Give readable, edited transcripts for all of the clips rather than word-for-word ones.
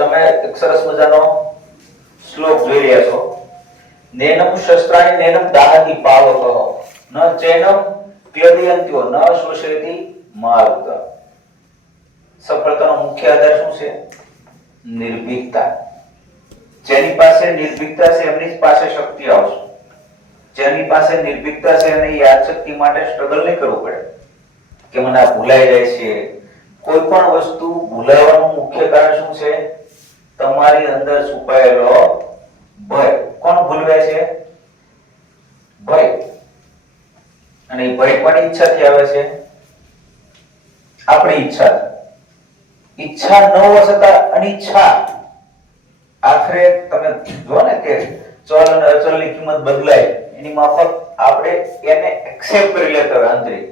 તમે એક સરસ મજાનો શ્લોક જોઈ રહ્યા છો. નેનમ શસ્ત્રાણિ નેનમ દાહતિ પાવકઃ ન ચૈનમ પ્યદયન્ત્યો ન શોષયતિ મારુત. સફળતાનો મુખ્ય આધાર શું છે? નિર્ભીકતા. જેની પાસે નિર્ભીકતા છે એમની જ પાસે શક્તિ આવશે. જેની પાસે નિર્ભીકતા છે એને યાદશક્તિ માટે સ્ટ્રગલ નહીં કરવું પડે કે મને આ ભૂલાઈ જાય છે. કોઈ પણ વસ્તુ ભૂલાવાનું મુખ્ય કારણ શું છે? તમારી અંદર છુપાયેલો ભય. કોણ ભૂલવે છે? ભય. અને એ ભય કોની ઈચ્છાથી આવે છે? આપણી ઈચ્છા. ઈચ્છા ન હોવા છતાં અનિચ્છા. આખરે તમે જો ને કે ચલ અને અચલની કિંમત બદલાય એની માફક આપણે એને એક્સેપ્ટ કરી લેતા હોય આંતરિક.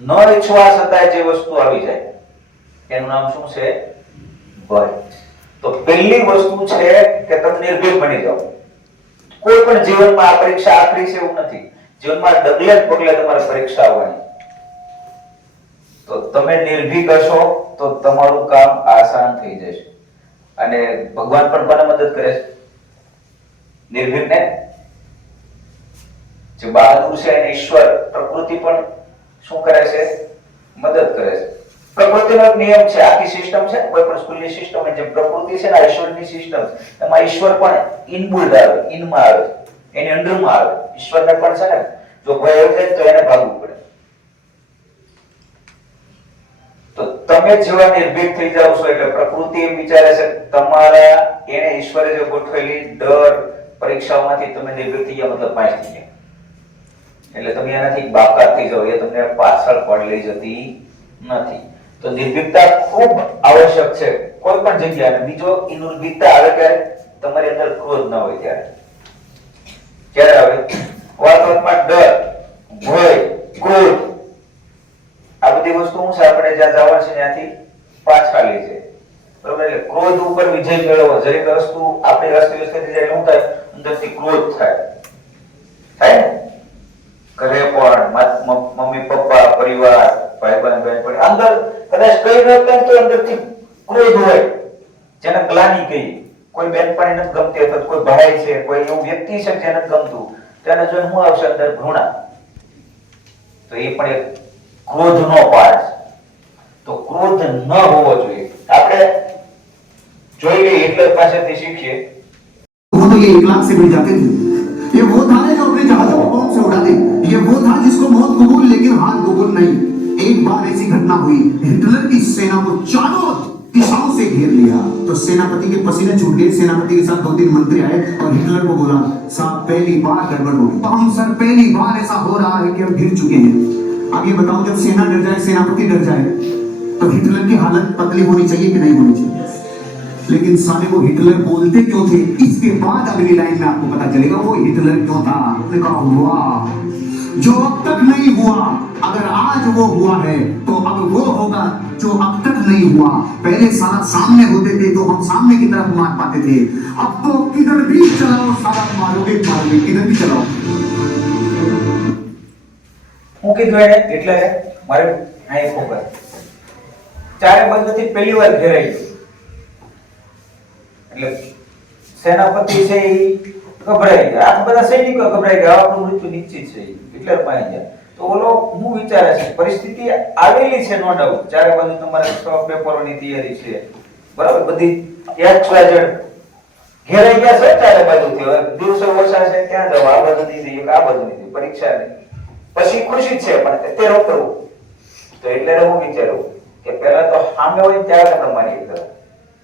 ન ઈચ્છવા છતાં જે વસ્તુ આવી જાય એનું નામ શું છે? ભય. તો પહેલી વસ્તુ છે કે તમે નિર્ભીક બની જાઓ. કોઈ પણ જીવનમાં આ પરીક્ષા આખરી છે એવું નથી. જીવનમાં ડગલે પગલે તમારે પરીક્ષા આવવાની. તો તમે નિર્ભીક હશો તો તમારું કામ આસાન થઈ જશે. અને ભગવાન પણ કોને મદદ કરે છે? નિર્ભીકને. જે બહાદુર છે એને ઈશ્વર પ્રકૃતિ પણ શું કરે છે? મદદ કરે છે. પ્રકૃતિનો એક નિયમ છે. આખી સિસ્ટમ છે કોઈ પણ સ્કૂલની સિસ્ટમ જે પ્રકૃતિ છે ને ઈશ્વરની સિસ્ટમ એમાં ઈશ્વર પણ ઇનબુલ્ડ આવે, ઇનમાં આવે, એની અંદરમાં આવે. ઈશ્વરને પણ છે ને જો ભય આવી જાય તો એને ભાગવું પડે. તો તમે જેવા નિર્ભીક થઈ જાવ છો એટલે પ્રકૃતિ એમ વિચારે છે તમારા એને ઈશ્વરે જે ગોઠવેલી ડર પરીક્ષાઓમાંથી તમે નિર્ભીક થઈ ગયા મતલબ પાસ થઈ ગયા. એટલે તમે એનાથી બાકાત થઈ જાવ. એ તમને પાછળ પડ લઈ જતી નથી. તો નિર્ભીકતા ખૂબ આવશ્યક છે કોઈ પણ જગ્યાએ. બીજો એ નિર્ભીકતા આવે ત્યારે તમારી અંદર ક્રોધ ન હોય ત્યારે. ક્યારે આવે? વાતમાં ડર, ભય, ક્રોધ આ બધી વસ્તુ શું છે આપણે જ્યાં જવાનું છે ત્યાંથી પાછા લે છે. બરોબર? એટલે ક્રોધ ઉપર વિજય મેળવવો. દરેક વસ્તુ આપણી અસ્તવ્યસ્ત થઈ જાય શું થાય? અંદરથી ક્રોધ થાય. થાય ને? ઘરે પણ મમ્મી પપ્પા પરિવાર ભાઈ બહેન પણ અંદર કદાચ કઈ નતા તો અંદરથી ક્રોધ હોય જેને ગ્લાની કહી. કોઈ બેન પણ એને ગમતી અથવા કોઈ ભાઈ છે કોઈ એવું વ્યક્તિ છે જેને ગમતું તેને જોઈને શું આવશે? અંદર ઘૃણા. તો એ પણ એક ક્રોધનો પાઠ. તો ક્રોધ ન હોવો જોઈએ. આપણે જોઈએ હિટલર પાસેથી શીખીએ. वो तो ये 1 लाख से मिल जाते थे. ये वो था जो अपने जहाजों को बॉम्ब से उड़ाते. ये वो था जिसको मौत कबूल लेकिन हार कबूल नहीं. एक बार ऐसी घटना हुई. हिटलर की सेना को चारों दिशाओं से घेर लिया. तो सेनापति के पसीने छूट गए. सेनापति के साथ 2-3 मंत्री आए और हिटलर को बोला साहब पहली बार गड़बड़ हो गई. तो हम सर पहली बार ऐसा हो रहा है कि हम घिर चुके हैं. अब ये बताओ जब सेना डर जाए सेनापति डर जाए तो हिटलर की हालत पतली होनी चाहिए कि नहीं होनी चाहिए? लेकिन साले वो हिटलर बोलते क्यों थे? इसके बाद अगली लाइन में आपको पता चलेगा वो हिटलर क्यों था. उसने कहा वाह जो अब तक नहीं हुआ अगर आज वो हुआ है तो अब वो होगा जो अब तक नहीं हुआ. पहले साला सामने होते थे तो हम सामने की तरफ मार पाते थे. अब तो किधर भी चलाओ साला मारोगे मारोगे किधर भी चलाओ. હું કીધું એને એટલે મારે અહીં ફોકસ ચારે બાજુથી પહેલી વાર ઘેરાઈ ગયું. એટલે સેનાપતિ છે એ ગભરાઈ ગયા. આ બધા સૈનિકો ગભરાઈ ગયા. આપણું મૃત્યુ નિશ્ચિત છે. હિટલર પાઈ ગયા. તો ઓલો હું વિચારે છે પરિસ્થિતિ આવેલી છે નો ડાઉટ. ચારે બાજુ તમારે સ્ટોક પેપરોની તૈયારી છે. બરાબર? બધી XYZ ઘેરાઈ ગયા છે ચારે બાજુથી. હવે દિવસો ઓછા છે ક્યાં જાવ? આ બાજુ દીધી આ બાજુ દીધી પરીક્ષા નહીં. પછી ખુશી છે પણ અત્યારે કરવું. તો એટલે હું વિચારું કે પહેલા તો સામે હોય ત્યારે તમારી એક તરફ.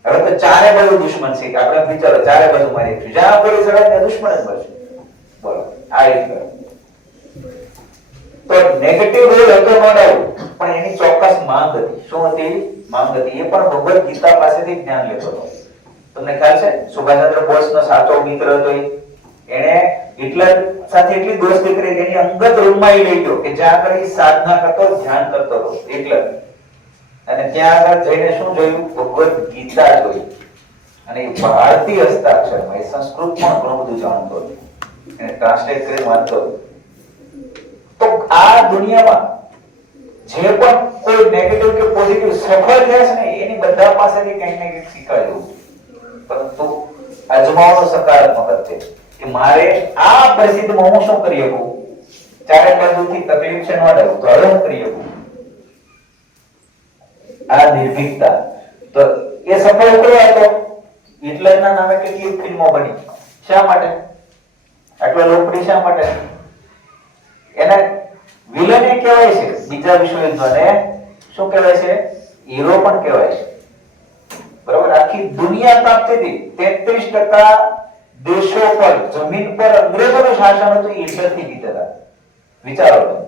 હવે તો ચારે બાજુ દુશ્મન છે કે આપણે વિચારો ચારે બાજુ મારી એક જ્યાં પડી સડે ત્યાં દુશ્મન જ મળશે. બોલો આ રીતે તો નેગેટિવ રોલ હતો નો ડાઉટ પણ એની ચોક્કસ માંગ હતી. શું હતી? માંગ હતી. એ પણ ભગવદ ગીતા પાસેથી જ્ઞાન લેતો હતો. તમને ખ્યાલ છે સુભાષચંદ્ર બોઝનો સાચો મિત્ર હતો. એને હિટલર સાથે એટલી દોસ્તી કરી કે એની અંગત રૂમમાં લઈ ગયો કે જ્યાં આગળ સાધના કરતો ધ્યાન કરતો હતો હિટલર. અને ત્યાં આગળ જઈને શું જોયું? ભગવદ ગીતા જોઈ. અને એ ભારતીય હસ્તાક્ષરમાં એ સંસ્કૃતમાં ઘણું બધું જાણતો હતો. એને ટ્રાન્સલેટ કરી વાંચતો હતો. તો આ દુનિયામાં જે પણ કોઈ નેગેટિવ કે પોઝિટિવ સફળ થયા છે ને એની બધા પાસેથી કંઈક ને કંઈક શીખવા જેવું છે. પરંતુ અજમાવવાનો સકારાત્મક જ છે કે મારે આ પરિસ્થિતિમાં હું શું કરી શકું. ચારે બાજુથી તકલીફ છે નડે તો હવે હું કરી શકું. આ નિર્ભીકતા તો એ સફળ કરવા તો હિટલરના નામે કેટલી ફિલ્મો બની. શા માટે આટલા લોકપ્રિય શા માટે? એના વિલન એ કહેવાય છે બીજા વિશ્વયુદ્ધને શું કહેવાય છે? હીરો પણ કહેવાય છે. બરાબર. આખી દુનિયા કાપતી હતી. 33% દેશો પર જમીન પર અંગ્રેજોનું શાસન હતું. હિટલરથી જીતતા હતા. વિચારો તમે.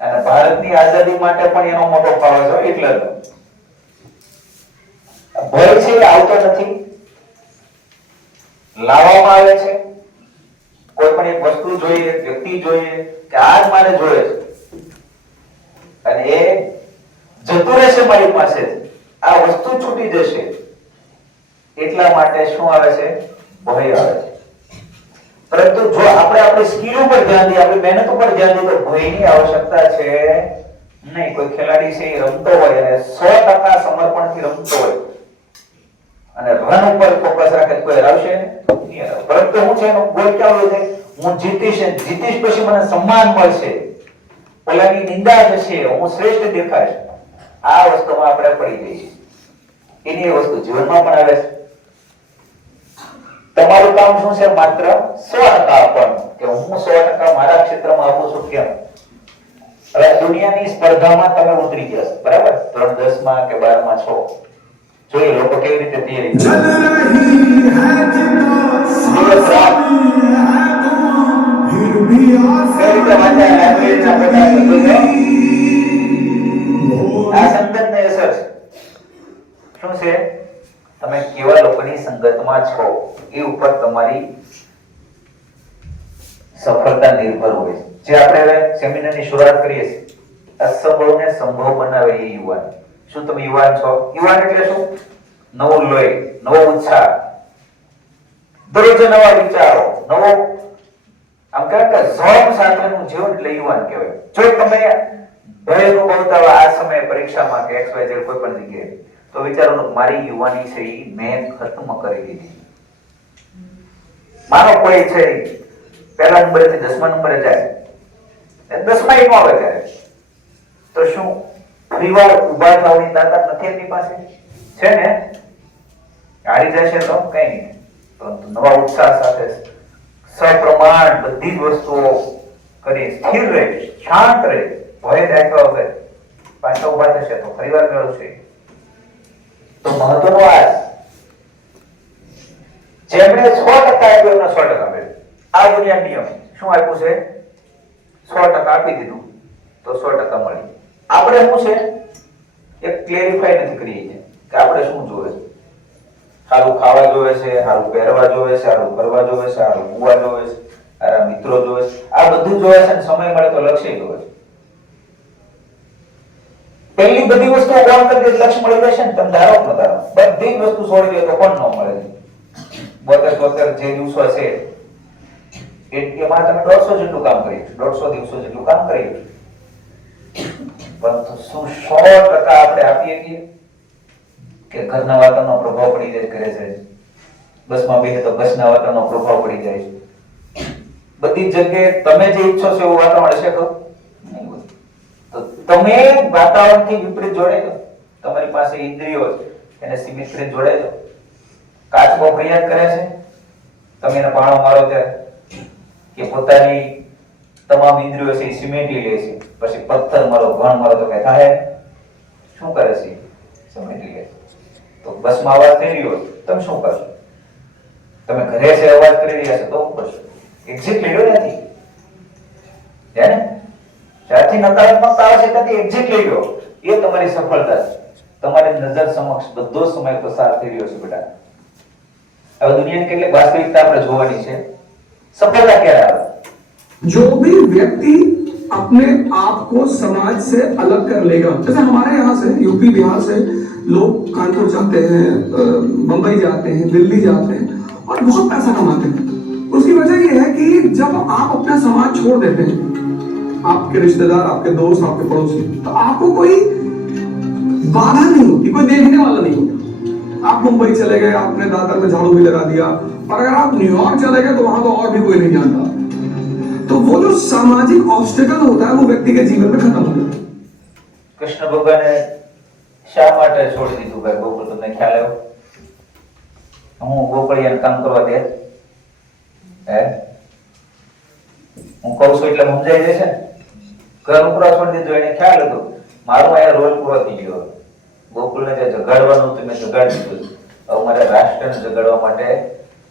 અને ભારતની આઝાદી માટે પણ એનો મોટો ફાળો છે હિટલરનો. ભય છે એ આવતો નથી, લાવવામાં આવે છે. કોઈ પણ એક વસ્તુ જોઈએ, વ્યક્તિ જોઈએ કે આ જ મારે જોઈએ છે અને એ જતું રહેશે મારી પાસે, આ વસ્તુ છૂટી જશે, એટલા માટે શું આવે છે? ભય આવે છે. પરંતુ જો આપણે આપણી સ્કિલ ઉપર ધ્યાન દઈએ, આપણી મહેનત ઉપર ધ્યાન દઈએ તો ભયની આવશ્યકતા છે નહીં. કોઈ ખેલાડી છે એ રમતો હોય અને 100% સમર્પણથી રમતો હોય અને રન ઉપર ફોકસ રાખે કોઈ હરાવશે નહીં. પરંતુ હું છે એનો ગોલ કેવો છે? હું જીતીશ, જીતીશ પછી મને સન્માન મળશે, ઓલાની નિંદા થશે, હું શ્રેષ્ઠ દેખાઈશ. આ વસ્તુમાં આપણે પડી જઈએ છીએ. એની એ વસ્તુ જીવનમાં પણ આવે છે. તમારું કામ શું છે? માત્ર 100% આપવાનું કે હું 100% મારા ક્ષેત્રમાં આપું છું. કેમ? હવે દુનિયાની સ્પર્ધામાં તમે ઉતરી ગયા છો, બરાબર? ધોરણ 10 માં કે 12 માં છો, જોઈએ લોકો કેવી રીતે તૈયારી કરે. આ સંગતને અસર છે. શું છે? તમે કેવા લોકોની સંગતમાં છો એ ઉપર તમારી સફળતા નિર્ભર હોય છે. જે આપણે હવે સેમિનારની શરૂઆત કરીએ છીએ, અસંભવને સંભવ બનાવે એ યુવાન. શું તમે યુવાન છો? યુવાન એટલે શું? નવું લોહી, નવો ઉત્સાહ, દરરોજ નવા વિચારો, નવો આમ કહેવાય કે જોમ સાથેનું જીવન એટલે યુવાન કહેવાય. જો તમે ભય અનુભવતા હોય આ સમયે પરીક્ષામાં કે XYZ કોઈ પણ જગ્યાએ, તો વિચારો મારી યુવાની છે એ મેં ખતમ કરી દીધી. માનો કોઈ છે પહેલા નંબરેથી 10મા નંબરે જાય, 10મા નો આવે ત્યારે તો શું ફરીવાર ઉભા થવાની તાકાત નથી એમની પાસે? છે ને? હારી જશે તો કઈ નહીં, પરંતુ નવા ઉત્સાહ સાથે સપ્રમાણ બધી જ વસ્તુઓ કરી સ્થિર રહે, શાંત રહે, ભય રાખ્યા વગર પાછા ઉભા થશે તો ફરીવાર મેળવશે. તો મહત્વનો આ જેમણે 100% આપ્યું એમને 100% મળ્યું. આ દુનિયા નિયમ શું આપ્યું છે? 100% આપી દીધું તો 100% મળી. આપણે શું છે એક ક્લેરિફાઈ નથી કરીએ છીએ કે આપણે શું જોવે છે. સારું ખાવા જોવે છે, સારું પહેરવા જોવે છે, સારું કરવા જોવે છે, સારું કુવા જોવે છે, સારા મિત્રો જોવે છે, આ બધું જોવે છે. સમય મળે તો લક્ષ્ય જોવે છે. પહેલી બધી વસ્તુઓ કોણ કરી દે લક્ષ્ય મળી જશે ને? તમે ધારો ન ધારો બધી વસ્તુ છોડી દે તો કોણ ન મળે? 72 જે દિવસો છે એમાં તમે 150 જેટલું કામ કર્યું, 150 દિવસો જેટલું કામ કર્યું, પરંતુ શું 100% આપણે આપીએ છીએ કે ઘરના વાતાવરણનો પ્રભાવ પડી જાય કરે છે? બસમાં બેસે તો બસના વાતાવરણનો પ્રભાવ પડી જાય છે. બધી જગ્યાએ તમે જે ઈચ્છો છો એવું વાતાવરણ હશે તો નહીં હોય. તો તમે વાતાવરણથી વિપરીત જોડાઈ જાઓ. તમારી પાસે ઇન્દ્રિયો છે એને સીમિત કરીને જોડાઈ જાઓ. કાચબો ફરિયાદ કરે છે, તમે એને પાણો મારો ત્યારે કે પોતાની તમામ ઇન્દ્રિયો છે એ સિમેટી લે છે, પછી પથ્થર મારો, ઘણ મારો તો કઈ થાય? શું કરે છે? સિમેટી લે. તો બસમાં અવાજ થઈ રહ્યો તમે શું કરશો? તમે ઘરે છે અવાજ કરી રહ્યા છો તો કરશો? એક્ઝિટ લેડો નથી હે ને? જ્યાંથી નકારાત્મકતા આવે છે ત્યાંથી એક્ઝિટ લઈ લો. એ તમારી સફળતા છે. તમારી નજર સમક્ષ બધો સમય પસાર થઈ રહ્યો છે બેટા. હવે દુનિયાની કેટલીક વાસ્તવિકતા આપણે જોવાની છે. सफलता क्या है? जो भी व्यक्ति अपने आप को समाज से अलग कर लेगा, जैसे हमारे यहाँ से यूपी बिहार से लोग कानपुर जाते हैं, बंबई जाते हैं, दिल्ली जाते हैं और बहुत पैसा कमाते हैं. उसकी वजह यह है कि जब आप अपना समाज छोड़ देते हैं, आपके रिश्तेदार, आपके दोस्त, आपके पड़ोसी, तो आपको कोई बाधा नहीं होती, कोई देखने वाला नहीं होता। आप मुंबई चले गए, आपने दादर में झाड़ू भी लगा दिया, और अगर आप न्यूयॉर्क चले गए तो वहां तो और भी कोई नहीं जानता। तो वो जो सामाजिक ऑब्स्टेकल होता है वो व्यक्ति के जीवन में खत्म हो जाता है। કૃષ્ણ ભગવાને શા માટે છોડી દીધું ભાઈ ગોકુળ, તમને ખ્યાલ આવ્યો? હું ગોકળિયાને કામ કરવા દે હે? હું કહું છું એટલે સમજાઈ જશે ને? ઘર ઉપર છોડી દીધું, એને ખ્યાલ હતો મારો અહીંયા રોલ પૂરો થઈ ગયો, ગોકુળને જે જગાડવાનું હતું મેં જગાડી દીધું, હવે મારે રાષ્ટ્રને જગાડવા માટે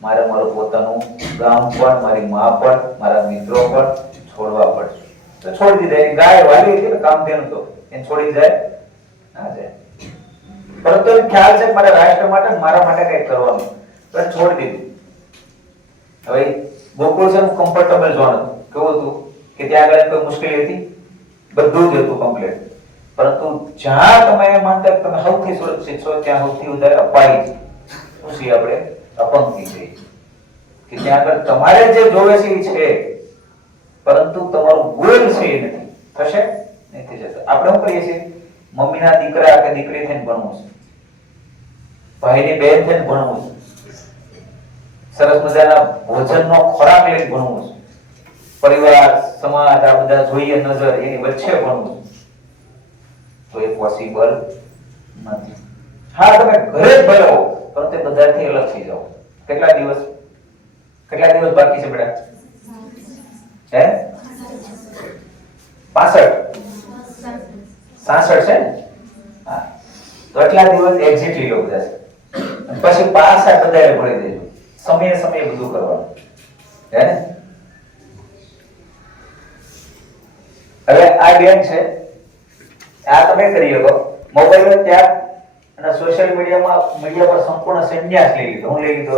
મારે મારું પોતાનું ગામ પણ, મારી માં પણ, મારા મિત્રો પણ છોડવા પડશે. તો છોડી દીધા. એ ગાય વાલી હતી ને, કામ તેનું તો એને છોડી જાય ના જાય, પરંતુ એને ખ્યાલ છે કે મારા રાષ્ટ્ર માટે, મારા માટે કંઈક કરવાનું, તો એને છોડી દીધું. હવે ગોકુળ છે કમ્ફર્ટેબલ ઝોન હતું. કેવું હતું કે ત્યાં આગળ કોઈ મુશ્કેલી હતી? બધું જ હતું કમ્પ્લીટ. પરંતુ જ્યાં તમે માનતા કે તમે સૌથી સુરક્ષિત છો, ત્યાં સૌથી વધારે અપાય છે શું છે? આપણે અપંક્તિ છે કે ત્યાં આગળ તમારે જે જોવે છે એ છે, પરંતુ તમારું ગોલ છે એ નથી. થશે નથી જતું. આપણે શું કરીએ છીએ? મમ્મીના દીકરા કે દીકરી થઈને ભણવું છે, ભાઈની બેન થઈને ભણવું છે, સરસ મજાના ભોજનનો ખોરાક લઈને ભણવું છે, પરિવાર સમાજ આ બધા જોઈએ નજર એની વચ્ચે ભણવું છે. તો એ પોસિબલ નથી. હા, તમે ઘરે જ ભણો પણ તે બધાથી અલગ થઈ જાઓ. કેટલા દિવસ બાકી છે બેટા? હે 65 છે ને? હા, તો એટલા દિવસ એક્ઝિટ લઈ લો બધા, પછી પાછા બધાએ ભણી દેજો. સમયે બધું કરવાનું હે ને? હવે આ બેન છે, આ તમે કરી શકો મોબાઈલ ત્યાગ અને સોશિયલ મીડિયા પર સંપૂર્ણ સંન્યાસ લઈ લીધો. હું લઈ લીધો,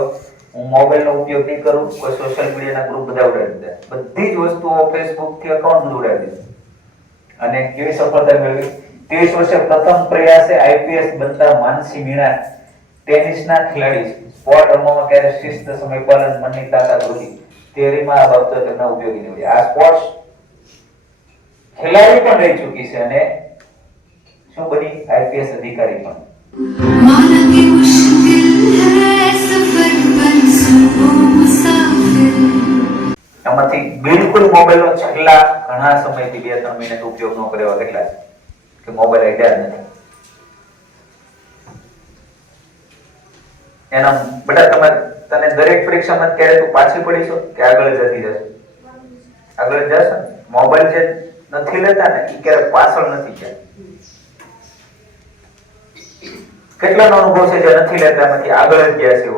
હું મોબાઈલનો ઉપયોગ નહીં કરું, કોઈ સોશિયલ મીડિયાના ગ્રુપ બધા ઉડાડી દીધા, બધી જ વસ્તુઓ ફેસબુક થી અકાઉન્ટ બધું ઉડાડી દીધું. અને કેવી સફળતા મેળવી? 23 વર્ષે પ્રથમ પ્રયાસે આઈપીએસ બનતા માનસી મીણા ટેનિસના ખેલાડી, સ્પોર્ટ રમવામાં ક્યારે શિસ્ત, સમયપાલન, મનની તાકાત વધી, થિયરીમાં આ બાબતો તેમના ઉપયોગી નીવડી. આ સ્પોર્ટ્સ ખેલાડી પણ રહી ચૂકી છે અને શું બની? આઈપીએસ અધિકારી પણ. माना कि मुश्किल है सफर पर सुनो मुसाफिर। આમાંથી બિલકુલ મોબાઈલનો છેલ્લા ઘણા સમયથી 2-3 મહિના ઉપયોગ ન કર્યો કેટલા છે કે મોબાઈલ આઈડિયા જ નથી. એના બેટા તને દરેક પરીક્ષામાં ક્યારે તું પાછી પડીશો કે આગળ જતી જશે? આગળ જશે. મોબાઈલ જે નથી લેતા ને એ ક્યારે પાછળ નથી ગયા. કેટલાનો અનુભવ છે જે નથી લેતા એમાંથી આગળ જ ગયા છે?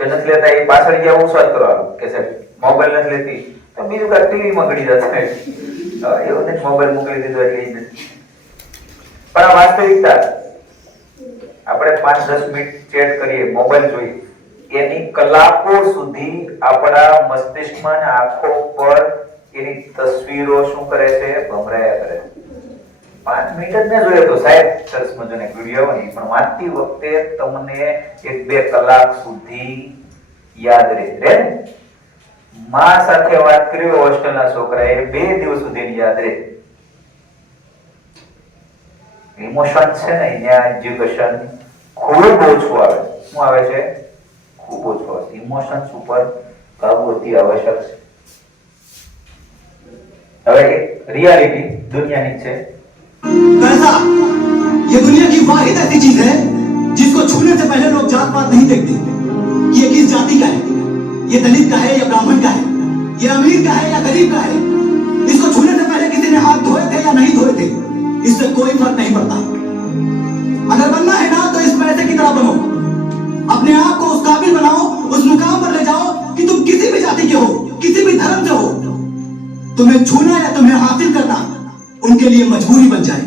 જે નથી લેતા એ પાછળ ગયા. હું સ્વાદ કરવાનું કે સાહેબ મોબાઈલ નથી લેતી તો બીજું કાંઈ ટીવી માં ગળી જશે. એવું નથી મોબાઈલ મોકલી દીધો એટલે જ નથી. પણ આ વાસ્તવિકતા, આપણે 5-10 મિનિટ ચેટ કરીએ, મોબાઈલ જોઈએ, એની કલાકો સુધી આપણા મસ્તિષ્કમાં આંખો પર એની તસવીરો શું કરે છે? ભમરાયા કરે. 5 મિનિટ જ ન જોઈએ તો સાહેબ સરસ મજાનો વિડીયો આવવાની, પણ વાંચતી વખતે તમને 1-2 કલાક સુધી યાદ રહે. માં સાથે વાત કરી હોસ્ટેલના છોકરાએ 2 દિવસ સુધી યાદ રહે. ઇમોશન છે ને અહીંયા એજ્યુકેશન ખૂબ ઓછું આવે. શું આવે છે? ખૂબ ઓછું આવે. ઇમોશન્સ ઉપર કાબુ અતિ આવશ્યક છે. હવે એક રિયાલિટી દુનિયાની છે. पैसा ये दुनिया की वाहिद ऐसी चीज है जिसको छूने से पहले लोग जात पात नहीं देखते. ये किस जाति का है, ये दलित का है या ब्राह्मण का है, ये अमीर का है या गरीब का है, इसको छूने से पहले किसी ने हाथ धोए थे या नहीं धोए थे, इससे कोई फर्क नहीं पड़ता. अगर बनना है ना तो इस पैसे की तरह बनो. अपने आप को उस काबिल बनाओ, उस मुकाम पर ले जाओ कि तुम किसी भी जाति के हो, किसी भी धर्म से हो, तुम्हें छूना या तुम्हें हासिल करना उनके लिए मजबूरी बन जाए.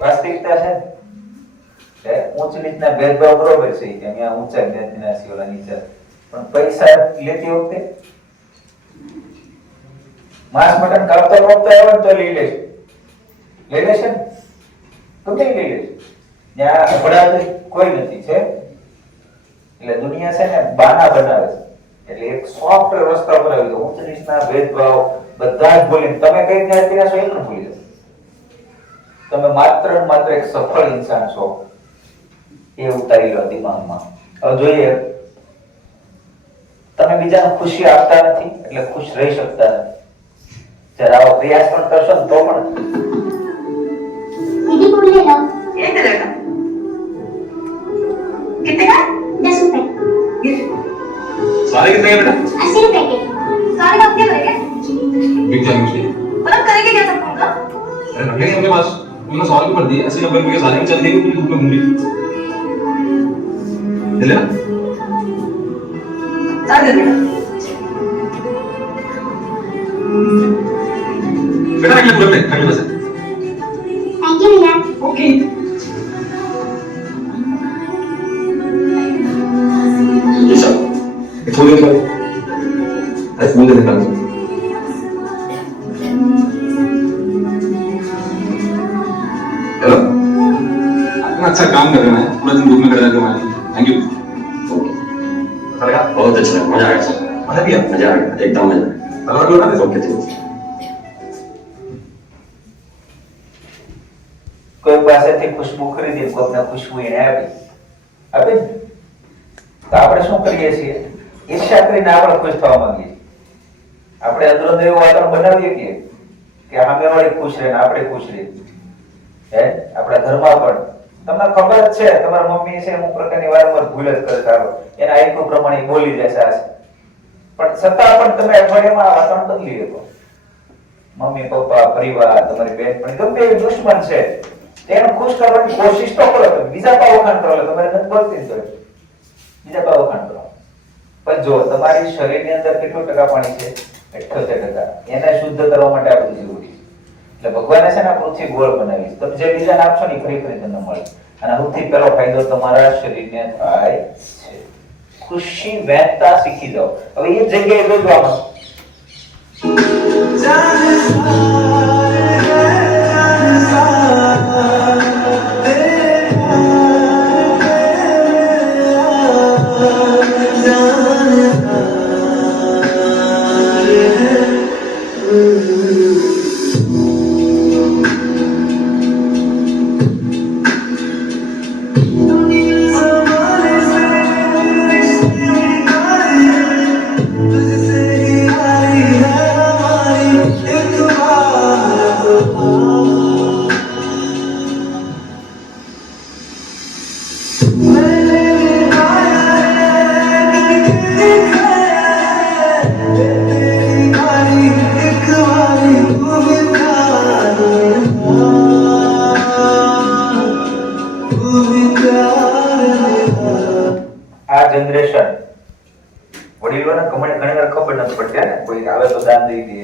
વાસ્તવિકતા છે કે ઊંચ નીચના ભેદભાવ બરોબર છે કે અહીંયા ઊંચા જ્ઞાતિના છે ઓલા નીચા, પણ પૈસા લેતી વખતે માસ મટન કાપતા આવે તો લઈ લેશે ને તો કઈ લઈ લેશે. ત્યાં અપરાધ કોઈ નથી છે એટલે દુનિયા છે ને બાના બનાવે છે. એટલે એક સોફ્ટ રસ્તા પર આવી ઊંચ નીચના ભેદભાવ બધા જ ભૂલીને તમે કઈ જ્ઞાતિના છો એ પણ ભૂલી જશો. તમે માત્ર ને માત્ર એક સફળ ઇન્સાન છો એ ઉતારી લો દિમાગમાં. હવે જોઈએ, તમે બીજાને ખુશી આપતા નથી એટલે ખુશ રહી શકતા નથી. જ્યારે આવો પ્રયાસ પણ કરશો ને તો પણ दीदी फूल ले लो। ये करेगा कितने का? 10 रुपए। सारे कितने के बेटा? 80 रुपए के। सारे का क्या करेंगे? बिक जाएंगे उसके। मतलब करेंगे क्या सब का? अरे रख लेंगे अपने पास। तुमने सवाल क्यों कर दिए? 80-90 रुपए के सारे में चल देंगे पूरी धूप में घूम रही। ले लेना। सारे दे देना। बेटा रख ले पूरे में, रख ले बस। थैंक यू भैया। ओके। ये सब। ये फूल दे दो। अरे फूल दे देना। हेलो। इतना अच्छा काम कर रहे हैं, पूरा दिन धूप में खड़े रहते हो हमारे। Thank you. ओके। चलेगा? बहुत अच्छा लगा, मजा आ गया सर। मजा भी आया? मजा आ गया, एकदम मजा। चलो रख लो ना। ओके ठीक है। કોઈ પાસેથી ખુશ્બુ ખરીદી કોઈને ખુશ્બુ એને આપી આપે ને? તો આપણે શું કરીએ છીએ? ઈર્ષ્યા કરીને આપણે ખુશ થવા માંગીએ છીએ. આપણે અંદરો અંદર એવું વાતાવરણ બનાવીએ કે સામેવાળી ખુશ રહે ને આપણે ખુશ રહીએ. હે આપણા ઘરમાં પણ તમને ખબર જ છે તમારા મમ્મી છે અમુક પ્રકારની વારંવાર ભૂલ જ કરે સારો એના આઈક્યુ પ્રમાણે બોલી જાય છે પણ છતાં પણ તમે અઠવાડિયામાં આ વાતાવરણ બદલી શકો. મમ્મી પપ્પા પરિવાર તમારી બેન પણ ગમે એવી દુશ્મન છે તેને ખુશ કરવાની કોશિશ તો કરો. તમે બીજા પા વખાણ કરો, તમારે નથી બોલતી તો બીજા પા વખાણ કરો. પણ જો તમારી શરીરની અંદર કેટલું ટકા પાણી છે? 78%. એને શુદ્ધ કરવા માટે આ બધું જરૂરી છે. એટલે ભગવાને છે ને પૃથ્વી ગોળ બનાવી. તમે જે બીજાને આપશો ને ફરી ફરી તમને મળે. અને સૌથી પહેલો ફાયદો તમારા શરીરને થાય છે. ખુશી વહેતા શીખી જાઓ. હવે એ જગ્યાએ જોજો આમાં આ જનરેશન વડીલોને ઘણી વાર ખબર નથી પડતી ને કોઈ આવે તો દાન દઈ દે.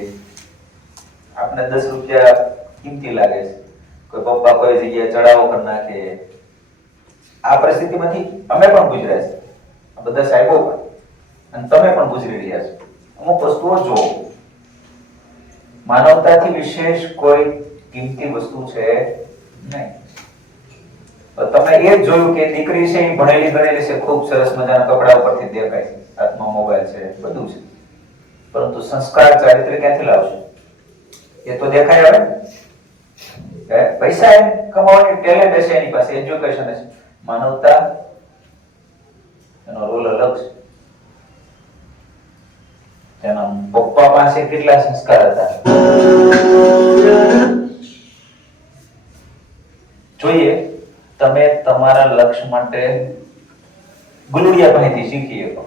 આપણે 10 રૂપિયા કિંમતી લાગે છે. કોઈ પપ્પા કોઈ જગ્યાએ ચડાવો કરી નાખે. આ પરિસ્થિતિમાંથી અમે પણ ગુજર્યા છે. આ બધા સાહેબો પણ અને તમે પણ ગુજરી રહ્યા છો. અમુક વસ્તુઓ જો માનવતાથી વિશેષ કોઈ કિંમતી વસ્તુ છે નહીં. તમે એ જ જોયું કે દીકરી છે એ ભણેલી ગણેલી છે, ખૂબ સરસ મજાના કપડા ઉપરથી દેખાય છે, હાથમાં મોબાઈલ છે, બધું છે, પરંતુ સંસ્કાર ચારિત્ર ક્યાંથી લાવશે? એ તો દેખાય આવે ને. પૈસા એ કમાવાની ટેલેન્ટ હશે એની પાસે, એજ્યુકેશન હશે, માનવતા એનો રોલ અલગ છે. તેના પપ્પા પાસે કેટલા સંસ્કાર હતા જોઈએ. તમે તમારા લક્ષ્ય માટે ગુલુડિયા પાસેથી શીખી શકો.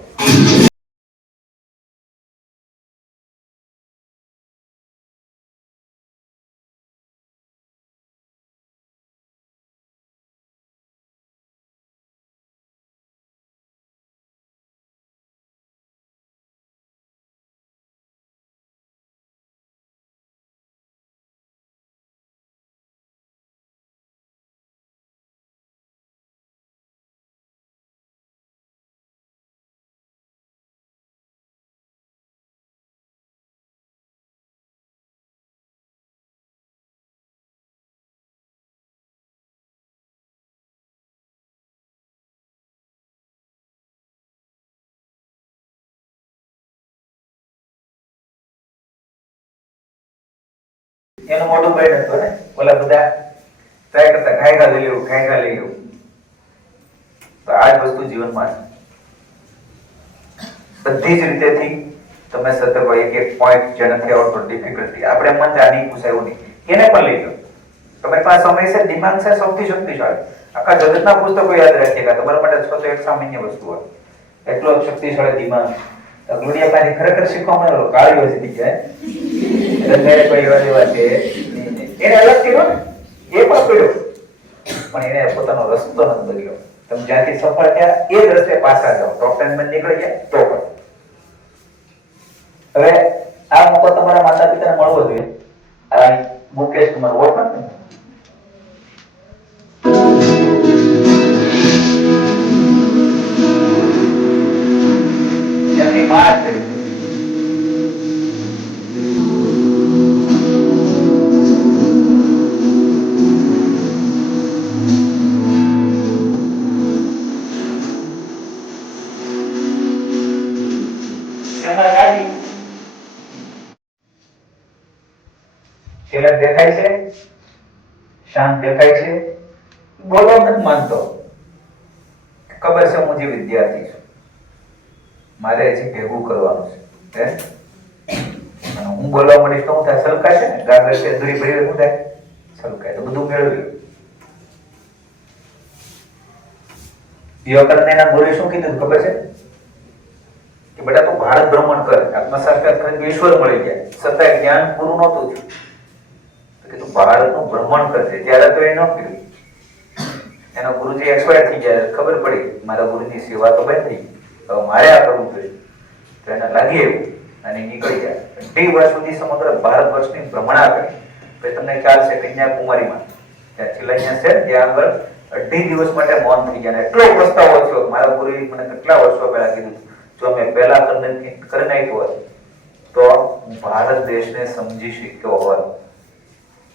એનું મોઢું કઈ નતું ને ઓલા બધા ટ્રાય કરતા ઘાયગા લઈ લેવું તો આ જ વસ્તુ જીવનમાં છે બધી જ રીતેથી તમે સતત હોય એક પોઈન્ટ જે નથી આવડતો ડિફિકલ્ટી આપણે મન જાણી પૂછાયું નહીં એને પણ લઈ લો તમારી પાસે સમય છે દિમાગ છે સૌથી શક્તિશાળી આખા જગતના પુસ્તકો યાદ રાખીએ તમારા માટે છો તો એક સામાન્ય વસ્તુ હોય એટલો શક્તિશાળી દિમાગ ગુડિયા પાસે ખરેખર શીખવા મળેલો કાળીઓ સીધી જાય એટલે કોઈ એવા વાત છે એને અલગ કર્યો ને એ પણ કર્યો પણ એને પોતાનો રસ્તો નથી બદલ્યો તમે જ્યાંથી સફળ થયા એ જ રસ્તે પાછા જાઓ ટોપ 10 માં નીકળી ગયા તો પણ હવે આ મોકો તમારા માતા પિતાને મળવો જોઈએ આ મુકેશ કુમાર ઓળખો ને એમની માં કરી શેલર દેખાય છે શાંત દેખાય છે બોલવા નથી માંગતો ખબર છે હું જે વિદ્યાર્થી છું મારે હજી ભેગું કરવાનું છે અને હું બોલવા માંડીશ તો હું થાય સલકાય છે ને ગાગર છે દૂરી ભરી હું થાય સલકાય તો બધું મેળવ્યું વિવેકાનંદ એના ગુરુએ શું કીધું ખબર છે કે બેટા તું ભારત ભ્રમણ કર આત્મસાક્ષાત્કાર કરીને ઈશ્વર મળી ગયા છતાં જ્ઞાન પૂરું નહોતું થયું કે તું ભારતનું ભ્રમણ કરજે ત્યારે તો એ ન કર્યું એનો ગુરુજી એક્સપાયર થઈ ગયા ખબર પડી મારા ગુરુની સેવા તો બંધ થઈ હવે મારે આ કરવું જોઈએ તો એને લાગી એવું અને નીકળી ગયા 2 વર્ષ સુધી સમગ્ર ભારત વર્ષની ભ્રમણા કરી પછી તમને ખ્યાલ છે કન્યાકુમારીમાં ત્યાંથી લઈને છે ત્યાં આગળ 2.5 દિવસ માટે મૌન થઈ ગયા એટલો પસ્તાવો થયો મારા ગુરુએ મને કેટલા વર્ષો પહેલા કીધું જો મેં પહેલા કરી નાખ્યું હોત તો ભારત દેશને સમજી શક્યો હોત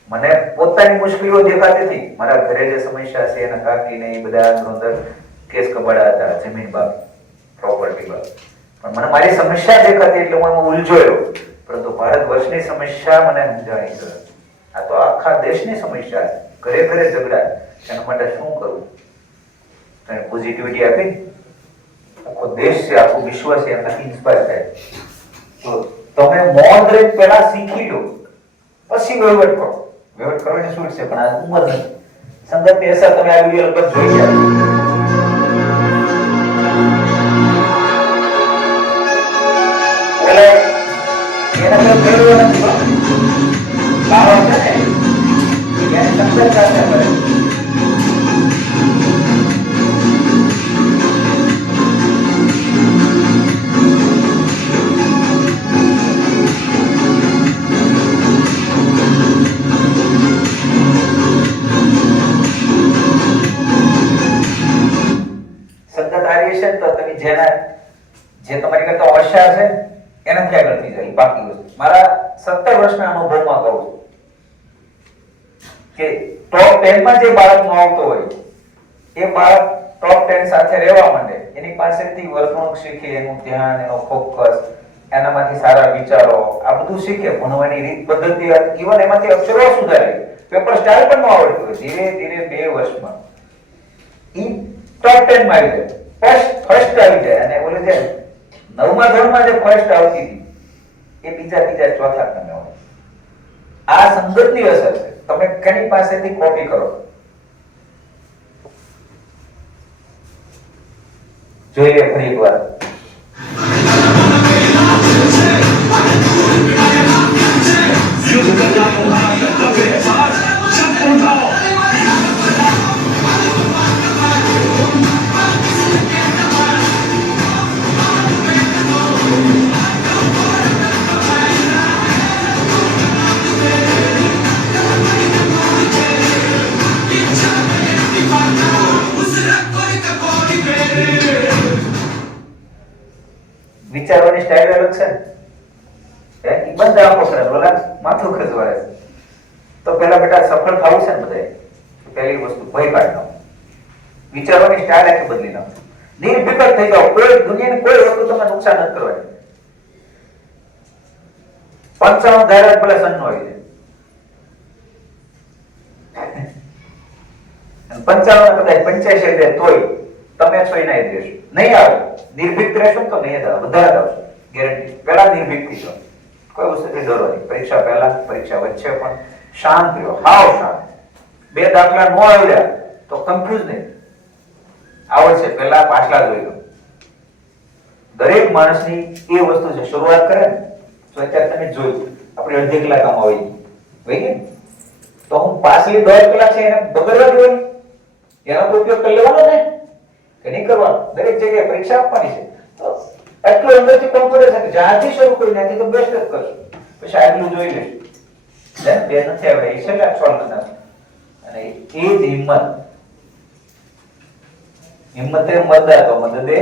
મને પોતાની મુશ્કેલીઓ દેખાતી હતી મારા ઘરે જે સમસ્યા છે એના કાકીને એ બધા અંદર કેસ કબાડા હતા જમીન બાબત પ્રોપર્ટી બાબત પણ મને મારી સમસ્યા દેખાતી એટલે હું એમાં ઉલઝોયો પરંતુ ભારત વર્ષની સમસ્યા મને સમજાણી ગઈ આ તો આખા દેશની સમસ્યા છે ઘરે ઘરે ઝઘડા એના માટે શું કરવું તો પોઝિટિવિટી આપી આખો દેશ છે આખું વિશ્વ છે એનાથી ઇન્સ્પાયર થાય તો તમે મૌન રહી પહેલા શીખી લો પછી વહીવટ કરો વહીવટ કરવાની શું છે પણ આ ઉંમર નથી સંગતની અસર તમે આ વિડિયો લગભગ જોઈ ગયા ઓલે એના પર ભેળવો નથી બાવા છે ને એને સંગત સાથે કરે જે તમારી કરતા હોશિયાર છે એનાથી આગળ થઈ જાય બાકી વસ્તુ મારા 17 વર્ષના અનુભવમાં કહું છું કે ટોપ 10 માં જે બાળક નો આવતો હોય એ બાળક ટોપ 10 સાથે રહેવા માંડે એની પાસેથી વર્તણૂક શીખે એનું ધ્યાન એનો ફોકસ એનામાંથી સારા વિચારો આ બધું શીખે ભણવાની રીત પદ્ધતિ ઇવન એમાંથી અક્ષરો સુધારે પેપર સ્ટાઇલ પણ ન આવડતું ધીરે ધીરે 2 વર્ષમાં ઈ ટોપ 10 માં આવી જાય ફર્સ્ટ આવી જાય અને બોલે છે 9મા ધોરણમાં જે ફર્સ્ટ આવતી હતી એ બીજા ત્રીજા ચોથા ક્રમે હોય આ સંગતની અસર છે તમે કેની પાસેથી કોપી કરો જોઈએ ફરી એકવાર વિચારવાની સ્ટાઇલ અલગ છે ને એ બધા આંખો કરે બોલા માથું ખજવાડે તો પહેલા બેટા સફળ થવું છે ને બધાએ પહેલી વસ્તુ ભય કાઢ નાખો વિચારવાની સ્ટાઇલ આખી બદલી નાખો નિર્ભીક થઈ જાઓ કોઈ દુનિયાની કોઈ વસ્તુ તમને નુકસાન નથી કરવાની 55 ધારા ભલે સન્નો આવી જાય અને 55 કદાચ 85 દે તોય તમે છો એના જ રહેશો. નહીં આવે નિર્ભીક રહેશો ને તો નહીં જ આવે, વધારે આવશે ગેરંટી. પહેલા નિર્ભીક થઈ જાઓ, કોઈ વસ્તુથી ડરો નહીં. પરીક્ષા પહેલા પરીક્ષા વચ્ચે પણ શાંત રહ્યો, હાવ શાંત. બે દાખલા ન આવડ્યા તો કન્ફ્યુઝ નહીં, આવડશે પહેલા પાછલા જોઈ લો. દરેક માણસની એ વસ્તુ છે, શરૂઆત કરે ને તો અત્યારે તમે જોયું આપણે અડધી કલાકમાં આવી ગઈ તો હું પાછલી 1.5 કલાક છે એને બગડવા દેવાની, એનો તો ઉપયોગ કરી લેવાનો ને કે નહીં કરવાનો. દરેક જગ્યાએ પરીક્ષા આપવાની છે તો એટલું અંદરથી કોન્ફિડન્સ છે, જ્યાંથી શરૂ કરી નાખી તો બેસ્ટ જ કરશું, પછી આગલું જોઈ લેશું. બે નથી આવડે એ છેલ્લા સોલ્વ નથી. અને એ જ હિંમતે મદદ તો મદદે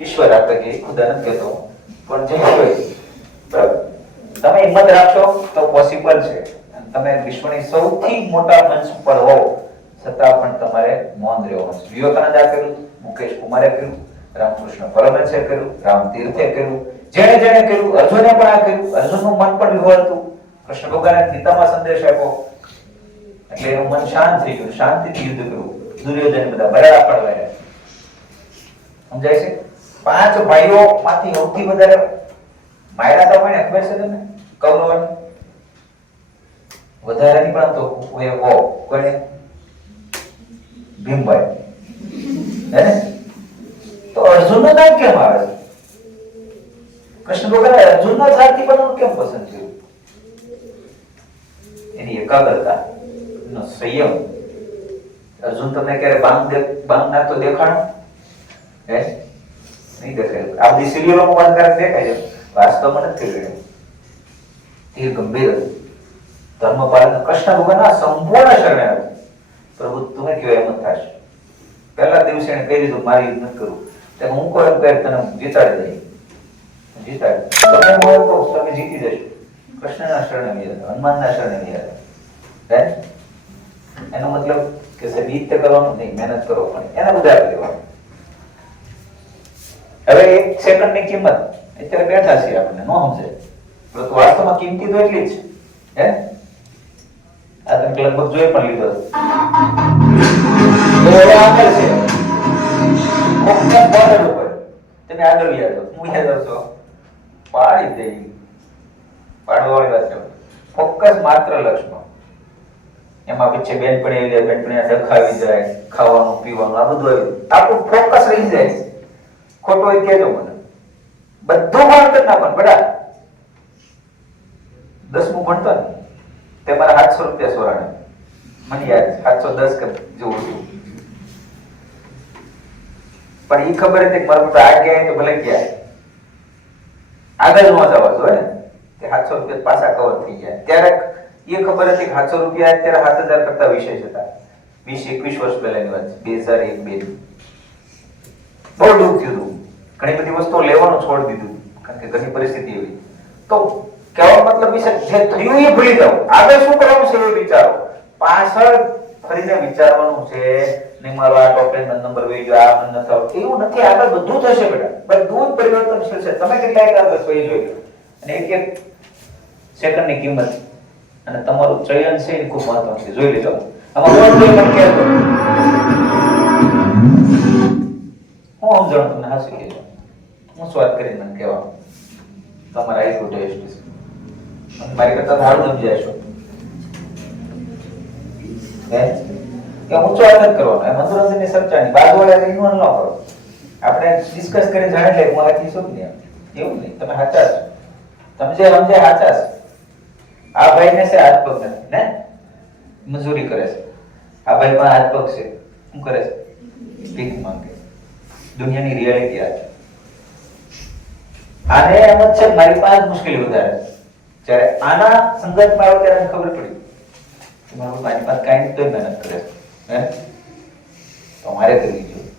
ઈશ્વર આપે કે ખુદા નથી કહેતો પણ જે હોય બરાબર. તમે હિંમત રાખશો તો પોસિબલ છે. તમે વિશ્વની સૌથી મોટા મંચ પર હો છતાં પણ તમારે મૌન રહેવાનું. વિવેકાનંદે કર્યું, મુકેશ કુમારે કર્યું, રામકૃષ્ણ પરમહંસે કર્યું, રામ તીર્થે કર્યું, જેણે જેણે કર્યું, અર્જુને પણ આ કર્યું. અર્જુનનું મન પણ વિહવળ હતું. કૃષ્ણ ભગવાને ગીતામાં સંદેશ આપ્યો એટલે એનું મન શાંત થઈ ગયું, શાંતિથી યુદ્ધ કર્યું. દુર્યોધન બધા બરાડા પડવાયા. સમજાય છે? 5 ભાઈઓ માંથી સૌથી વધારે માર્યા તો કોને ખબર છે તમને? કૌરવોને. વધારે નહીં પણ તો કોને? ભીમભાઈ. હે તો અર્જુનનું નામ કેમ આવે છે? કૃષ્ણ ભગવાને અર્જુનના સારથી બનવાનું કેમ પસંદ કર્યું? એની એકાગ્રતા, એનો સંયમ. અર્જુન તમને ક્યારે બાંગ નાખતો દેખાણો? હે નહીં દેખાય. આ બધી સિરિયલોમાં બાંગ નાખ દેખાય છે, વાસ્તવમાં નથી કર્યું. એ ગંભીર હતું. ધર્મપાલન કૃષ્ણ ભગવાનના સંપૂર્ણ શરણે આવ્યું. પ્રભુ તમે કયો એમ જ થશે. પહેલા દિવસે એને કહી દીધું મારી યુદ્ધ નથી કરવું. હું કોઈ એમ કહે તને જીતાડી દઈ, જીતાડી તમે હું કહું તમે જીતી જશો. કૃષ્ણના શરણે નહીં હતા, હનુમાનના શરણે નહીં હતા. એનો મતલબ કે સાહેબ ઈ રીતે કરવાનું નહીં, મહેનત કરો પણ એને ઉધાર લેવાનું. હવે 1 સેકન્ડની કિંમત અત્યારે બેઠા છીએ આપણે ન સમજે પરંતુ વાસ્તવમાં કિંમતી તો એટલી જ છે. હે આ તમે લગભગ જોઈ પણ લીધો છે. આગળ છે બોર્ડર ઉપર તમે આગળ યાદ હું યાદ આવશો પાડી દઈ પાડવાવાળી વાત છે. ફોકસ માત્ર લક્ષ્યમાં. એમાં પછી બેનપણી આવી જાય, બેનપણી દખાવી જાય, ખાવાનું પીવાનું આ બધું આવી આપણું ફોકસ રહી જાય. ખોટું હોય કહેજો મને. બધું ભણ કરી નાખવાનું. બડા 10મું ભણતો ને તે મારા 700 રૂપિયા સોરાણે મને યાદ 710 કે જેવું હતું. પણ એ ખબર હતી કે મારું તો આ ગયા તો ભલે ગયા આગળ નો જવા જોઈએ ને કે 700 રૂપિયા પાછા કવર થઈ ગયા. ત્યારે એ ખબર હતી કે 700 રૂપિયા અત્યારે 7000 કરતા વિશેષ હતા. 20-21 વર્ષ પહેલાની વાત છે, 2001-2. બહુ દુઃખ થયું હતું. ઘણી બધી વસ્તુઓ લેવાનું છોડી દીધું કારણ કે ઘણી પરિસ્થિતિ એવી. તો કહેવાનો મતલબ વિશે જે થયું એ ભૂલી જાઓ. આગળ શું કરવાનું છે એ વિચારો. પાછળ ફરીને વિચારવાનું છે નહીં મારો આ ટોપ 10 નંબર વહી ગયો, આ મને નથી આવડતું. એવું નથી. આગળ બધું થશે બેટા, બધું જ પરિવર્તનશીલ છે. તમે કેટલા આગળ છો એ જોઈ લો. અને એક સેકન્ડની કિંમત અને તમારું ચયન છે એ ખૂબ મહત્વનું છે. જોઈ લેજો. આમાં બોલ જોઈ મને કહેજો હું સમજાવું તમને હાસી કહેજો. હું સ્વાદ કરીને મને કહેવાનું તમારા આઈ ટેસ્ટ છે. મારી કરતા સારું સમજાય છો. કે ઊંચો આનંદ કરવાનો, એ મનોરંજનની ચર્ચાની બાજુવાળા ઇન્વોલ્વ ન કરો. આપણે ડિસ્કસ કરીને જાણી લે હું આથી શું નહીં એવું નહીં. તમે સાચા છો, તમે જે સમજે સાચા છો. આ ભાઈને છે હાથ પગ નથી ને મજૂરી કરે છે. આ ભાઈ પણ હાથ પગ છે, શું કરે છે? ભીખ માંગે. દુનિયાની રિયાલિટી આ છે. આને એમ જ છે મારી પાસે મુશ્કેલી વધારે છે. જ્યારે આના સંગતમાં આવ્યો ત્યારે મને ખબર પડી મારી પાસે કઈ નહીં તો મહેનત કરે છે. તમારે કરવી જોઈએ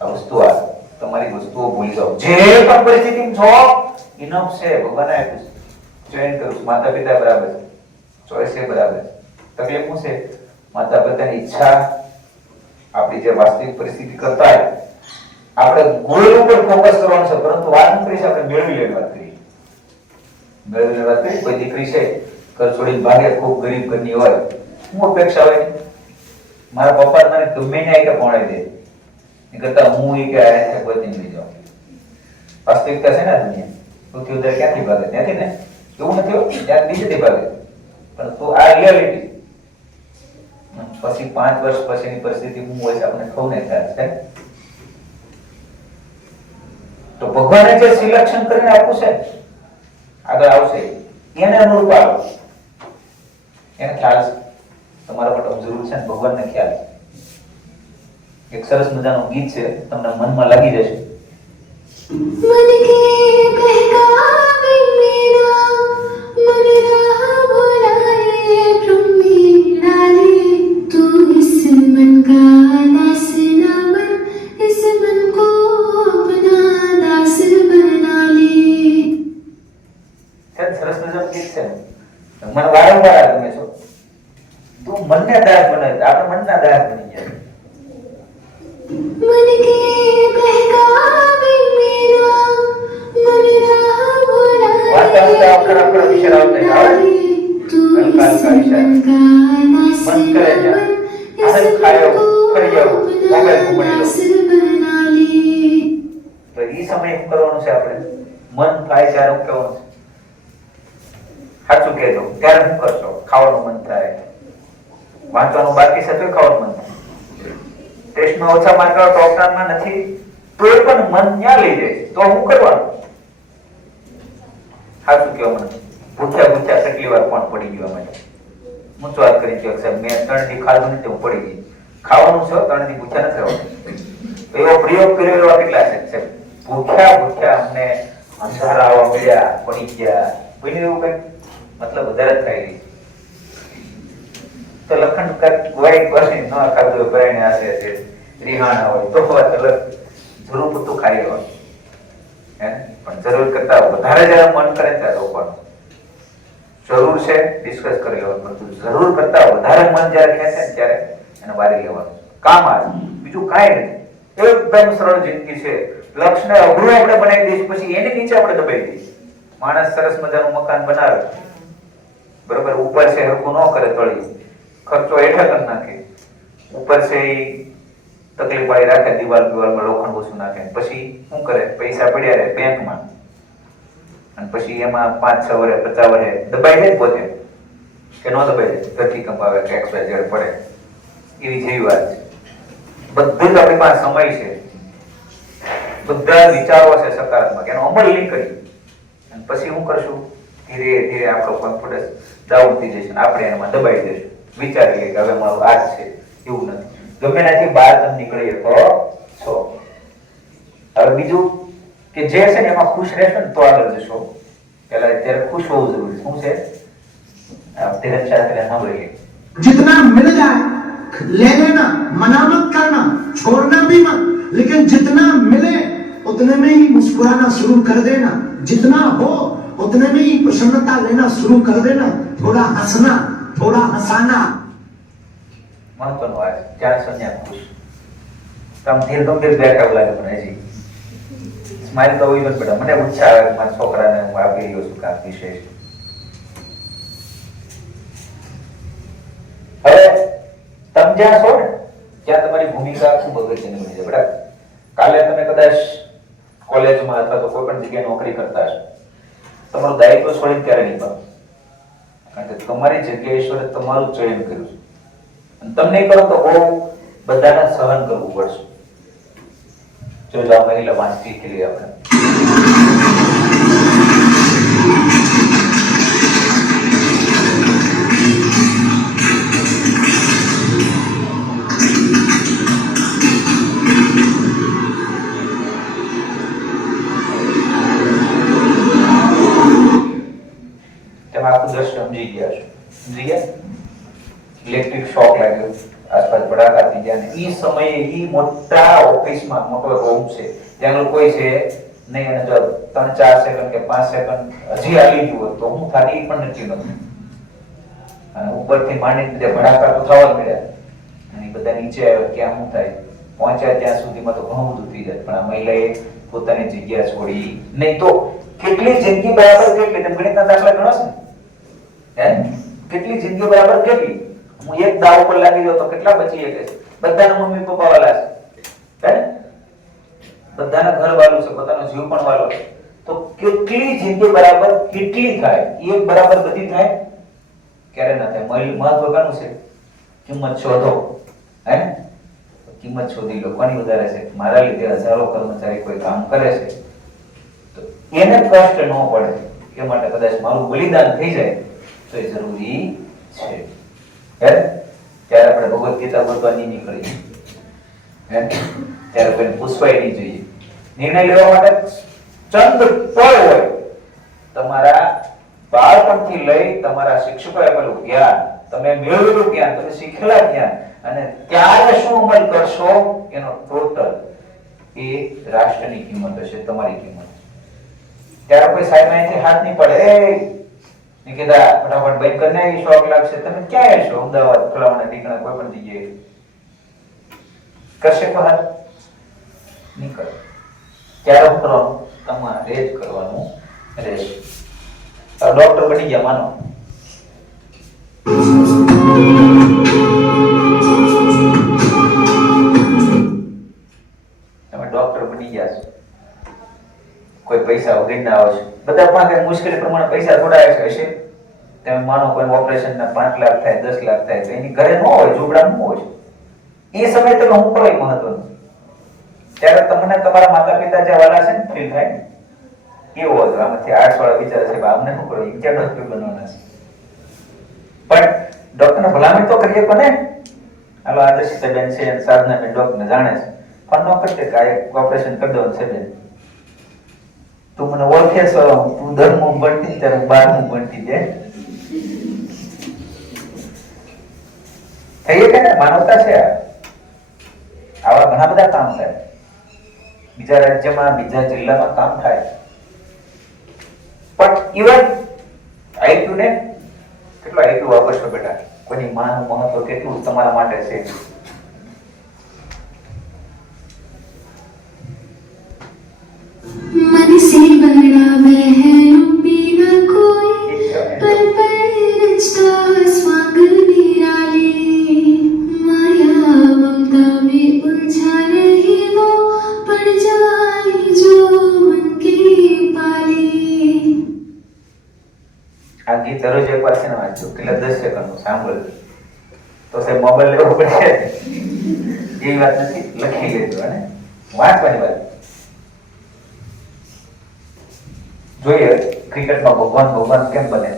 આ વસ્તુ. આ તમારી વસ્તુઓ ભૂલી જાઓ. જે પણ પરિસ્થિતિમાં છો ઇનફ છે, ભગવાને આપ્યું છે. જોઈન કરું માતા પિતા બરાબર છે, ચોઈસ એ બરાબર છે. તકલીફ શું છે? માતા પિતાની ઈચ્છા આપણી જે વાસ્તવિક પરિસ્થિતિ કરતા આપણે ગોલ ઉપર ફોકસ કરવાનું છે. પરંતુ વાત કરી છે આપણે મેળવી લેવાની વાત કરી. મેળવી લેવાની વાત કરી. કોઈ દીકરી છે ઘર છોડીને ભાગે, ખૂબ ગરીબ ઘરની હોય, શું અપેક્ષા હોય મારા પપ્પા મને ગમે ને કે ભણાવી દે એ કરતા હું એ કે આ ગોતીને લઈ જાઉં. વાસ્તવિકતા છે ને આ દુનિયા. સૌથી વધારે ક્યાંથી ભાગે? ત્યાંથી ને. એવું નથી હોતું ત્યાં બીજેથી ભાગે, પણ તો આ રિયાલિટી. પછી 5 વર્ષ પછીની પરિસ્થિતિ હું હોય છે આપણે ખબર નહીં થાય છે. તો ભગવાને જે સિલેક્શન કરીને આપ્યું છે આગળ આવશે એને અનુરૂપ આવો. એને ખ્યાલ છે તમારા માટે જરૂર છે ને ભગવાનને ખ્યાલ. એક સરસ મજાનું ગીત છે તમને મનમાં લાગી જશે. मन के बहकावे मेरा मन राह बुलाए प्रमेय डाले तू इस मन का दास ना बन इस मन को अपना दास बना ले. સરસ મજાનું ગીત છે. મને વારંવાર ગમે છો. તું મનને દાસ બનાવે, આપણે મનના દાસ બની જાય. मन के बहकावे मेरा मन राह बुलाए तू इस मन का दास ना बन इस मन को अपना दास बना ले. તો એ સમય શું કરવાનું છે આપણે? મન થાય ત્યારે શું કહેવાનું છે? સાચું કહેજો. ત્યારે શું કરશો? ખાવાનું મન થાય, વાંચવાનું બાકી છે તો ખાવાનું મન થાય, ટેસ્ટમાં ઓછા માર્ક આવે, ટોપમાં નથી તો એ પણ મન ત્યાં લઈ જાય તો શું કરવાનું? સાચું કહેવું મને ભૂખ્યા કેટલી વાર કોણ પડી ગયો માટે હું તો વાત કરી કે સાહેબ મેં 3 દી ખાધું નથી હું પડી ગઈ. ખાવાનું છે 3 દી ભૂખ્યા નથી રહેવાનું. એવો પ્રયોગ કર્યો એવા કેટલા છે સાહેબ? ભૂખ્યા અમને અંધારા આવવા મળ્યા, પડી ગયા, કોઈને એવું કઈ મતલબ વધારે જ ખાઈ ગઈ. તો લખંડ કોઈ પછી ન ખાધું કરાઈને આશે છે રિહાણા હોય તો વાત અલગ. જરૂર પૂરતું ખાઈ લેવાનું હે, પણ જરૂર કરતા વધારે જયારે મન કરે ત્યારે રોકવાનું. જરૂર છે ડિસ્કસ કરી લેવાનું, પણ જરૂર કરતા વધારે મન જયારે ખેંચે ને ત્યારે એને વારી લેવાનું. કામ આવે બીજું કાંઈ નથી. એકદમ સરળ જિંદગી છે. લક્ષ્યને અઘરું આપણે બનાવી દઈશું પછી એની નીચે આપણે દબાઈ દઈશું. માણસ સરસ મજાનું મકાન બનાવે બરોબર, ઉપર છે હરખું ન કરે, તળી ખર્ચો હેઠળ કરી નાખે, ઉપર છે તકલીફ વાળી રાખે, દિવાલમાં લોખંડ ઓછું નાખે, પછી શું કરે? પૈસા પડ્યા રહે બેંકમાં અને પછી એમાં 5-6 વર્ષ 50 વર્ષ દબાઈ જાય પોતે કે ન દબાઈ જાય, ધરતી કંપાવે, ટેક્સ વેજર પડે, એવી જેવી વાત છે. બધું જ આપણી પાસે સમય છે, બધા વિચારો છે સકારાત્મક, એનો અમલ નહીં કરી અને પછી શું કરશું? ધીરે ધીરે આપણો કોન્ફિડન્સ ડાઉન થઈ જશે, આપણે એમાં દબાઈ જઈશું, વિચારી લઈએ કે હવે મારું આ જ છે. એવું નથી. ગમે ત્યાંથી બહાર તમે નીકળી શકો છો. હવે બીજું કે જે છે ને એમાં ખુશ રહેશો ને તો આગળ જશો. પહેલા અત્યારે ખુશ હોવું જરૂરી. શું છે? ધીરજ સાથે સાંભળીએ. जितना मिल जाए ले लेना, मना मत करना, छोड़ना भी मत, लेकिन जितना मिले उतने में ही मुस्कुराना शुरू कर देना. जितना हो उतने में ही प्रसन्नता लेना शुरू कर देना. थोड़ा हंसना, थोड़ा हंसाना. મહત્વનું આ ચાર સંજ્ઞા ખુશ. તમ ધીર ગંભીર બેઠા લાગે મને હજી સ્માઈલ તો હોય જ બેટા. મને ઉત્સાહ આવે મારા છોકરાને હું આપી રહ્યો છું કામ વિશેષ. હવે તમે જ્યાં છો ને ત્યાં તમારી ભૂમિકા ખૂબ અગત્યની બની છે બેટા. કાલે તમે કદાચ કોલેજમાં અથવા તો કોઈ પણ જગ્યાએ નોકરી કરતા હશો, તમારું દાયિત્વ છોડીને ક્યારે નહીં કરો, કારણ કે તમારી જગ્યાએ ઈશ્વરે તમારું ચયન કર્યું છે. તમે નહીં કરો તો બહુ બધાને સહન કરવું પડશે. જો જાઓ મહિલા વાંચતી કે લઈએ આપણે. તમે આખું દ્રશ્ય સમજી ગયા છો. સમજી ગયા? ઇલેક્ટ્રિક શોક લાગ્યો, આસપાસ ભડાકા થઈ ગયા, અને એ સમયે એ મોટા ઓફિસમાં મોટો રૂમ છે, ત્યાં કોઈ છે નહીં, અને જો 3-4 સેકન્ડ કે 5 સેકન્ડ હજી હાલી ગયું તો હું થાય એ પણ નક્કી નથી. અને ઉપરથી માંડીને જે ભડાકા તો થવા મળ્યા અને બધા નીચે આવ્યા, ક્યાં શું થાય પહોંચ્યા ત્યાં સુધીમાં તો ઘણું બધું થઈ જાય. પણ આ મહિલાએ પોતાની જગ્યા છોડી નહીં. તો કેટલી જિંદગી બરાબર કેટલી? તમે ગણિતના દાખલા ગણો છો ને, હે કેટલી જિંદગી બરાબર કેટલી? હું એક દાવ પર લાગી જાઉં તો કેટલા બચી શકે છે? બધાના મમ્મી પપ્પા વાલા છે, હે? બધાના ઘર વાળું છે, પોતાનો જીવ પણ વાળો છે. તો કેટલી જિંદગી બરાબર કેટલી થાય? એક બરાબર બધી થાય? ક્યારે ના થાય. મહત્વ કોનું છે? કિંમત શોધો, હે? કિંમત શોધી લો. કોની વધારે છે? મારા લીધે હજારો કર્મચારી કોઈ કામ કરે છે તો એને કષ્ટ ન પડે એ માટે કદાચ મારું બલિદાન થઈ જાય તો એ જરૂરી છે, હે? ત્યારે આપણે ભગવદ ગીતા બોલવાની નીકળી, હે? ત્યારે કોઈને પૂછવાય નહીં જોઈએ. નિર્ણય લેવા માટે ચંદ પળ હોય. તમારા બાળપણથી લઈ તમારા શિક્ષકોએ આપેલું જ્ઞાન, તમે મેળવેલું જ્ઞાન, તમે શીખેલા જ્ઞાન અને ત્યારે શું અમલ કરશો એનો ટોટલ એ રાષ્ટ્રની કિંમત હશે, તમારી કિંમત. ત્યારે કોઈ સાહેબ અહીંથી હાથ નહીં પડે, એ કીધા ફટાફટ બંધ કરીને શોખ લાગશે. તમે ક્યાં છો? અમદાવાદ, ફલાણા ઠીકણા કોઈ પણ જગ્યાએ કરશે તો હાથ નહીં કરે. ત્યારે શું કરવાનું? તમારે જ કરવાનું રહેશે. ડોક્ટર બની ગયા માનો, તમે ડોક્ટર બની ગયા છો, કોઈ પૈસા વગરના આવશે. બધા પાસે મુશ્કેલી પ્રમાણે પૈસા થોડા હશે. તમે માનો કોઈ ઓપરેશન ના 5 લાખ થાય, 10 લાખ થાય તો એની ઘરે ન હોય, ઝૂંપડામાં ન હોય. એ સમય તમે હું કરો એ મહત્વનું. ત્યારે તમને તમારા માતા પિતા જે વાલા છે ને ફીલ થાય ને એવો હતો. આમાંથી આર્ટ્સ વાળા વિચારે છે અમને શું કરો, ક્યાં ડોક્ટર બનવાના છે? પણ ડોક્ટરને ભલામણ તો કરીએ કોને? હાલો આદર્શિતાબેન છે, સાધનાબેન ડોક્ટરને જાણે છે, પણ ન કરતે કે આ ઓપરેશન કરી દેવાનું છે બેન. તું મને ઓળખે છો, તું 10મું ભણતી ત્યારે 12મું ભણતી છે. થઈ કે ને માનવતા છે. આવા ઘણા બધા કામ થાય, બીજા રાજ્યમાં, બીજા જિલ્લામાં કામ થાય. પણ ઇવન આઈક્યુ ને કેટલો આઈક્યુ વાપરશો બેટા? કોઈની માનનું મહત્વ કેટલું તમારા માટે છે? मन से बड़ा बहन बिना कोई पल पल रचता स्वांग निराले माया ममता में उलझा रही वो पड़ जाए जो मन के पाले. આ ગીત દરરોજ એકવાર છે ને વાંચજો, કેટલા 10 સેકન્ડનું સાંભળજો તો સાહેબ મોબાઈલ લેવો પડે એવી વાત નથી. લખી લેજો અને વાંચવાની વાત. જોઈએ ક્રિકેટમાં ભગવાન ભગવાન કેમ બને?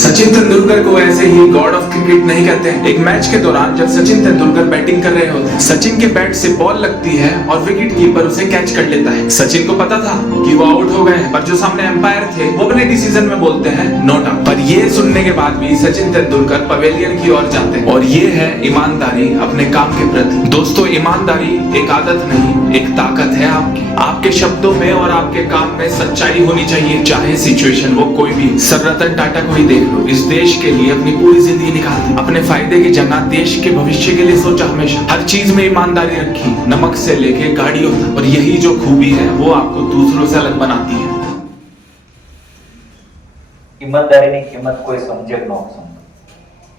सचिन तेंदुलकर को ऐसे ही गॉड ऑफ क्रिकेट नहीं कहते हैं। एक मैच के दौरान जब सचिन तेंदुलकर बैटिंग कर रहे होते हैं, सचिन के बैट से बॉल लगती है और विकेट कीपर उसे कैच कर लेता है। सचिन को पता था कि वो आउट हो गए हैं, पर जो सामने एम्पायर थे वो अपने डिसीजन में बोलते हैं नॉट आउट। पर ये सुनने के बाद भी सचिन तेंदुलकर पवेलियन की ओर जाते हैं और ये है ईमानदारी अपने काम के प्रति। दोस्तों, ईमानदारी एक आदत नहीं, एक ताकत है आपकी। आपके शब्दों में और आपके काम में सच्चाई होनी चाहिए, चाहे सिचुएशन वो कोई भी। सर रतन टाटा को ही देख लो, इस देश के लिए अपनी पूरी जिंदगी निकाली, अपने फायदे की जगह देश के भविष्य के लिए सोचा, हमेशा हर चीज में ईमानदारी रखी, नमक से लेके गाड़ियों तक। और यही जो खूबी है वो आपको दूसरों से अलग बनाती है। ઈમાનદારીની કિંમત કોઈ સમજે કે ન સમજે,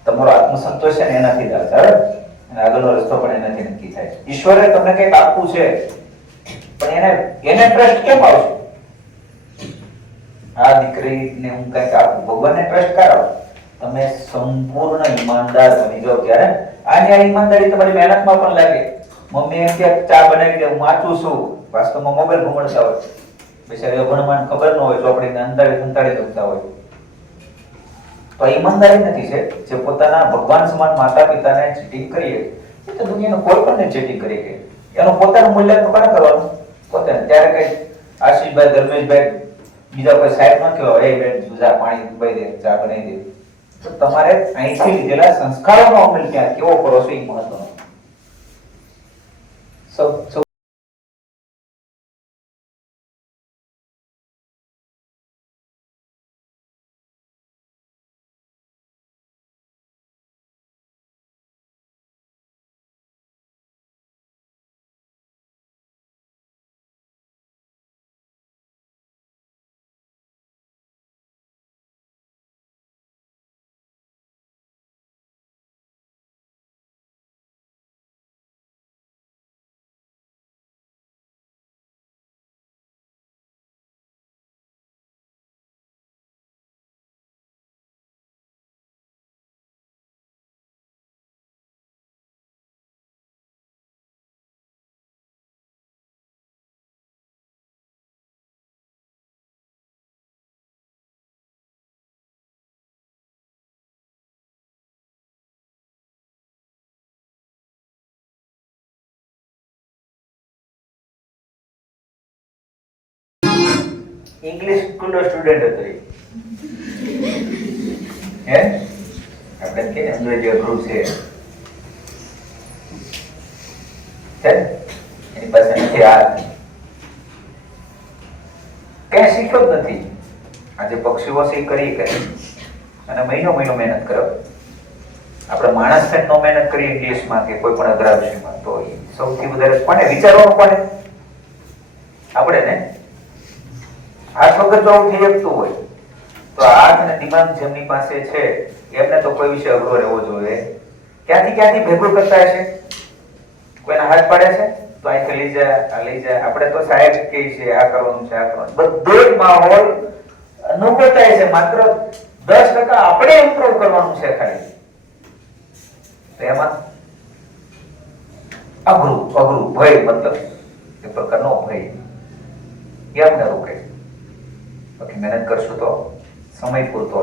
તમારો આત્મસંતોષ છે ને એનાથી જ આવે, અને આગળનો રસ્તો પણ એનાથી નક્કી થાય. ઈશ્વરે તમને કંઈક આપવું છે પણ એને ટ્રસ્ટ કેમ આવશે? આ દીકરીને હું કંઈક આપું, ભગવાનને ટ્રસ્ટ કરાવો. તમે સંપૂર્ણ ઈમાનદાર બની જાઓ ત્યારે આ ઈમાનદારી તમારી મહેનતમાં પણ લાગે. મમ્મી એમ કે ચા બનાવી દે, હું વાંચું છું, વાસ્તવમાં મોબાઈલ ઘુમડતા હોય, બિચારી અભણમાં ખબર ન હોય, ચોપડીને અંતાડી દોડતા હોય. તો ઈમાનદારી નથી છે. જે પોતાના ભગવાન સમાન માતા પિતાને ચીટિંગ કરીએ એ તો દુનિયાનો કોઈ પણ ચીટિંગ કરી કે એનું પોતાનું મૂલ્યાંકન કોને કરવાનું? પોતાને. ત્યારે કઈ આશીષભાઈ, ધર્મેશભાઈ, બીજા કોઈ સાહેબ ન કહેવાય, એ બેન જા પાણી ડૂબાઈ દે, ચા બનાવી દે. તો તમારે અહીંથી લીધેલા સંસ્કારોનો અમલ ક્યાં કેવો કરો છો એ મહત્વનો. સૌ ઇંગ્લિશ સ્કૂલનો સ્ટુડન્ટ હતો એ. હે આપણે કે અંગ્રેજી અઘરું છે એની પાસે નથી હાથ, કઈ શીખ્યો જ નથી. આજે પક્ષીઓ છે કરી કરે અને મહિનો મહેનત કરો. આપણે માણસ છે નો મહેનત કરીએ ઇંગ્લિશમાં કે કોઈ પણ અઘરા વિષયમાં તો એ સૌથી વધારે કોને વિચારવાનું પડે? આપણે ને હાથ વગર જો આવું થઈ શકતું હોય તો હાથ અને દિમાગ જેમની પાસે છે એમને તો કોઈ વિષય અઘરો રહેવો જોઈએ. ક્યાંથી ભેગું કરતા હશે? કોઈના હાથ પાડે છે તો અહીંથી લઈ જાય, આ લઈ જાય. આપણે તો સાહેબ કહે છે આ કરવાનું છે, આ કરવાનું. બધો જ માહોલ અનુભવાય છે. માત્ર 10% આપણે ઇમ્પ્રૂવ કરવાનું છે ખાલી. તો એમાં અઘરું ભય, મતલબ એ પ્રકારનો ભય એ આપણે રોકે. બાકી મહેનત કરશું તો સમય પૂરતો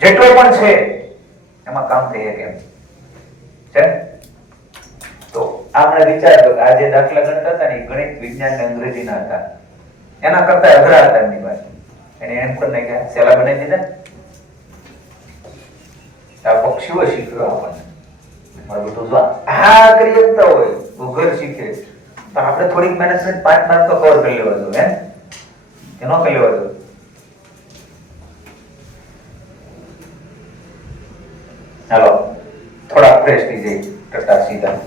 જેટલો પણ છે એમાં કામ થઈ શકે એમ છે. તો આપણે વિચાર કરો આ જે દાખલા ગણતા હતા ને ગણિત, વિજ્ઞાન ને અંગ્રેજીના હતા, એના કરતા અઘરા હતા એમની પાસે. એને એમ કરી નાખ્યા, સહેલા બનાવી દીધા. આ પક્ષીઓ શીખ્યો આપણને. મારું બધું જો આ કરી શકતા હોય, ભૂગોળ શીખે તો આપણે થોડીક મહેનત 5 માર્ક તો કવર કરી લેવા જોઈએ. હે એનો કરી લેવા જોઈએ. ચાલો થોડા ફ્રેશ થઈ જાય, ટટા સીધા.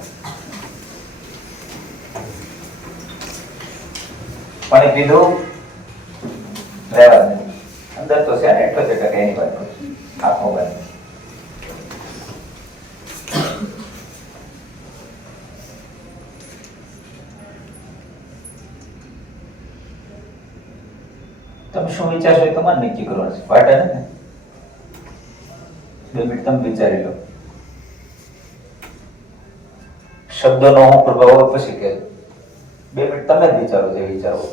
પાણી પીધું? લેવા નહીં. અંદર તો છે ને 78% એની વાત આખો બંધ. તમે શું વિચારશો એ તમારે નક્કી કરવાનું છે. વાટા ને 2 મિનિટ તમે વિચારી લો. શબ્દનો હું પ્રભાવ હોય પછી કે 2 મિનિટ તમે જ વિચારો જે વિચારો.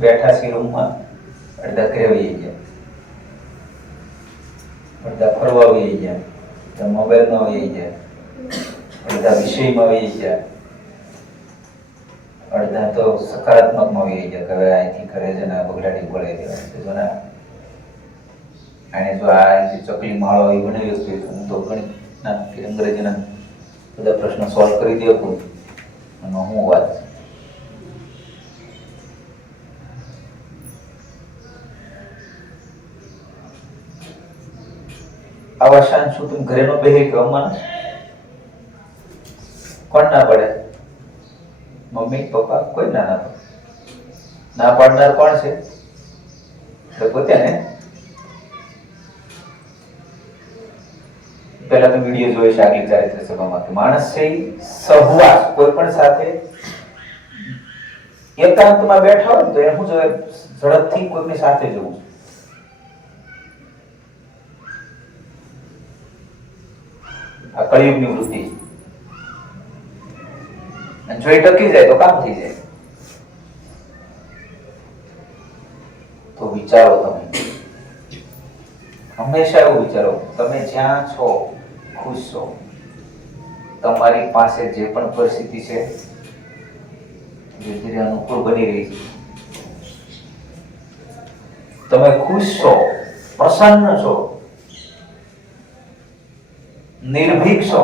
બેઠા છે રૂમમાં, અડધા ઘરે વહી ગયા, અડધા ફરવા વહી ગયા, અડધા મોબાઈલમાં વહી ગયા, અડધા વિષયમાં વહી ગયા, અડધા તો સકારાત્મકમાં વહી ગયા કે હવે અહીંથી ઘરે જઈને બગડાટી બોલાવી દેવા છે. જો ના આને જો આ ચકલી માળો એ બનાવ્યો છે હું તો ગણિતના કે અંગ્રેજીના બધા પ્રશ્નો સોલ્વ કરી દે એમાં હું વાત છે. આવા શાંત શું તમે ઘરે નો બેહી કે અમ્મા કોણ ના પડે? મમ્મી પપ્પા કોઈ ના પડે. ના પાડનાર કોણ છે? પોતે ને. પહેલા તો વિડીયો જોઈ છે આગલી ચારિત્ર સભામાં કે માણસ છે સહવાસ કોઈ પણ સાથે એકાંતમાં બેઠા હોય તો એમ જોઈએ ઝડપથી કોઈની સાથે જવું. આ કળિયુગની વૃત્તિ. જો એ ટકી જાય તો કામ થઈ જાય. તો વિચારો તમે હંમેશા એવું વિચારો તમે જ્યાં છો ખુશ છો. તમારી પાસે જે પણ પરિસ્થિતિ છે ધીરે ધીરે અનુકૂળ બની રહી છે. તમે ખુશ છો, પ્રસન્ન છો, નિર્ભીક છો.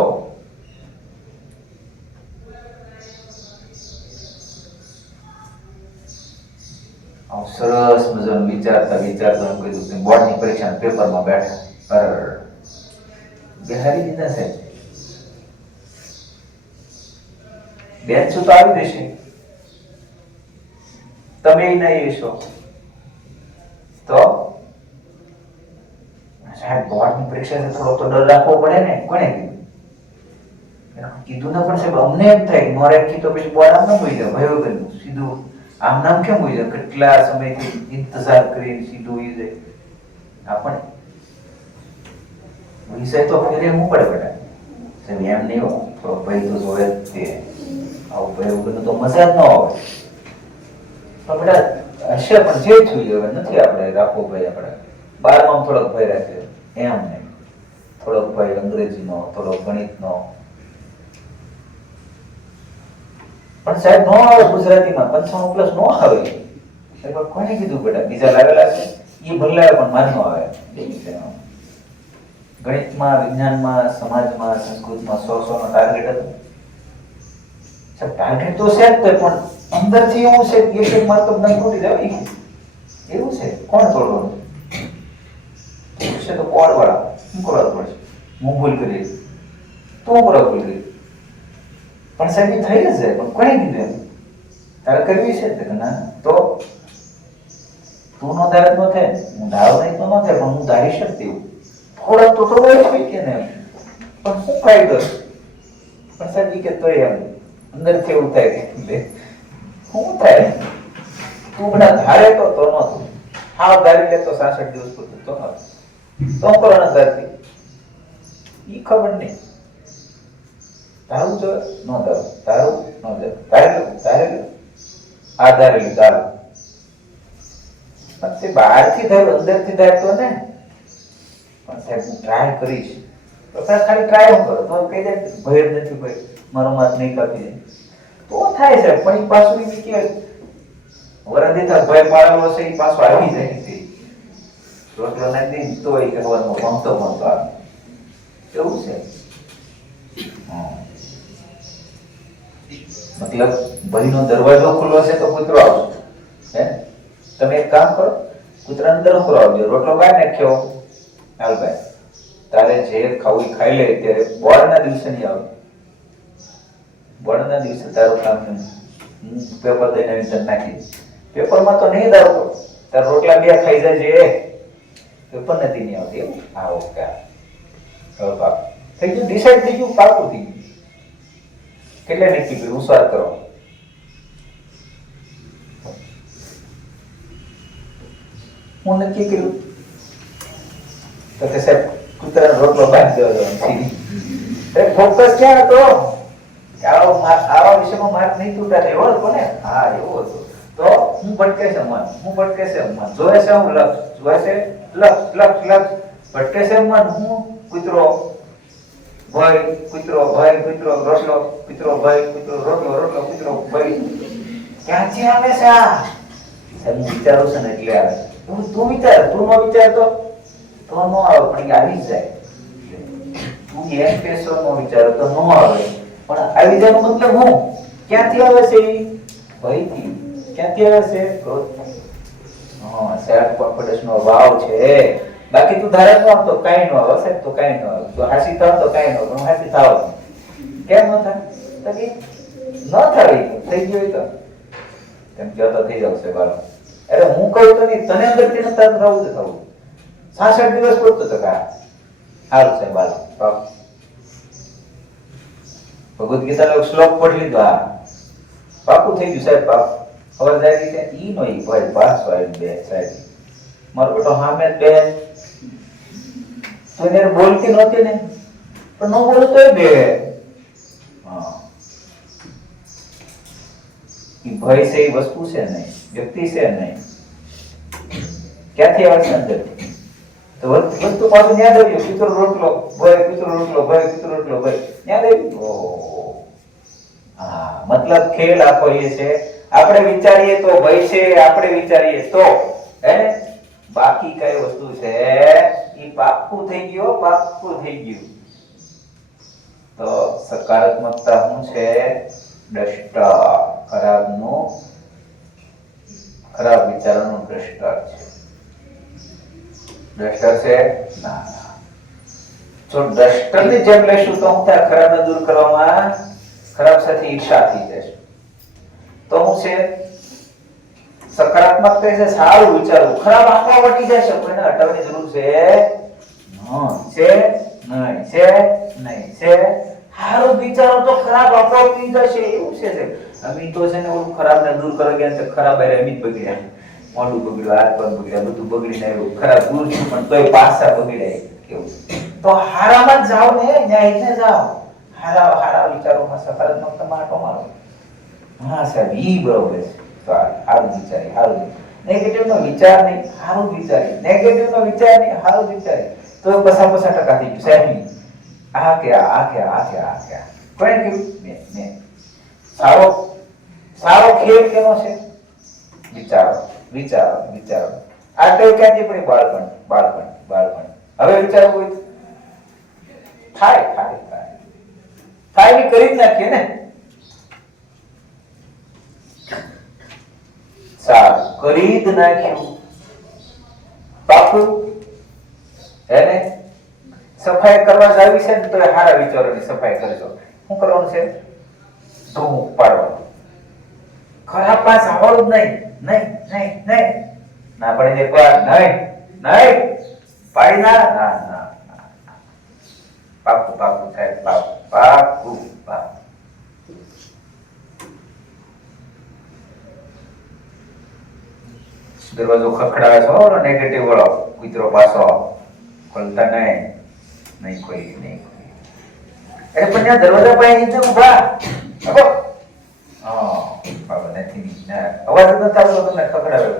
સરસ મજાનું વિચારતા કીધું બોર્ડની પરીક્ષાના પેપરમાં બેઠા બેહારી દીધા છે. બેન્ચ તો આવી દેશે, તમે નહીં છો તો સાહેબ બોર્ડની પરીક્ષા થોડો તો ડર રાખવો પડે ને. કોને કીધું? કીધું ના પણ સાહેબ અમને એમ થાય કે નો રાખી તો પછી બોર્ડ આમ ના હોય જાય ભાઈ વગરનું સીધું આમ નામ કેમ હોય જાય કેટલા સમયથી ઇંતજાર કરીને સીધું હોય જાય આપણે વિષય તો ફેરે હું પડે બેટા સાહેબ એમ નહીં હો થોડો ભાઈ તો જોવે જ તે આવું ભાઈ વગરનું તો મજા જ ન આવે પણ બેટા હશે પણ જે થયું હવે નથી આપણે રાખવો ભાઈ આપણે 12માં થોડોક ભય રાખ્યો એમ નહીં થોડોક ભય અંગ્રેજીનો થોડોક ગણિતનો પણ સાહેબ નો આવે ગુજરાતીમાં 95 પ્લસ નો આવે સાહેબ કોને કીધું બેટા બીજા લાવેલા છે એ ભલે પણ માન નો આવે ગણિતમાં વિજ્ઞાનમાં સમાજમાં સંસ્કૃતમાં 100 નો ટાર્ગેટ હતો સાહેબ ટાર્ગેટ તો છે જ પણ અંદરથી એવું છે કે એક માર્ક તો નહીં તોડી જાય એવું છે કોણ તોડવાનું છે તો કોડ વાળા શું કરવા પડશે હું ભૂલ કરી તો હું કરવા ભૂલ કરી પણ સાહેબ એ થઈ જ જાય પણ કોને કીધું એમ તારે કરવી છે કે ના તો તું નો ધાર નો થાય હું ધારો નહીં તો ન થાય પણ હું ધારી શકતી થોડા તો હોય કે ને પણ શું ફાયદો પણ સાહેબ એ કે તો એમ અંદરથી એવું થાય કે શું થાય તું બધા ધારે તો ન તું હાવ ધારી લે તો 66 દિવસ પૂરતું તો ન તો કરવાના ધારતી ઈ ખબર નહીં તારું જો ન ધારું તારું ન ધારું તારે આધારેલું તારું પણ તે બહારથી ધારું અંદરથી ધારતો ને પણ સાહેબ હું ટ્રાય કરીશ તો ખાલી ટ્રાય હું કરો તો કહી દે ભય જ નથી ભાઈ મારો માત નહીં કાપી દે તો થાય છે પણ એ પાછું એ કે વરદી તો ભય પાડેલો છે એ પાછો આવી જાય છે રોટલો નાખી દે તો એ કહેવાનું ભણતો આવે એવું છે મતલબ ભયનો દરવાજો ખુલ્લો છે તો કૂતરો આવશે હે તમે એક કામ કરો કૂતરાને અંદર ઉભો આવજો રોટલો બહાર નાખ્યો હાલ ભાઈ તારે જે ખાવું ખાઈ લે ત્યારે બોર્ડના દિવસે નહીં આવે બોર્ડના દિવસે તારું કામ પેપર દઈને તને નાખી પેપરમાં તો નહીં દાવ તાર રોટલા બે ખાઈ જાય પેપર નથી નહીં આવતી એવું હા ઓકે હવે પાક થઈ ગયું ડિસાઈડ થઈ ગયું પાકું થઈ ગયું કેટલે નક્કી કર્યું ઉસાર કરો હું નક્કી કર્યું તો કે સાહેબ કૂતરાનો રોટલો બાંધી દેવો અરે ફોકસ ક્યાં હતો આવા વિષયમાં માર્ક નહીં તૂટા એવો હતો ને હા એવો હતો તો હું ભટકે છે મન જોવે છે હું લક્ષ જોવે છે લક્ષ ભટકે છે મન હું કૂતરો ભય કૂતરો રોટલો કૂતરો ભય કૂતરો રોટલો કૂતરો ભય ક્યાંથી આવે છે આ હું વિચારું છું ને એટલે આવે તું વિચાર તું નો વિચાર તો નો આવે પણ આવી જ જાય તું એમ કેસો નો વિચાર તો નો આવે પણ આવી જાય મતલબ હું ક્યાંથી આવે છે ભયથી ક્યાંથી આવે છે સેલ્ફ કોન્ફિડન્સ નો ભાવ છે બાકી તું ધારે નો તો કાઈ નો આવે તો કાઈ નો આવે તો હાસી થાવ તો કાઈ નો પણ હાસી થાવ કેમ ન થાય તો કે ન થાય થઈ ગયું તો તેમ જો તો થઈ જશે બાળક અરે હું કહું તો નહીં તને અંદરથી નતા થવું જ થવું 66 દિવસ પૂરતું તો કા સારું છે બાળક ભગવદ ગીતાનો શ્લોક પઢી લીધો આ પાકું થઈ ગયું સાહેબ પાક ખબર જાય કે ઈ નો ઈ ભાઈ પાસ હોય બે સાહેબ મારો બેટો સામે બે તો એને બોલતી નહોતી ને પણ ન બોલો તોય બે હા ઈ ભય છે એ વસ્તુ છે નહીં વ્યક્તિ છે નહીં ક્યાંથી આવે છે અંદર તો વસ્તુ પાછું યાદ આવ્યું કૂતરો રોટલો ભય યાદ આવ્યું હા મતલબ ખેલ આખો એ છે આપણે વિચારીએ તો ભય છે આપણે વિચારીએ તો હે બાકી કઈ વસ્તુ છે ઈ પાક્કું થઈ ગયું તો સકારાત્મકતા શું છે દ્રષ્ટા ખરાબ વિચારોનું દ્રષ્ટા છે ના જો દ્રષ્ટાની જેમ લેશું તો હું ત્યાં ખરાબને દૂર કરવામાં ખરાબ સાથે ઈર્ષા થઈ જશે તો હું છે સકારાત્મક છે સારું વિચારવું ખરાબ આંખો વટી જશે કોઈને હટાવવાની જરૂર છે નહીં હારું વિચારો તો ખરાબ આપોઆપ થઈ જશે એવું છે અમે તો છે ને ઓલું ખરાબ ને દૂર કરવા ગયા તો ખરાબ આરે અમિત બગડ્યા મોઢું બગડ્યું હાથ પગ બગડ્યા બધું બગડીને આવ્યું ખરાબ દૂર છું પણ તોય પાછા બગડ્યા કેવું તો હારામાં જ જાઓ ને ન્યાય ને જાઓ હારા હારા વિચારોમાં સકારાત્મકતા માટો મારો હા સાહેબ ઈ બરોબર છે તો હારું વિચારી હારું નેગેટિવ નો વિચાર નહીં હારું વિચારી નેગેટિવ નો વિચાર નહીં હારું વિચારી તો 50% થઈ ગયું સાહેબ આ કે કોણે કીધું ને સારો સારો ખેલ કેનો છે વિચારો વિચારો વિચારો આ તો ક્યાંથી પડી બાળપણ હવે વિચારો કોઈ થાય બી કરી જ નાખીએ ને સારું કરી જ નાખ્યું પાકું એને સફાઈ કરવા જાવી છે ને તો હારા વિચારોની સફાઈ કરજો શું કરવાનું છે ધૂમ પાડવાનું ખરાબ પાસ આવવાનું જ નહીં ના પડે એકવાર નહીં પાડી ના પાકું સાહેબ પાકું દરવાજો ખખડાવે છો નેગેટિવ વાળો કૂતરો પાછો ખોલતા નહીં કોઈ અરે પણ ત્યાં દરવાજા પાસે નીચે ઉભા અવાજ ન થતો તમને ખખડાવ્યો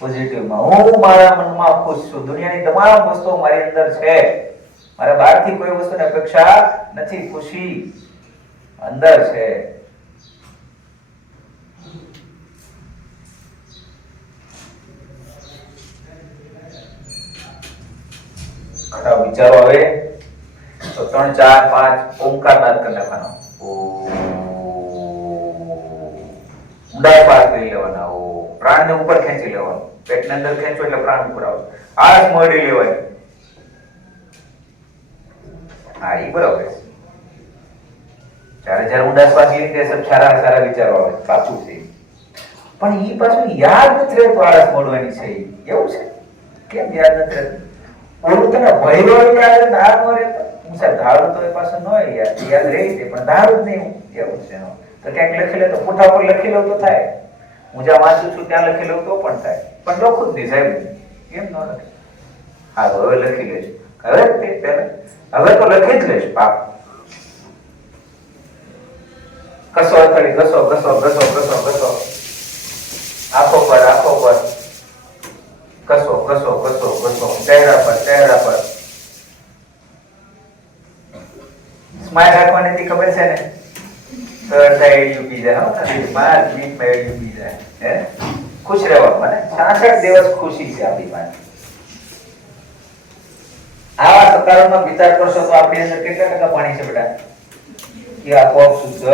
પોઝિટિવમાં હું મારા મનમાં ખુશ છું દુનિયાની તમામ વસ્તુઓ મારી અંદર છે મારે બહારથી કોઈ વસ્તુની અપેક્ષા નથી ખુશી અંદર છે ખરાબ વિચારો આવે તો 3 4 5 ઓમકાર નાદ કરી નાખવાનો ઊંડા શ્વાસ લઈ લેવાના પ્રાણને ઉપર ખેંચી લેવાનો પેટને અંદર ખેંચો એટલે પ્રાણ ઉપર આવે આળસ મોડી લેવાય હા એ બરાબર છે જ્યારે ઊંડા શ્વાસ લઈએ ત્યારે સારા વિચારો આવે સાચું છે પણ એ પાછું યાદ નથી રહેતું આળસ મોડવાની છે એવું છે કેમ યાદ નથી રહેતું ઓલું તને ભયરો યાદ ધાર નો રહેતો હું સાહેબ ધારું તો એ પાસે ન યાદ રહી છે પણ ધારું જ નહીં એવું છે તો ક્યાંક લખી લે તો પુઠા પર લખી લઉં તો થાય હું જ્યાં વાંચું છું ત્યાં લખી લઉં તો પણ થાય પણ લખું જ નહીં સાહેબ કેમ ન લખે હા હવે લખી લેજો હવે તો લખી જ લઈશ પાપ કસો અથડી ઘસો આંખો પર કસો ચહેરા પર સ્માઈલ રાખવાની હતી ખબર છે ને ખુશ રહેવાનું મને 66 દિવસ ખુશી છે આપણી પાસે આવા સકારાત્મક વિચાર કરશો તો આપણી અંદર કેટલા ટકા પાણી છે બેટા કે આપોઆપ શુદ્ધ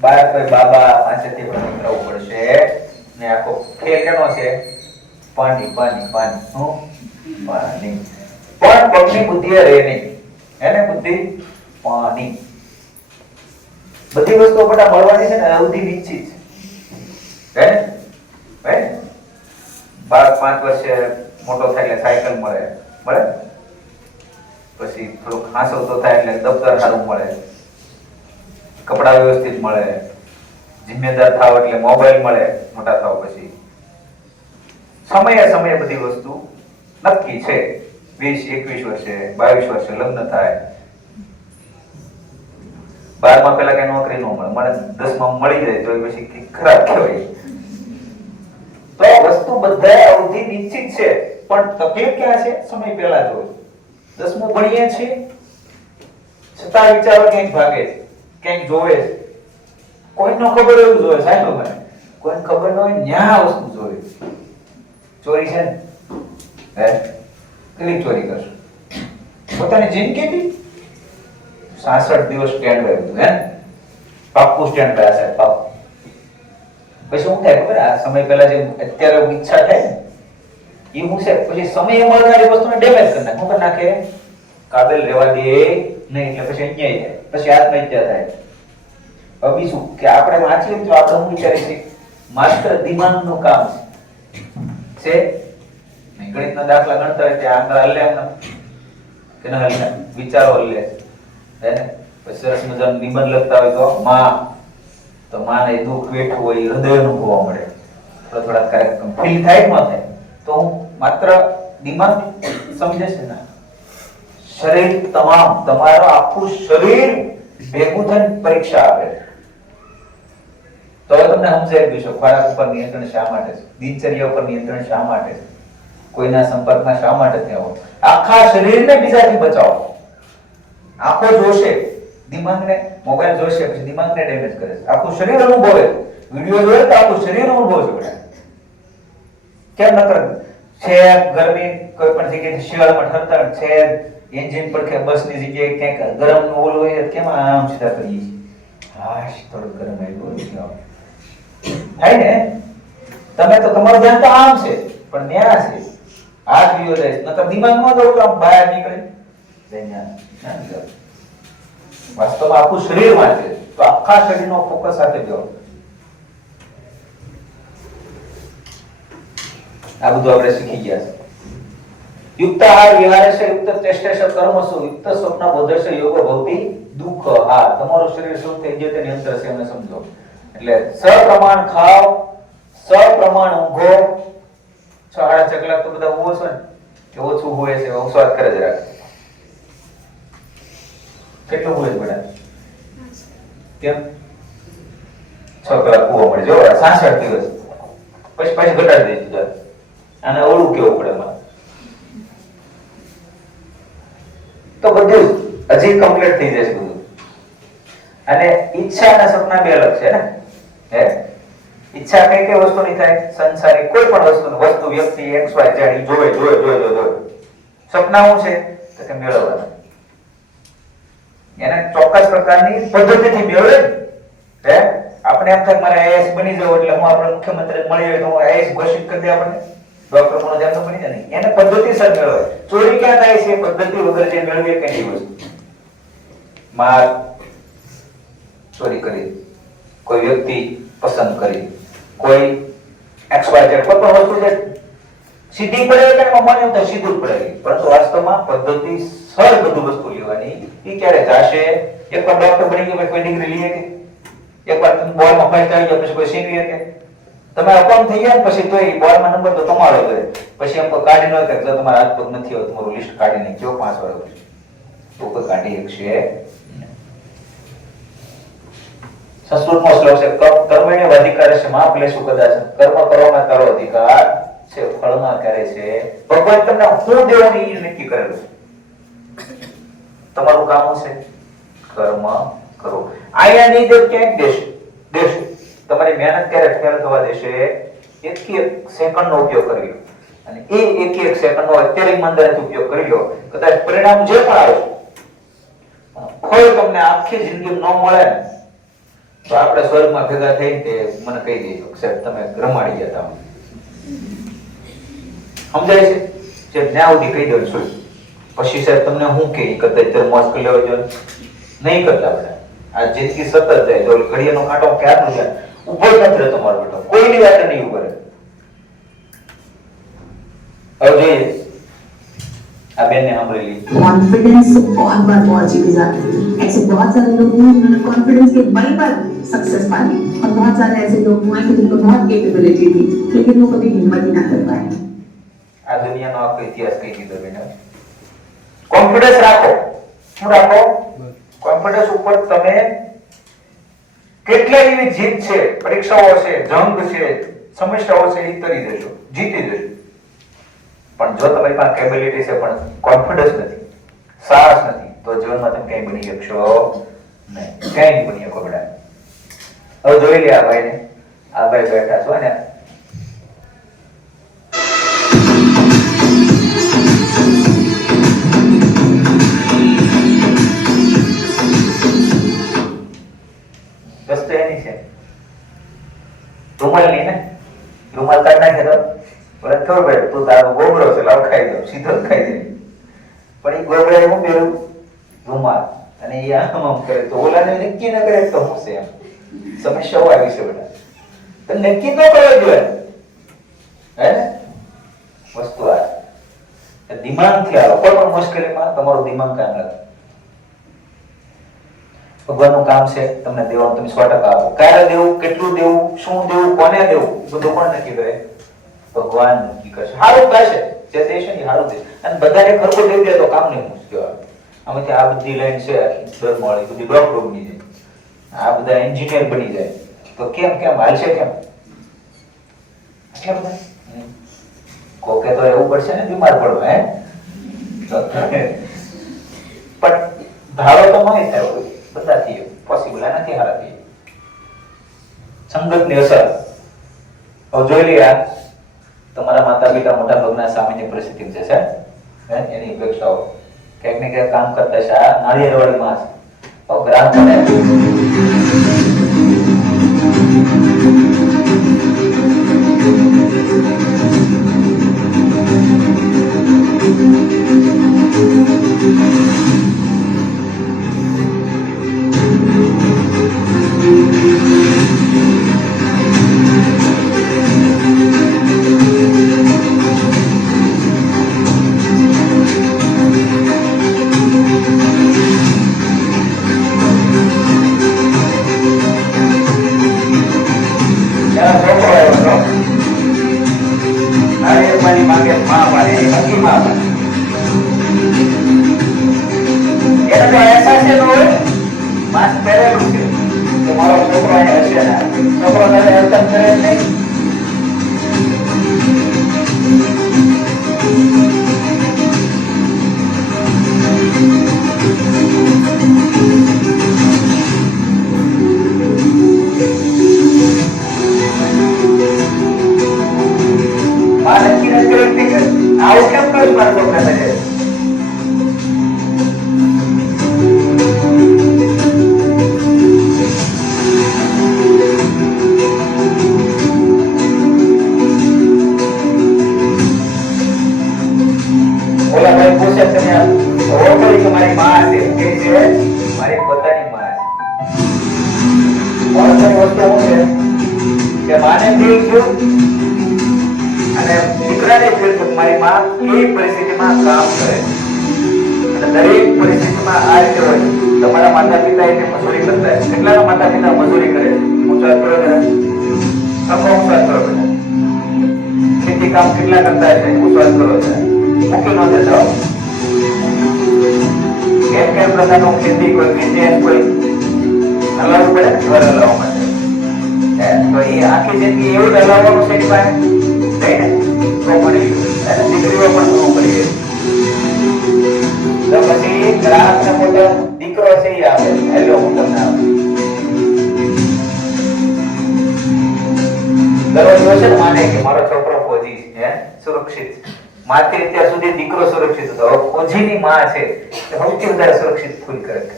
બહાર કોઈ બાબા પાસેથી પણ નીકળવું પડશે ને આખો ખેલ કેનો છે પાણી હું પાણી પણ પગની બુદ્ધિ રહે નહીં હે ને બુદ્ધિ પાણી બધી વસ્તુઓ બધા મળવાની છે ને અવધિ નિશ્ચિત છે હે બાળક 5 વર્ષે મોટો થાય એટલે સાયકલ મળે પછી થોડુંક હાંસવતો થાય એટલે દફતર સારું મળે કપડા વ્યવસ્થિત મળે જિમ્મેદાર થાવ એટલે મોબાઈલ મળે મોટા થાવ પછી સમયે બધી વસ્તુ નક્કી છે 20 21 વર્ષે 22 વર્ષે લગ્ન થાય 12માં પેલા કઈ નોકરી ન મળે મને 10માં મળી જાય તો પછી ખરાબ કહેવાય તો વસ્તુ બધા અવધિ નિશ્ચિત છે પણ તકલીફ ક્યાં છે સમય પહેલા જોવે 10મું ભણીએ છીએ છતાં વિચારો ક્યાંક ભાગે છે ક્યાંક જોવે છે કોઈને ખબર એવું જોવે સાહેબ મને કોઈને ખબર ન હોય ન્યા વસ્તુ જોવે ચોરી છે ને હે કેટલી ચોરી કરશો પોતાની જિંદગીથી 66 દિવસ સ્ટેન્ડ બાય હતું હે પાક્કું સ્ટેન્ડ બાય છે પાક્કું પછી શું થાય ખબર આ સમય પહેલા જે અત્યારે ઈચ્છા થાય ને એ હું છે પછી સમય મળનારી વસ્તુને ડેમેજ કરી નાખે શું કરી નાખે કાબેલ રહેવા દે નહીં એટલે પછી અન્યાય થાય પછી આત્મહત્યા થાય હવે બીજું કે આપણે વાંચીએ તો આપણે શું વિચારીએ છીએ માસ્ટર દિમાગનું કામ છે ગણિતના દાખલા ગણતા હોય ત્યાં આંકડા હલે એમને કે ન હલે વિચારો હલે હે પછી સરસ મજાનું નિબંધ લખતા હોય તો માને દુઃખ વેઠવું હોય હૃદય અનુભવવા મળે, થોડા કાર્યક્રમ ફીલ થાય ન થાય તો હું માત્ર દિમાગ સમજે છે ને, શરીર તમામ તમારું આખું શરીર ભેગું થઈને પરીક્ષા આપે તો તમને સમજાય ગયું છે ખોરાક ઉપર નિયંત્રણ શા માટે છે, દિનચર્યા ઉપર નિયંત્રણ શા માટે છે, કોઈના સંપર્કમાં શા માટે થયા હોય, આખા શરીરને બીજાથી બચાવો. આંખો જોશે દિમાગને, મોબાઈલ જોશે પછી દિમાગને ડેમેજ કરે છે, આખું શરીર અનુભવે, વિડિયો જોયે તો આખું શરીર અનુભવે છે. કેમ નકર છે ગરમી કોઈ પણ જગ્યાએ શિયાળામાં ઠરતા છે એન્જિન પર કે બસની જગ્યાએ ક્યાંક ગરમ નું ઓલું હોય કેમ આમ સીધા કરીએ છીએ, હાશ થોડું ગરમ આવ્યું થાય ને. તમે તો તમારું ધ્યાન તો આમ છે પણ ન્યા છે હાથ વિયો જાય નકર દિમાગમાં તો આમ બહાર નીકળે વાસ્તવમાં આખું શરીર માં છે તો આખા શરીરનો ફોકસ સાથે ગયો. આ બધું આપણે શીખી ગયા છે. યુક્ત આહાર વિહારશ યુક્ત ચેષ્ટેશ કર્મસુ યુક્ત સ્વપ્ન બોધશ યોગ ભવતિ દુઃખ. હા તમારું શરીર શું થઈ ગયું તેની અંતર છે એમને સમજો. એટલે સપ્રમાણ ખાવ, સપ્રમાણ ઊંઘો. 6-8 કલાક તો બધા ઊંઘો છો ને કે ઓછું હોય છે સ્વાદ કરે જ રાખે. કેટલું હોય બધા કેમ 6 કલાક ઊંઘો મળે જો 66 દિવસ પછી ઘટાડી દઈશું. આને ઓળું કેવું પડે મને તો બધું હજી કમ્પ્લીટ થઈ જશે બધું. અને ઈચ્છા અને સપના બે અલગ છે ને. હે ઈચ્છા કઈ વસ્તુની થાય? સંસારી કોઈ પણ વસ્તુ વ્યક્તિ XY Z જોવે. સપના શું છે તો કે મેળવવાના, એને ચોક્કસ પ્રકારની પદ્ધતિથી મેળવે. હે આપણે એમ થાય મારે IAS બની જવું એટલે હું આપણે મુખ્યમંત્રી મળી હોય તો હું IAS ઘોષિત કરી દે, આપણે ડોક્ટર પણ જેમ બની જાય નહીં. એને પદ્ધતિસર મેળવે. ચોરી ક્યાં થાય છે? પદ્ધતિ વગર જે મેળવે કઈ વસ્તુ. માર ચોરી કરી, કોઈ વ્યક્તિ પસંદ કરી, કોઈ XY Z કોઈ પણ વસ્તુ જે સીધી પડે કે મને તો સીધું જ પડે, પરંતુ વાસ્તવમાં પદ્ધતિસર બધું વસ્તુ લેવાની. એ ક્યારે થશે? એકવાર ડોક્ટર બની ગયો કોઈ ડિગ્રી લઈએ કે એકવાર તમે બોર્ડમાં ફર્સ્ટ આવી ગયા પછી કોઈ સીવી કે તમે અપંગ થઈ ગયા પછી તો એ બોર્ડમાં નંબર તો તમારો જ હોય. પછી એમ કોઈ કાઢી ન કે તમારા હાથ પગ નથી હોય તમારું લિસ્ટ કાઢી નાખ્યો 5 વર્ષ તો કોઈ કાઢી શકશે. સંસ્કૃતમાં શ્લોક છે કર્મણ્ય અધિકારસ્ય મા ફલેષુ કદાચ. કર્મ કરવામાં તારો અધિકાર છે, ફળમાં કરે છે ભગવાન. તમને શું દેવાનું એ નક્કી કરેલું છે. તમારું કામ છે કર્મ કરો. આયા નહીં દે ક્યાંક દેશે. તમારી મહેનત ક્યારે ફેલ થવા દેશે? એક સેકન્ડનો ઉપયોગ કરી લો અને એ એક સેકન્ડનો અત્યારે ઈમાનદારીથી ઉપયોગ કરી લો. કદાચ પરિણામ જે પણ આવે કોઈ તમને આખી જિંદગી ન મળે તો આપણે સ્વર્ગમાં ભેગા થઈને તે મને કહી દેજો સાહેબ તમે રમાડી ગયા હતા. સમજાય છે? જે ન્યા સુધી કહી દો છું પછી સાહેબ તમને હું કે કદાચ મોજ કરી લેવો જોઈએ નહીં કરતા. આપણે આ જિંદગી સતત જાય તો ઘડિયાનો કાંટો ક્યારનો જાય ઉભો નથી રહેતો મારો બેટો, કોઈની વાત નહીં ઉભો રહે. હવે જોઈએ આ બેન ને સાંભળી લી. कॉन्फिडेंस बहुत बार बहुत चीजें जाती है. ऐसे बहुत सारे लोग हैं जिन्होंने कॉन्फिडेंस के बल पर सक्सेस पाई और बहुत सारे ऐसे लोग हुए हैं जिनको बहुत कैपेबिलिटी थी लेकिन वो कभी हिम्मत ही ना कर पाए. આ દુનિયાનો આખો ઇતિહાસ કહી દીધો બેન. કોન્ફિડન્સ રાખો. શું રાખો? કોન્ફિડન્સ ઉપર તમે કેટલી એવી જીત છે, પરીક્ષાઓ છે, જંગ છે, સમસ્યાઓ છે એ કરી દેશો, જીતી જશો. પણ જો તમારી પાસે કેપેબિલિટી છે પણ કોન્ફિડન્સ નથી, સાહસ નથી તો જીવનમાં તમે કંઈ બની શકશો નહીં. કંઈ નહીં બની શકો બેટા. હવે જોઈ લે આ ભાઈને. આ ભાઈ બેઠા છો ને વસ્તુ એની છે રૂમાલ ની ને રૂમાલ કાઢ નાખે તો ખબર પડે તું તારો ગોબરો છે લાવ ખાઈ દો, સીધો જ ખાઈ દે. પણ એ ગોબરા હું પહેરું રૂમાલ અને એ આમ કરે તો ઓલાને નક્કી ન કરે તો હું છે એમ સમસ્યાઓ આવી છે બેટા. તો નક્કી તો કરવો જોઈએ હે ને વસ્તુ આ દિમાગથી આવો. કોઈ પણ મુશ્કેલીમાં તમારું દિમાગ કામ લાગે. ભગવાનનું કામ છે તમને દેવાનું, તમે 100% આપો. ક્યારે દેવું, કેટલું દેવું, શું દેવું, કોને દેવું, બધું કોણ નક્કી કરે? ભગવાન નક્કી કરશે. સારું થશે જે દેશે ને સારું દેશે. અને બધાને ખરખું દઈ દે તો કામ નહીં મુશ્કેલ આવે. આમાંથી આ બધી લાઈન છે ધર્મવાળી, બધી ડોક્ટર બની જાય, આ બધા એન્જિનિયર બની જાય, તો કેમ હાલશે કેમ? કેમ કોકે તો એવું પડશે ને બીમાર પડવા, હે? પણ ધારો તો નહીં થાય, બધાથી પોસિબલ નથી. હારાથી સંગતની અસર હવે જોઈ લઈએ. તમારા માતા પિતા મોટા ભાગના સામાન્ય પરિસ્થિતિ છે એની અપેક્ષાઓ ક્યાંક ને ક્યાંક કામ કરતા છે. આ નાળિયેરવાળી માં છે ગ્રાહક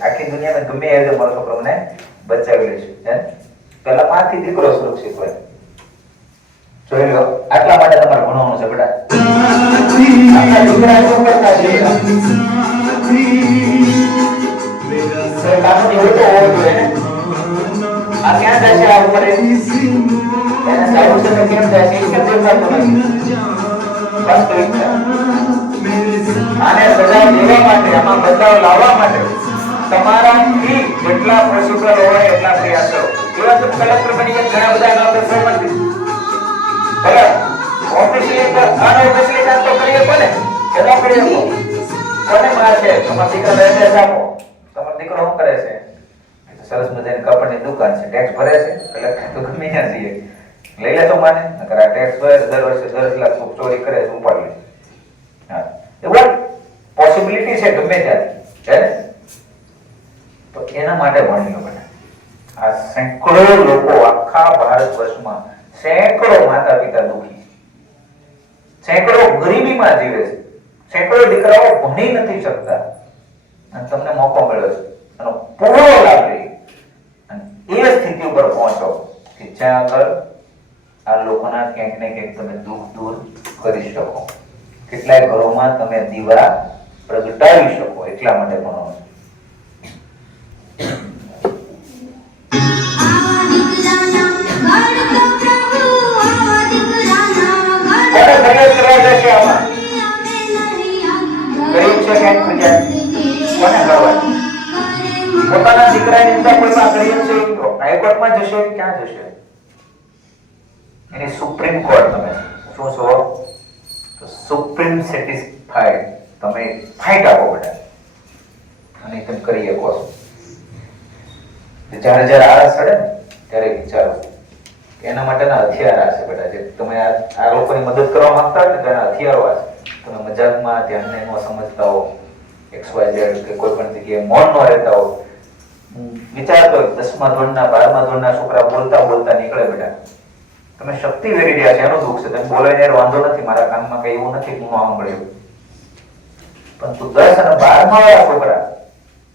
આખી દુનિયામાં ગમે એ રીતે મારો છોકરો મને બચાવી લેશે. પેલા માંથી દીકરો સુરક્ષિત હોય. જોઈ લો, આટલા માટે તમારે ભણવાનું છે બેટા. આપણા દીકરા શું કરતા છે? કાનૂની હોય તો હોવો જોઈએ ને. આ ક્યાં જશે આ ઉપર? એના સાહેબ સાથે કેમ જાય છે? કેમ દેખાતો નથી? વાસ્તવિક છે. આને સજા દેવા માટે, આમાં બદલાવ લાવવા માટે તમારાથી જેટલા પોસિબલ હોય એટલા પ્રયાસ કરો. એવા તો કલેક્ટર બની ગયા ઘણા બધા એના પર સહમત છે. બરાબર, ઓફિશિયલી અનઓફિશિયલી કામ તો કરીએ કોને? એનો કરીએ કોને માર છે? તમારા દીકરા એડ્રેસ આપો. તમારો દીકરો શું કરે છે? સરસ મજાની કપડની દુકાન છે, ટેક્સ ભરે છે. કલેક્ટર તો ગમે ત્યાં જઈએ લઈ લે તો માને, નકર આ ટેક્સ ભરે દર વર્ષે 10 લાખ ચોરી કરે છે, ઉપાડી લે. હા, એવું પોસિબિલિટી છે ગમે ત્યાંથી, છે. તો એના માટે ભણી લો બેટા. આ સેંકડો લોકો આખા ભારત વર્ષમાં સેંકડો માતા પિતા દુખી છે, સેંકડો ગરીબીમાં જીવે છે, સેંકડો દીકરાઓ ભણી નથી શકતા અને તમને મોકો મળ્યો છે એનો પૂરો લાભ લઈ અને એ સ્થિતિ ઉપર પહોંચો કે જ્યાં આગળ આ લોકોના ક્યાંક ને ક્યાંક તમે દુઃખ દૂર કરી શકો, કેટલાય ઘરોમાં તમે દીવા પ્રગટાવી શકો. એટલા માટે ભણો. પોતાના દીકરાની ક્યાં જશે? એની સુપ્રીમ કોર્ટ. તમે શું છો? તો સુપ્રીમ સેટિસ્ફાઈડ. તમે ફાઇટ આપો બેટા, અને તમે કરી શકો છો. જ્યારે આળસ ચડે ને ત્યારે વિચારો એના માટેના હથિયાર આ છે બેટા. જે તમે આ લોકોની મદદ કરવા માંગતા હોય ને તેના હથિયારો આ છે. તમે મજાકમાં ધ્યાનને ન સમજતા હો, XYZ કે કોઈ પણ જગ્યાએ મૌન ન રહેતા હો. વિચારતો 10મા ધોરણના 12મા ધોરણના છોકરા બોલતા નીકળે બેટા. તમે શક્તિ વેરી રહ્યા છે એનો દુઃખ છે. તમે બોલાય યાર વાંધો નથી, મારા કાનમાં કઈ એવું નથી હું સાંભળ્યું. પરંતુ 10 અને 12મા વાળા છોકરા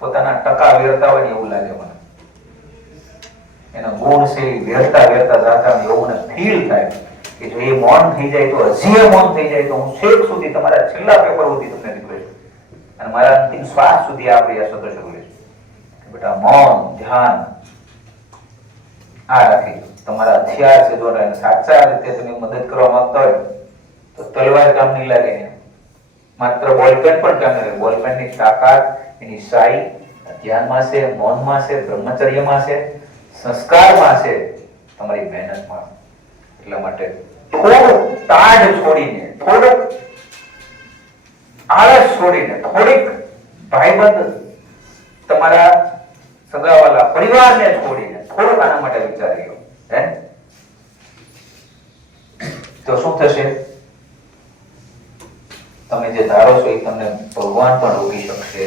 પોતાના ટકા વેરતા હોય ને એવું લાગે મને. એના ગુણ છે વેરતા જાતા એવું મને ફીલ થાય કે જો એ મૌન થઈ જાય તો, હજી મૌન થઈ જાય તો હું છેક સુધી તમારા છેલ્લા પેપર સુધી તમને રિક્વેસ્ટ અને મારા અંતિમ શ્વાસ સુધી આ પ્રયાસ કરતો શકું છું. બેટા મૌન, ધ્યાન આ રાખી તમારા હથિયાર છે. જો સાચા રીતે તમે મદદ કરવા માંગતા હોય તો તલવાર કામ નહીં લાગે, માત્ર બોલપેન પણ કામ લાગે. બોલપેનની તાકાત, એની શાઈ ધ્યાનમાં છે, મૌનમાં છે, બ્રહ્મચર્યમાં છે, સંસ્કારમાં છે, તમારી મહેનતમાં. એટલા માટે થોડુંક તાજ છોડીને, થોડુંક આળસ છોડીને, થોડીક ભાઈબંધ તમારા સગાવાલા પરિવારને છોડીને થોડુંક આના માટે વિચારી લો. હે તો શું થશે? તમે જે ધારો છો એ તમને ભગવાન પણ રોકી શકશે.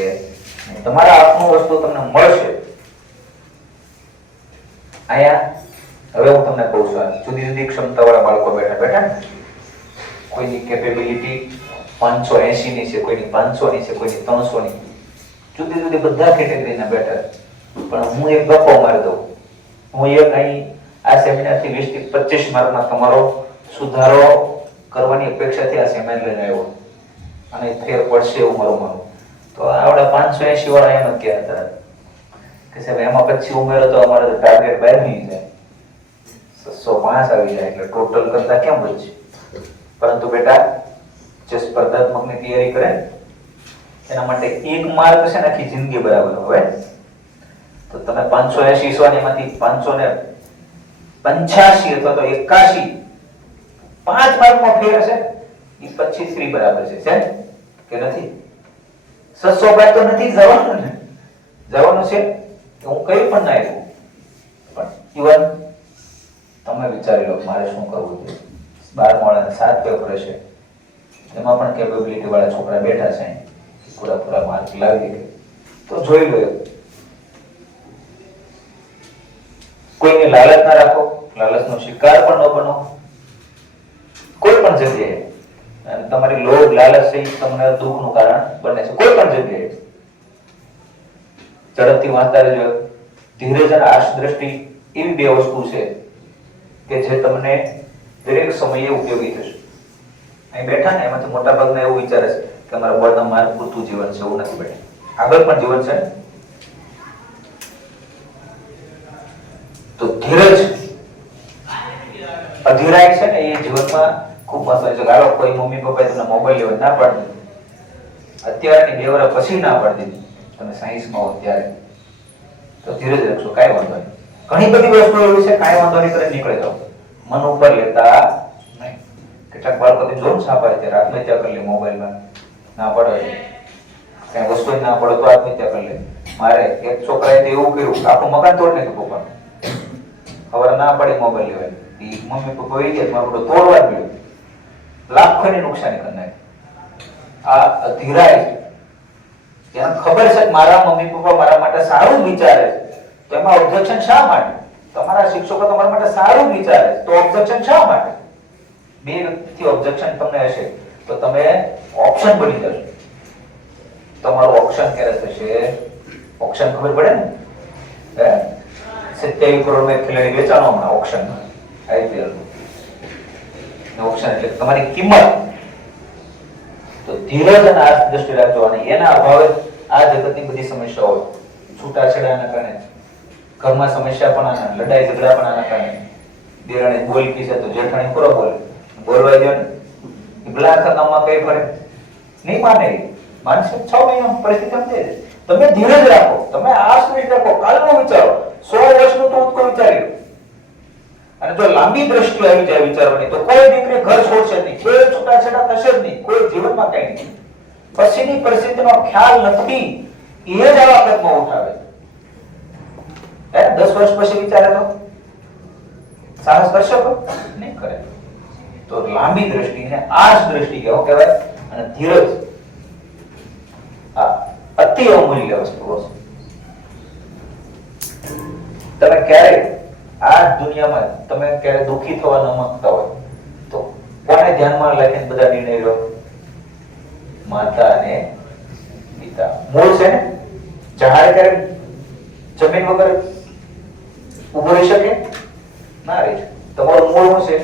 તમારા આપનું વસ્તુ તમને મળશે. અહીંયા હવે હું તમને કહું છું, જુદી જુદી ક્ષમતાવાળા બાળકો બેઠા કોઈની કેપેબિલિટી 580 ની છે, કોઈની 500 ની છે, કોઈની 300 ની, જુદી બધા કેટેગરીના બેઠા. પણ હું એક ગપ્પો મારી દઉં. હું એક અહીં આ સેમિનારથી 20 થી 25 માર્કમાં તમારો સુધારો કરવાની અપેક્ષાથી આ સેમિનાર લઈને આવ્યો અને ફેર પડશે એવું મારું માનવું. તો આવડે 580 વાળા એમ જ કહેતા હતા કે સાહેબ એમાં પછી ઉમેરો તો અમારે ટાર્ગેટ બહાર નહીં જાય, 605 આવી જાય એટલે ટોટલ કરતા કેમ બચે? પરંતુ બેટા જે સ્પર્ધાત્મકની તૈયારી કરે એના માટે 1 માર્ક છે ને આખી જિંદગી બરાબર હોય. તો તમે 580 માંથી 585 અથવા તો 81 5 માર્કમાં ફેર હશે, એ 25 બરાબર છે કે નથી? 605 તો નથી જવાનું ને, જવાનું છે હું કઈ પણ ના આવ્યું. પણ ઇવન તમે વિચારી લો મારે શું કરવું જોઈએ. 12મા વાળાના 7 પેપર છે, એમાં પણ કેપેબિલિટી વાળા છોકરા બેઠા છે, પૂરા માર્ક લાવી દે તો જોઈ લો. કોઈને લાલચ ના રાખો, લાલચનો શિકાર પણ ન બનો કોઈ પણ જગ્યાએ. અને તમારી લોભ લાલચ છે તમને દુઃખનું કારણ બને છે કોઈ પણ જગ્યાએ. ઝડપથી વાંચતા રહેજો. ધીરજ અને આશ દ્રષ્ટિ એવી બે વસ્તુ છે કે જે તમને દરેક સમયે ઉપયોગી થશે. અહીં બેઠા ને એમાંથી મોટા ભાગના એવું વિચારે છે કે અમારા બોર્ડના માર્ક પૂરતું જીવન છે. એવું નથી બેઠા, આગળ પણ જીવન છે. તો ધીરજ, અધીરાય છે ને એ જીવનમાં ખૂબ મહત્વ છે. ગાળો કોઈ મમ્મી પપ્પાએ તમને મોબાઈલ લેવા ના પાડી, અત્યારની 2 વર્ષ પછી ના પાડી દીધી, તમે સાયન્સમાં હો ત્યારે, તો ધીરજ રાખશો, કાંઈ વાંધો નહીં. ઘણી બધી વસ્તુઓ એવી છે કાંઈ વાંધો નહીં કરે નીકળી જાવ, મન ઉપર લેતા નહીં. કેટલાક બાળકોથી જોઉં છાપાય ત્યારે આત્મહત્યા કરી લે મોબાઈલમાં, ના પડે કઈ વસ્તુ ના પડે તો આત્મહત્યા કરી લે. મારે એક છોકરાએ તો એવું કર્યું, આખું મકાન તોડ નાખ્યું પપ્પા. ખબર ના પડી મોબાઈલ લેવાય, મમ્મી પપ્પા વહી ગયા, મારું બધું તોડવા જ મળ્યું, લાખોની નુકસાની કરી નાખી. આ અધીરાય છે. એને ખબર છે કે મારા મમ્મી પપ્પા મારા માટે સારું જ વિચારે છે, તો એમાં ઓબ્જેક્શન શા માટે? તમારા શિક્ષકો તમારા માટે સારું જ વિચારે છે, તો ઓબ્જેક્શન શા માટે? 2 વ્યક્તિથી ઓબ્જેક્શન તમને હશે તો તમે ઓપ્શન બની જશો. તમારું ઓપ્શન ક્યારે થશે? ઓપ્શન ખબર પડે ને, 27 કરોડ માં ખેલાડી વેચાણો હમણાં ઓપ્શનમાં, IPL ઓપ્શન એટલે તમારી કિંમત. તો ધીરજ અને આશ દ્રષ્ટિ રાખજો. અને એના અભાવે આ જગતની બધી સમસ્યાઓ, છૂટાછેડાના કારણે, ઘરમાં સમસ્યા પણ આના, લડાઈ ઝઘડા પણ આના કારણે. દેરાણી બોલકી છે તો જેઠાણી પૂરો બોલે, બોલવા દે ને પેલા આખા ગામમાં કઈ ફરે નહીં, માને માનસિક 6 મહિના પરિસ્થિતિ સમજે. તમે ધીરજ રાખો, તમે આશ રાખો, કાલનો વિચારો, 100 વર્ષનું તો ઉત્કો વિચારી લો. અને જો લાંબી દ્રષ્ટિ આવી જાય વિચારવાની તો કોઈ દીકરી ઘર છોડશે નહીં, કોઈ છૂટાછેડા થશે જ નહીં, કોઈ જીવનમાં કઈ નહીં. પછીની પરિસ્થિતિનો ખ્યાલ નથી એ જ આવા કદમો ઉઠાવે. 10 વર્ષ પછી વિચારે તો સાહસ કરશો તો નહીં કરે. તો લાંબી દ્રષ્ટિને આ જ દ્રષ્ટિ કહેવાય. અને ધીરજ આ અતિ અમૂલ્ય વસ્તુ છે. તમે ક્યારે આ દુનિયામાં તમે ક્યારે દુખી થવા ન માંગતા હોય તો કોને ધ્યાનમાં રાખીને બધા નિર્ણય લો? માતા અને પિતા. મૂળ છે ને, ઝાડ ક્યારે જમીન વગર ઉભો રહી શકે ના રહી શકે. તમારું મૂળ શું છે?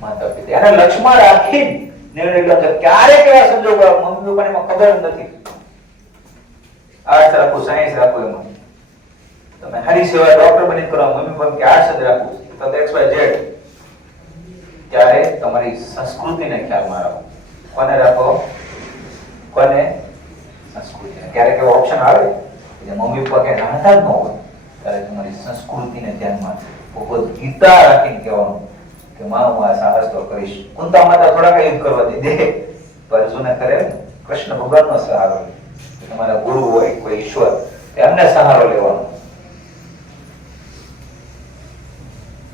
માતા પિતા. એને લક્ષ્યમાં રાખી નિર્ણય લો છો. ક્યારે કેવા સંજોગો મમ્મી પપ્પાને એમાં ખબર જ નથી. આર્ટ્સ રાખવું, સાયન્સ રાખવું, એમાં તમે હારી સેવા ડોક્ટર બની કરો, મમ્મી પપ્પા કે આર્ટ્સ જ રાખવું તો XYZ, ત્યારે તમારી સંસ્કૃતિને ખ્યાલમાં રાખો. કોને રાખો? કોને? સંસ્કૃતિને. ક્યારેક એવો ઓપ્શન આવે કે મમ્મી પપ્પા કે જાણતા જ ન હોય ત્યારે તમારી સંસ્કૃતિને ધ્યાનમાં ભગવદ ગીતા રાખીને કહેવાનું કે માં હું આ સાહસ તો કરીશ. કુંતા માતા થોડાક યુદ્ધ કરવા દીધે પર અર્જુને કરે કૃષ્ણ ભગવાનનો સહારો લે. તમારા ગુરુ હોય કોઈ ઈશ્વર એમને સહારો લેવાનો.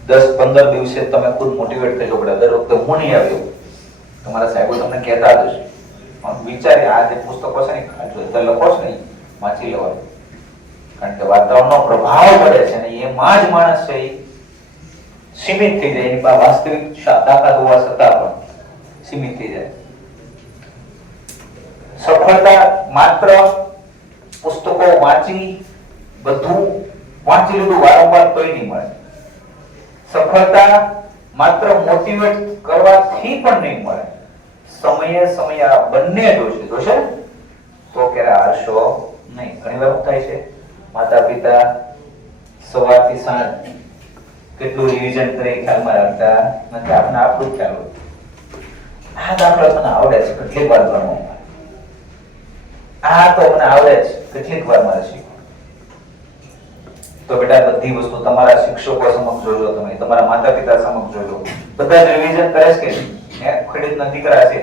10-15 દિવસે તમે ખુદ મોટિવેટ થઈ જાવ. દર વખતે હું નહીં આવ્યો, તમારા સાહેબો તમને કહેતા જ હશે. વિચારી આ જે પુસ્તકો છે ને લખો છો ને વાંચી લેવાનું. કારણ કે વાતાવરણનો પ્રભાવ પડે છે ને એમાં જ માણસ છે સીમિત થઈ જાય. એની પાસે વાસ્તવિક તાકાત હોવા છતાં પણ સીમિત થઈ જાય. સફળતા માત્ર પુસ્તકો વાંચી બધું વાંચી લીધું વારંવાર તોય નહીં મળે. સફળતા માત્ર મોટિવેટ કરવાથી પણ નહીં મળે. સમયે સમયે આ બંને જોશે તો ક્યારે હારશો નહીં. ઘણી વાર થાય છે માતા પિતા સવારથી સાંજ કેટલું રિવિઝન કરે ખ્યાલમાં રાખતા નથી. આપણે આપણું ખ્યાલ હોય. આ દાખલો મને આવડે છે કેટલીક વાર ગણવો, આ તો મને આવડે છે કેટલીક વાર મારે શીખવું. તો બેટા બધી વસ્તુ તમારા શિક્ષકો સમક્ષ જોજો, તમે તમારા માતા પિતા સમક્ષ જોજો. બધા જ રિવિઝન કરે છે કે ખેડૂતના દીકરા છે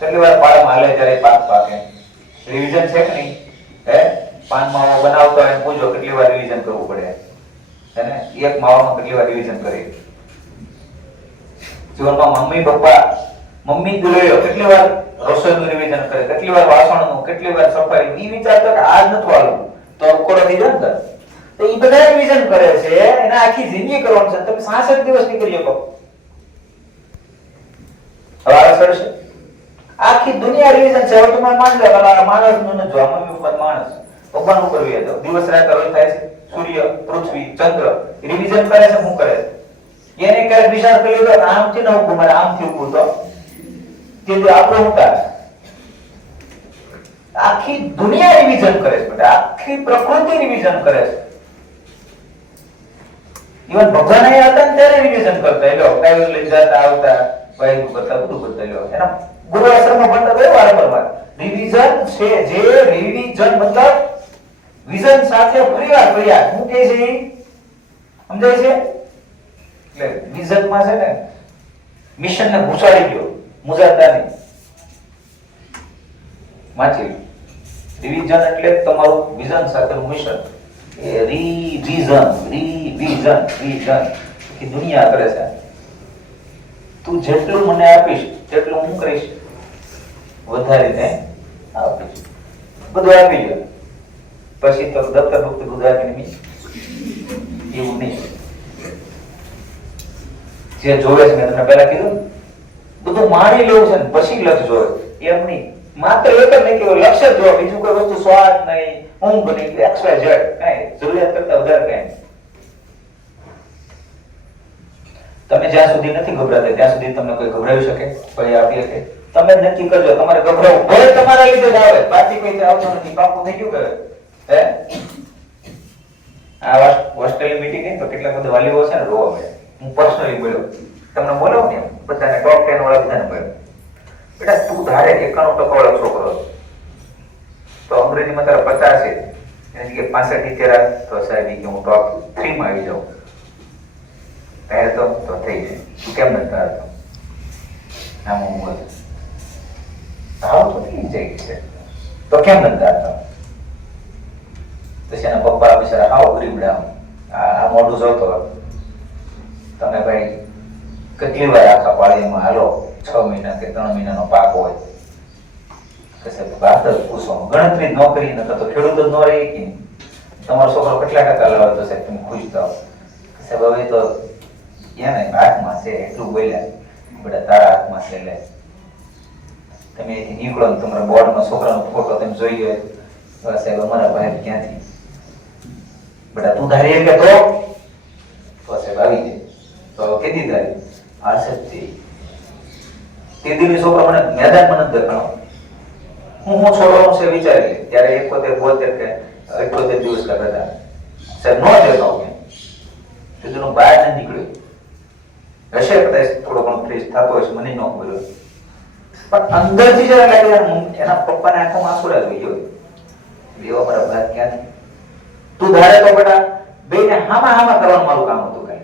કેટલી વાર પાળમાં હાલે ત્યારે પાક પાકે. રિવિઝન છે કે નહીં? પાન માવો બનાવતો હોય પૂછો કેટલી વાર રિવિઝન કરવું પડે. એને એક માવામાં કેટલી વાર રિવિઝન કરી. જીવનમાં મમ્મી પપ્પા મમ્મી ગુલેયો કેટલી વાર રસોઈનું રિવિઝન કરે, કેટલી વાર વાસણનું, કેટલી વાર સફાઈ. ઈ વિચારતો કે આજ નથી વાળું તો અકોડો થઈ જાય ને. તો ઈ બધા રિવિઝન કરે છે. એને આખી જિંદગી કરવાનું છે. તમે 66 દિવસ ની કરી શકો. હવે અસર છે આખી દુનિયા રિવિઝન છે. હવે તમે માન લો માણસનું ન જો મમ્મી પપ્પા માણસ ભગવાન ઉપર વ્યા જાવ. દિવસ રાત રોજ થાય છે. સૂર્ય, પૃથ્વી, ચંદ્ર રિવિઝન કરે છે. શું કરે છે? એને ક્યારેક વિચાર કરી લો આમ થી ન ઉભું મારે આમ થી ઉભું તો તે આપણો ઉતાર. આખી દુનિયા રિવિઝન કરે છે બેટા. આખી પ્રકૃતિ રિવિઝન કરે છે. ઇવન ભગવાન અહીંયા હતા ને ત્યારે રિવિઝન કરતા. એ લો કાઈ લઈ જતા આવતા ભાઈ કરતા બધું કરતા. લો એના ગુરુ આશ્રમમાં ભણતા તો વારંવાર રિવિઝન છે. જે રિવિઝન મતલબ વિઝન સાથે ફરીવાર પ્રયાસ. હું કહે છે સમજાય છે? એટલે વિઝનમાં છે ને મિશન ને ઘુસાડી ગયો મુજાદાની વાંચી. રિવિઝન એટલે તમારું વિઝન સાથેનું મિશન. એ રિવિઝન કે દુનિયા કરે છે. તું જેટલું મને આપીશ તેટલું હું કરીશ, વધારીને આપીશ. બધું આપી ગયો પછી તો દફતર મુક્તિ ગુજરાતી ની એવું નહીં. જે જોવે છે મેં તમને પહેલા કીધું બધું માણી લેવું છે ને પછી લક્ષ જોવે. એમ નહીં માત્ર એક જ નહીં કે લક્ષ્ય જ જોવે, બીજું કોઈ વસ્તુ સ્વાદ નહીં, ઊંઘ નહીં, XYZ કઈ જરૂરિયાત કરતા વધારે કઈ. તમે જ્યાં સુધી નથી ગભરાતા ત્યાં સુધી તમને કોઈ ગભરાવી શકે, કોઈ આપી શકે? તમે નક્કી કરજો તમારે ગભરાવું ભય તમારા લીધે જ આવે, બાકી કોઈ આવતો નથી. પાકું થઈ ગયું કરે આ હોસ્ટેલની મીટિંગ થઈ તો કેટલા બધા વાલીઓ છે ને રોવા મળ્યા. હું પર્સનલી બોલ્યો, તમને બોલાવું ને બધાને ટોપ 10 વાળા બધાને બોલ્યો, બેટા તું ધારે 91% વાળો છોકરો તો અંગ્રેજીમાં તારા 50 છે એની જગ્યાએ 65 70 તો સાહેબ કે હું ટોપ 3 માં આવી જાઉં. પહેરતો તો થઈ જાય. તું કેમ નથી પહેરતો? આમ હું બોલ. તાવ તો થઈ જાય છે તો કેમ નથી પહેરતો? પછી એના પપ્પા બિચારા હાવ ગરીબડા આ મોઢું જોતો તમે ભાઈ કેટલી વાર આખા પાળીમાં હાલો 6 મહિના કે 3 મહિનાનો પાક હોય કશે વાત જ પૂછો ગણતરી ન કરી નકર તો ખેડૂત જ ન રહી કે તમારો છોકરો કેટલા ટકા લાવે તો સાહેબ તમે ખુશ થાવ સાહેબ હવે તો એને હાથમાં છે એટલું બોલ્યા બધા તારા હાથમાં છે લે તમે અહીંથી નીકળો ને તમારા બોર્ડમાં છોકરાનો ફોટો તમે જોઈ હોય બસ સાહેબ અમારા ભાઈ ક્યાંથી બેટા તું ધારી કે તો સાહેબ આવી જાય તો કેદી ધારી આ સત્ય તે દિવસે છોકરો મને મેદાનમાં નથી દેખાણો હું છોડવાનું છે વિચારી ત્યારે 71 કે 71 દિવસ કરતા સાહેબ નો દેખાવ કે સીધું બહાર ન નીકળ્યું હશે કદાચ થોડો ઘણો ફ્રેશ થતો હશે મને ન ખબર હોય પણ અંદરથી જરા લાગે એના પપ્પાને આંખોમાં આંસુ આવી ગયો એવા મારા ભાઈ ક્યાંથી તું ધારે તો બેટા બેને હામા કરવાનું મારું કામ હતું કઈ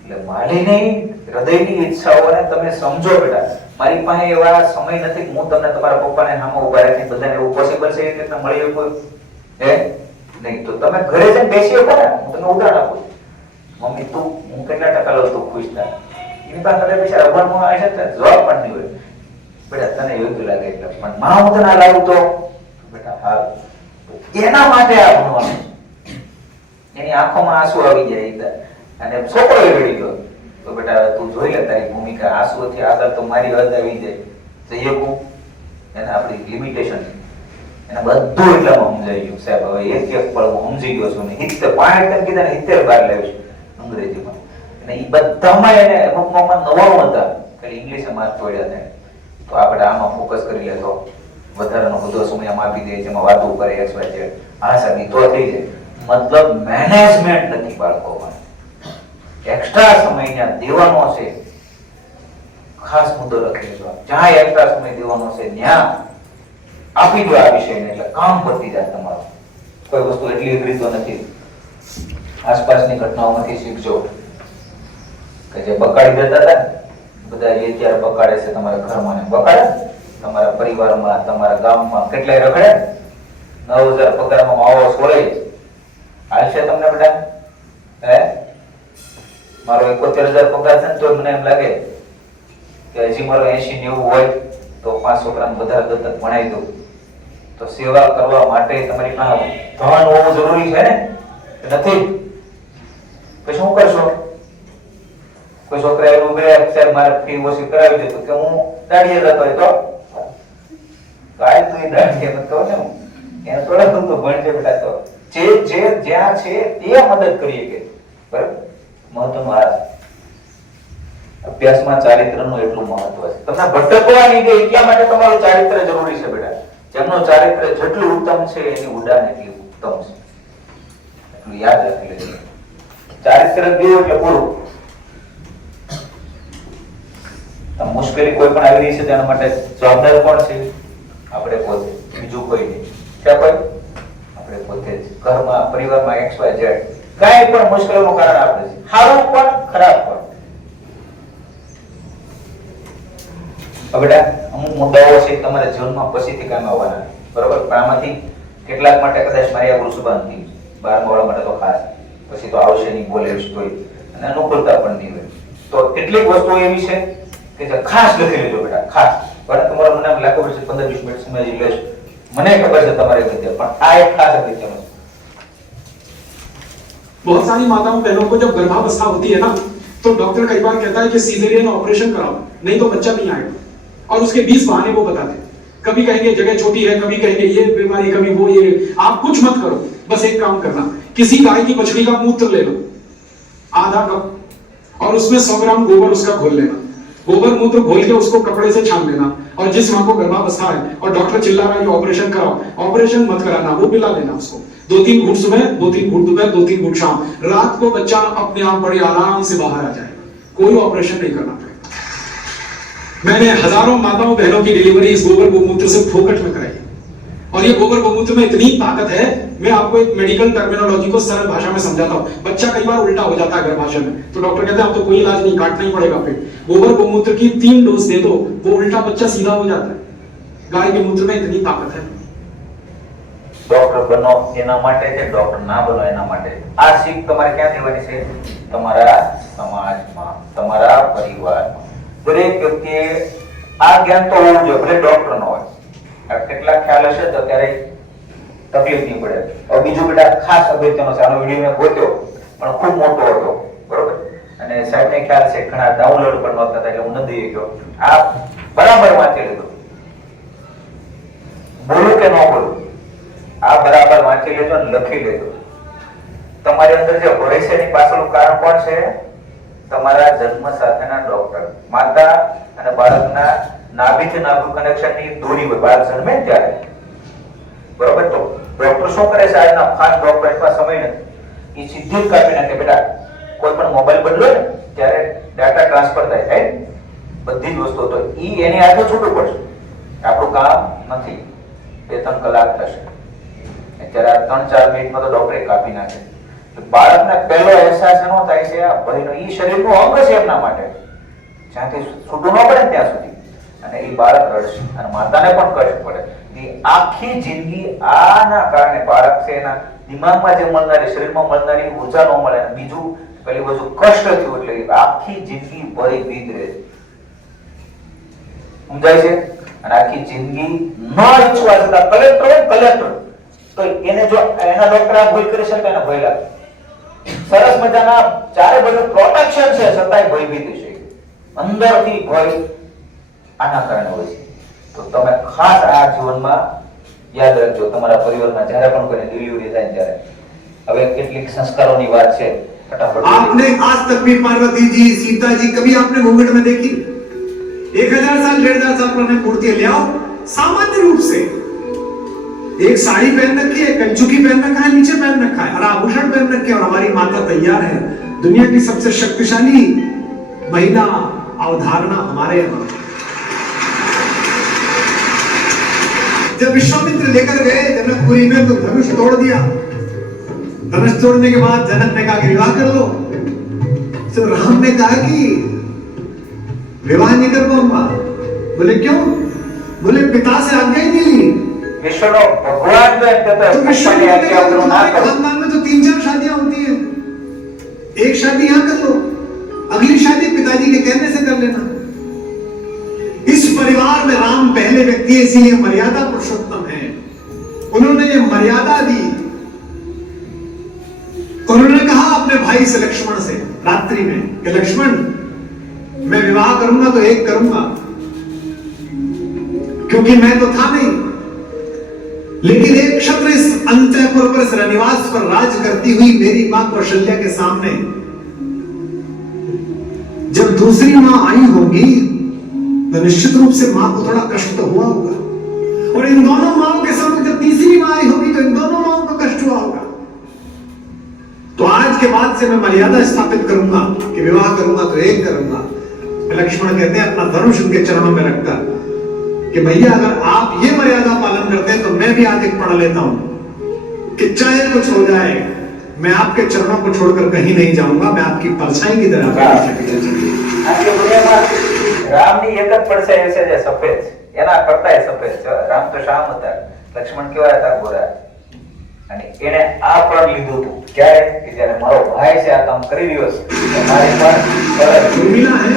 એટલે માલીની હૃદયની ઈચ્છાઓને તમે સમજો બેટા મારી પાસે એવા સમય નથી હું તમને તમારા પપ્પાને સામે ઉભા રાખીને બધાને એવું પોસિબલ છે કે તમને મળી કોઈ હે નહીં તો તમે ઘરે જઈને બેસી શકો ને હું તમને ઉદાહરણ આપું મમ્મી તું હું કેટલા ટકા લઉં તું ખુશ થાય એની પાસે કદાચ પૈસા રબરમાં આવે છે જવાબ પણ નહીં હોય બેટા તને યોગ્ય લાગે એટલે પણ માં હું તને લાવું તો બેટા હા એના માટે આ ભણવાનું એની આંખોમાં આંસુ આવી જાય અને છોકરો રડી ગયો તો બેટા તું જોઈ લે તારી ભૂમિકા આંસુથી આગળ તો મારી હદ આવી જાય જઈએ હું એને આપણી લિમિટેશન એને બધું એટલામાં સમજાઈ ગયું સાહેબ હવે એક પળ હું સમજી ગયો છું ને 70 5 કીધા ને 70 બાર લાવ્યું છું અંગ્રેજીમાં અને એ બધામાં એને અમુકમાં 99 હતા ખાલી ઇંગ્લિશે માર્ક તોડ્યા હતા તો આપણે આમાં ફોકસ કરી લે તો વધારાનો બધો સમય આમ આપી દે જેમાં વાતો કરે XY Z આ સાબી તો થઈ જાય મતલબ મેનેજમેન્ટ નથી બાળકોમાં એક્સ્ટ્રા સમય દેવાનો છે ખાસ મુદ્દો લખેલો જ્યાં એક્સ્ટ્રા સમય દેવાનો છે ત્યાં આપી દો આ વિષયને એટલે કામ પતી જાય તમારું કોઈ વસ્તુ એટલી અઘરી તો નથી આસપાસની ઘટનાઓમાંથી શીખજો કે જે બકાડી દેતા હતા બધા એ અત્યારે બકાડે છે તમારા ઘરમાં ને બકાડે તમારા પરિવારમાં તમારા ગામમાં કેટલાય રખડે 9000 પગારમાં માવો છોડે હાલશે તમને બેટા હે મારો 71000 પગાર છે ને તો મને એમ લાગે કે હજી મારો 80-90 હોય તો 5 છોકરાને વધારે દત્તક ભણાવી દઉં તો સેવા કરવા માટે તમારી પાસે ધન હોવું જરૂરી છે ને નથી પછી શું કરશો કોઈ છોકરા એવું બે સાહેબ મારે ફી ઓછી કરાવી દે તો કે હું દાડીએ જતો હોય તો કાય તું દાડીએ મત કહો ને એને થોડા તું તો ભણજે બેટા તો જે જ્યાં છે તે મદદ કરીએ કે બરાબર મહત્વનું આ અભ્યાસમાં ચારિત્રનું એટલું મહત્વ છે તમને ભટકવા નહીં દે એટલા માટે તમારું ચારિત્ર જરૂરી છે બેટા જેમનું ચારિત્ર જેટલું ઉત્તમ છે એની ઉડાન એટલી ઉત્તમ છે એટલું યાદ રાખી લેજો ચારિત્ર દેવું એટલે પૂરું મુશ્કેલી કોઈ પણ આવી રહી છે તેના માટે જવાબદાર કોણ છે આપણે પોતે બીજું કોઈ નહીં છે કોઈ આપણે પોતે જ ઘરમાં પરિવારમાં XY Z કાંઈ પણ મુશ્કેલીનું કારણ આપણે છે સારું પણ ખરાબ પણ બેટા અમુક મુદ્દાઓ છે તમારા જીવનમાં પછીથી કામ આવવાના બરોબર પણ આમાંથી કેટલાક માટે કદાચ મારી આ વૃષભાંતિ 12મા વાળા માટે તો ખાસ પછી તો આવશે નહીં બોલે તોય અને અનુકૂળતા પણ નહીં હોય તો કેટલીક વસ્તુઓ એવી છે કે જે ખાસ લખી લેજો બેટા ખાસ બરાબર તમારે મને એમ લાગે છે 15-20 મિનિટ સમય લેશ મને ખબર છે તમારે વિદ્યા પણ આ એક ખાસ અગત્યનું છે बहुत सारी माताओं बहनों को जब गर्भावस्था होती है ना तो डॉक्टर कई बार कहता है कि सीजरियन ऑपरेशन कराओ नहीं तो बच्चा नहीं आएगा और उसके 20 बहाने वो बताते हैं कभी कहेंगे जगह छोटी है कभी कहेंगे ये बीमारी कभी वो ये आप कुछ मत करो बस एक काम करना किसी गाय की बछड़ी का मूत्र ले लो आधा कप और उसमें 100 ग्राम गोबर उसका घोल लेना गोबर मूत्र घोल के उसको कपड़े से छान लेना और जिस मां को गर्भावस्था है और डॉक्टर चिल्ला रहा है ये ऑपरेशन कराओ ऑपरेशन मत कराना वो पिला लेना उसको 2-3 घूंट सुबह 2-3 घूंट दोपहर 2-3 घूंट शाम रात को बच्चा अपने आप बड़े आराम से बाहर आ जाएगा कोई ऑपरेशन नहीं करना पड़ेगा मैंने हजारों माताओं बहनों की डिलीवरी इस गोबर गोमूत्र से फोकट में कराई और ये गोबर गोमूत्र में इतनी ताकत है, मैं आपको एक मेडिकल टर्मिनोलॉजी को सरल भाषा में समझाता हूँ। बच्चा कई बार उल्टा हो जाता है गर्भाशय में, तो डॉक्टर कहते हैं अब तो कोई इलाज नहीं, काटना ही पड़ेगा पेट। गोबर गोमूत्र की 3 डोज दे दो, वो उल्टा बच्चा सीधा हो जाता है। गाय के मूत्र में इतनी ताकत है। ડોક્ટર બનો એના માટે છે, ડોક્ટર ના બનો એના માટે। આ શીખ તમારે ક્યાં દેવાની છે? તમારા સમાજમાં, તમારા પરિવારમાં। દરેક વ્યક્તિએ આ જ્ઞાન તો હોવું જોઈએ, ભલે ડોક્ટર ન હોય। આ કેટલા ખ્યાલ હશે તો ત્યારે તકલીફ નહીં પડે। હવે બીજું બેટા ખાસ અગત્યનો છે, આનો વિડીયો મેં ગોત્યો પણ ખૂબ મોટો હતો, બરોબર? અને સાહેબને ખ્યાલ છે ઘણા ડાઉનલોડ પણ નહોતા થતા, એટલે હું નથી ગયો। આ બરાબર વાંચી લીધું, બોલું કે ન બોલું, આ બરાબર વાંચી લેજો અને લખી લેજો। તમારી અંદર જે હોય છે એની પાછળનું કારણ કોણ છે? તમારા જન્મ સાથેના ડોક્ટર, માતા અને બાળકના નાભીથી નાભી કનેક્શનની દોરી હોય બાળક જન્મે ત્યારે, બરોબર? તો ડોક્ટર શું કરે છે? આજના ખાસ ડોક્ટર એટલા સમય નથી, એ સીધી જ કાપી નાખે। બેટા કોઈ પણ મોબાઈલ બદલો ને ત્યારે ડાટા ટ્રાન્સફર થાય, બધી જ વસ્તુ, તો ઈ એની હાથે છૂટું પડશે, આપણું કામ નથી। 2-3 કલાક થશે, અત્યારે 3-4 મિનિટમાં તો ડોક્ટરે કાપી નાખે। બાળકને પહેલો અહેસાસ એનો થાય છે આ ભયનો, ઈ શરીરનું અંગ છે એમના માટે, જ્યાંથી છૂટું ન પડે ત્યાં સુધી, અને એ બાળક રડશે અને માતાને પણ કષ્ટ પડે। એ આખી જિંદગી આના કારણે બાળક છે એના દિમાગમાં જે મળનારી, શરીરમાં મળનારી ઉર્જા ન મળે, અને બીજું પેલી બધું કષ્ટ થયું એટલે આખી જિંદગી ભયભીત રહે। સમજાય છે? અને આખી જિંદગી ન ઈચ્છવા છતાં કલેક્ટર હોય કલેક્ટર, તો એને જો એના ડોક્ટર આ ભૂલ કરી શકે ને ભય લાગે। સરસ મજાના ચારે બાજુ પ્રોટેક્શન છે છતાંય ભયભીત છે, અંદરથી ભય આના કારણે હોય છે। તો તમે ખાસ આ જીવનમાં યાદ રાખજો, તમારા પરિવારમાં જ્યારે પણ કોઈને ડિલિવરી થાય ત્યારે। હવે કેટલીક સંસ્કારોની વાત છે, ફટાફટ। आपने आज तक भी पार्वती जी, सीता जी कभी आपने घूंघट में देखी? 1000 साल 1500 साल पुरानी मूर्तियां ले आओ, सामान्य रूप से एक साड़ी पहन रखी है, कंचुकी पहन रखा है, नीचे पहन रखा है और आभूषण पहन रखे, और हमारी माता तैयार है। दुनिया की सबसे शक्तिशाली महिला अवधारणा हमारे यहाँ। जब विश्वामित्र लेकर गए जनकपुरी में, तो धनुष तोड़ दिया। धनुष तोड़ने के बाद जनक ने कहा कि विवाह कर लो। तो राम ने कहा कि विवाह नहीं कर पाऊंगा। बोले क्यों? बोले पिता से आज्ञा ही नहीं ली। વિશ્વનો ભગવાન તો એમ કહેતો तो હોય, विश्व પપ્પાની આજ્ઞા વગર ના हमारे કરો। खानदान में तो 3-4 शादियां होती हैं। एक शादी यहाँ कर लो, अगली शादी पिताजी के कहने से कर लेना। इस परिवार में राम पहले व्यक्ति है, इसीलिए मर्यादा पुरुषोत्तम है। उन्होंने ये मर्यादा दी। उन्होंने कहा अपने भाई से, लक्ष्मण से, रात्रि में कि लक्ष्मण, मैं विवाह करूंगा तो एक करूंगा, क्योंकि मैं तो था नहीं, लेकिन एक क्षत्र इस अंतःपुर पर, इस रनिवास पर राज करती हुई मेरी मां कौशल्या के सामने जब दूसरी मां आई होगी, तो निश्चित रूप से मां को थोड़ा कष्ट तो हुआ होगा, और इन दोनों माओं के सामने जब तीसरी मां आई होगी, तो इन दोनों माओं को कष्ट हुआ होगा। तो आज के बाद से मैं मर्यादा स्थापित करूंगा कि विवाह करूंगा तो एक करूंगा। लक्ष्मण कहते हैं अपना धनुष उनके चरणों में रखकर कि भैया अगर आप ये मर्यादा पालन करते हैं, तो मैं भी आज एक पढ़ लेता हूं कि चाहे कुछ हो जाए, मैं आपके चरणों को छोड़कर कहीं नहीं जाऊंगा, मैं आपकी परछाई की तरह। આખી દુનિયામાં રામની એક જ પડછાઈ હશે જે સફેદ છે, એના કરતાંય સફેદ છે। રામ તો શ્યામ હતા, લક્ષ્મણ કેવા હતા? ગોરા। અને એને આ પણ લીધું હતું ક્યારે? કે જ્યારે મારો ભાઈ છે આ કામ કરી રહ્યો છે, મારી પણ સરસ उर्मिला है,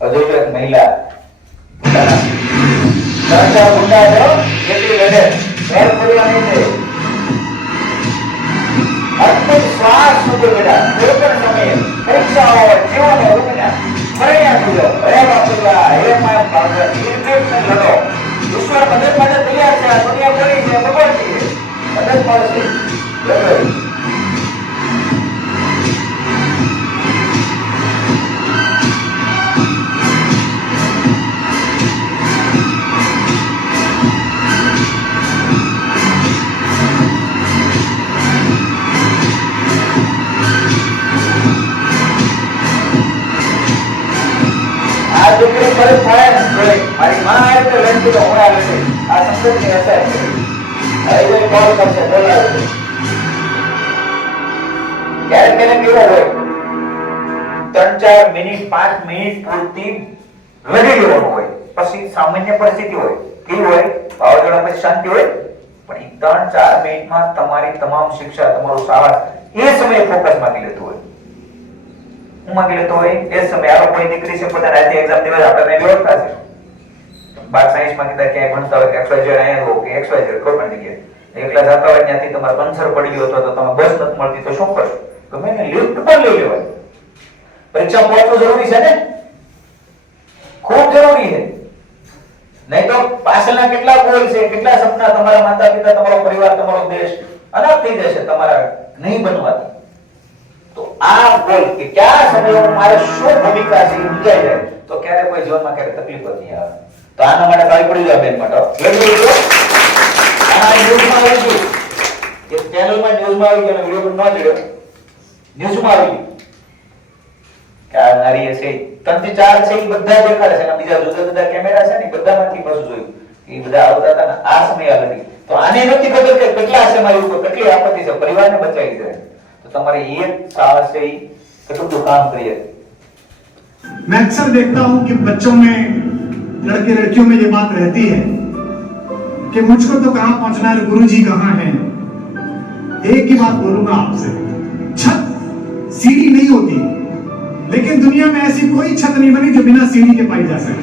હજુ તો એક મહિલા ચાર ગુંડા જો કેટલી લડે, મેર પડવા નહીં દે, અંતિમ શ્વાસ સુધી બેટા, કોઈ પણ સમયે પરીક્ષાઓ જીવન રૂપિયા ફર્યા સુધો ભયા બાપુલા હે માં ભાગવત નિર્ભીક લડો। ઈશ્વર મદદ માટે તૈયાર છે, આ દુનિયા પડી છે, ખબર છે મદદ મળશે, લડો। આ દીકરી ફરી થાય જોઈ મારી માં આવે તો લઈને તો હું આવે છે આ સંકટની અસર છે હવે જે કોલ કરશે બોલાવે છે ક્યારેક ક્યારેક કેવો હોય 3-4 મિનિટ 5 મિનિટ પૂરતી લડી લેવાનું હોય પછી સામાન્ય પરિસ્થિતિ હોય કેવી હોય વાવાઝોડા પછી શાંતિ હોય પણ 3-4 મિનિટમાં તમારી તમામ શિક્ષા તમારું સાવર એ સમયે ફોકસ માંગી લેતું હોય હું માંગી લેતો હોય એ સમયે આ કોઈ દીકરી છે પોતાના આજે એક્ઝામ દિવસ આપણે વ્યવસ્થા છે 12 સાયન્સ માં કીધા ક્યાંય ભણતા હોય કે XYZ અહીંયા હો કે XYZ કોઈ પણ જગ્યાએ એકલા જતા હોય ત્યાંથી તમારે પંચર પડી ગયો તો તમે બસ નથી મળતી તો શું કરશો ગમે ને લિફ્ટ પણ લઈ લેવાય પરીક્ષા પહોંચવું જરૂરી છે ને ખૂબ જરૂરી છે નહીં તો પાછળના કેટલા ગોલ છે કેટલા સપના તમારા માતા પિતા તમારો પરિવાર તમારો દેશ અલગ થઈ જશે તમારા નહીં બનવાથી તો આ ગોલ કે કયા સમયે મારે શું ભૂમિકા છે એ સમજાઈ જાય તો ક્યારે કોઈ જીવનમાં ક્યારે તકલીફ નહીં આવે તો આના માટે કાઈ પડી જાય બેન માટે આ ન્યૂઝમાં આવી ગયું કે ચેનલમાં ન્યૂઝમાં આવી ગયો વિડિયો ન જોયો ન્યૂઝમાં આવી ગયું કે આ નારી છે 3 થી 4 છે એ બધા દેખાડે છે અને બીજા જુદા જુદા કેમેરા છે ને બધામાંથી બસ જોયું એ બધા આવતા હતા ને આ સમય આગળ તો આને નથી ખબર કે કેટલા છે મારી ઉપર કેટલી આપત્તિ છે પરિવારને બચાવી દે તો તમારે એક સાહસ છે કેટલું કામ કરીએ मैं अक्सर देखता हूं कि बच्चों में लड़के लड़कियों में ये बात रहती है कि मुझको तो कहां पहुंचना है गुरुजी कहां हैं एक ही बात बोलूंगा आपसे छत सीढ़ी नहीं होती लेकिन दुनिया में ऐसी कोई छत नहीं बनी जो बिना सीढ़ी के पाई जा सके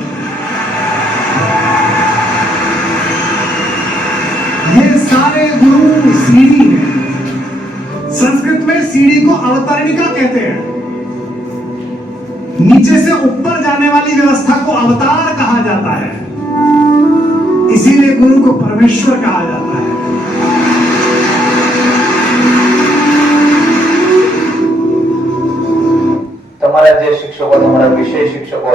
ये सारे गुरु सीढ़ी हैं संस्कृत में सीढ़ी को अवतरणिका कहते हैं नीचे से ऊपर जाने वाली व्यवस्था को अवतार कहा जाता है इसीलिए गुरु को परमेश्वर कहा जाता है તમારા જે શિક્ષકો તમારા વિષય શિક્ષકો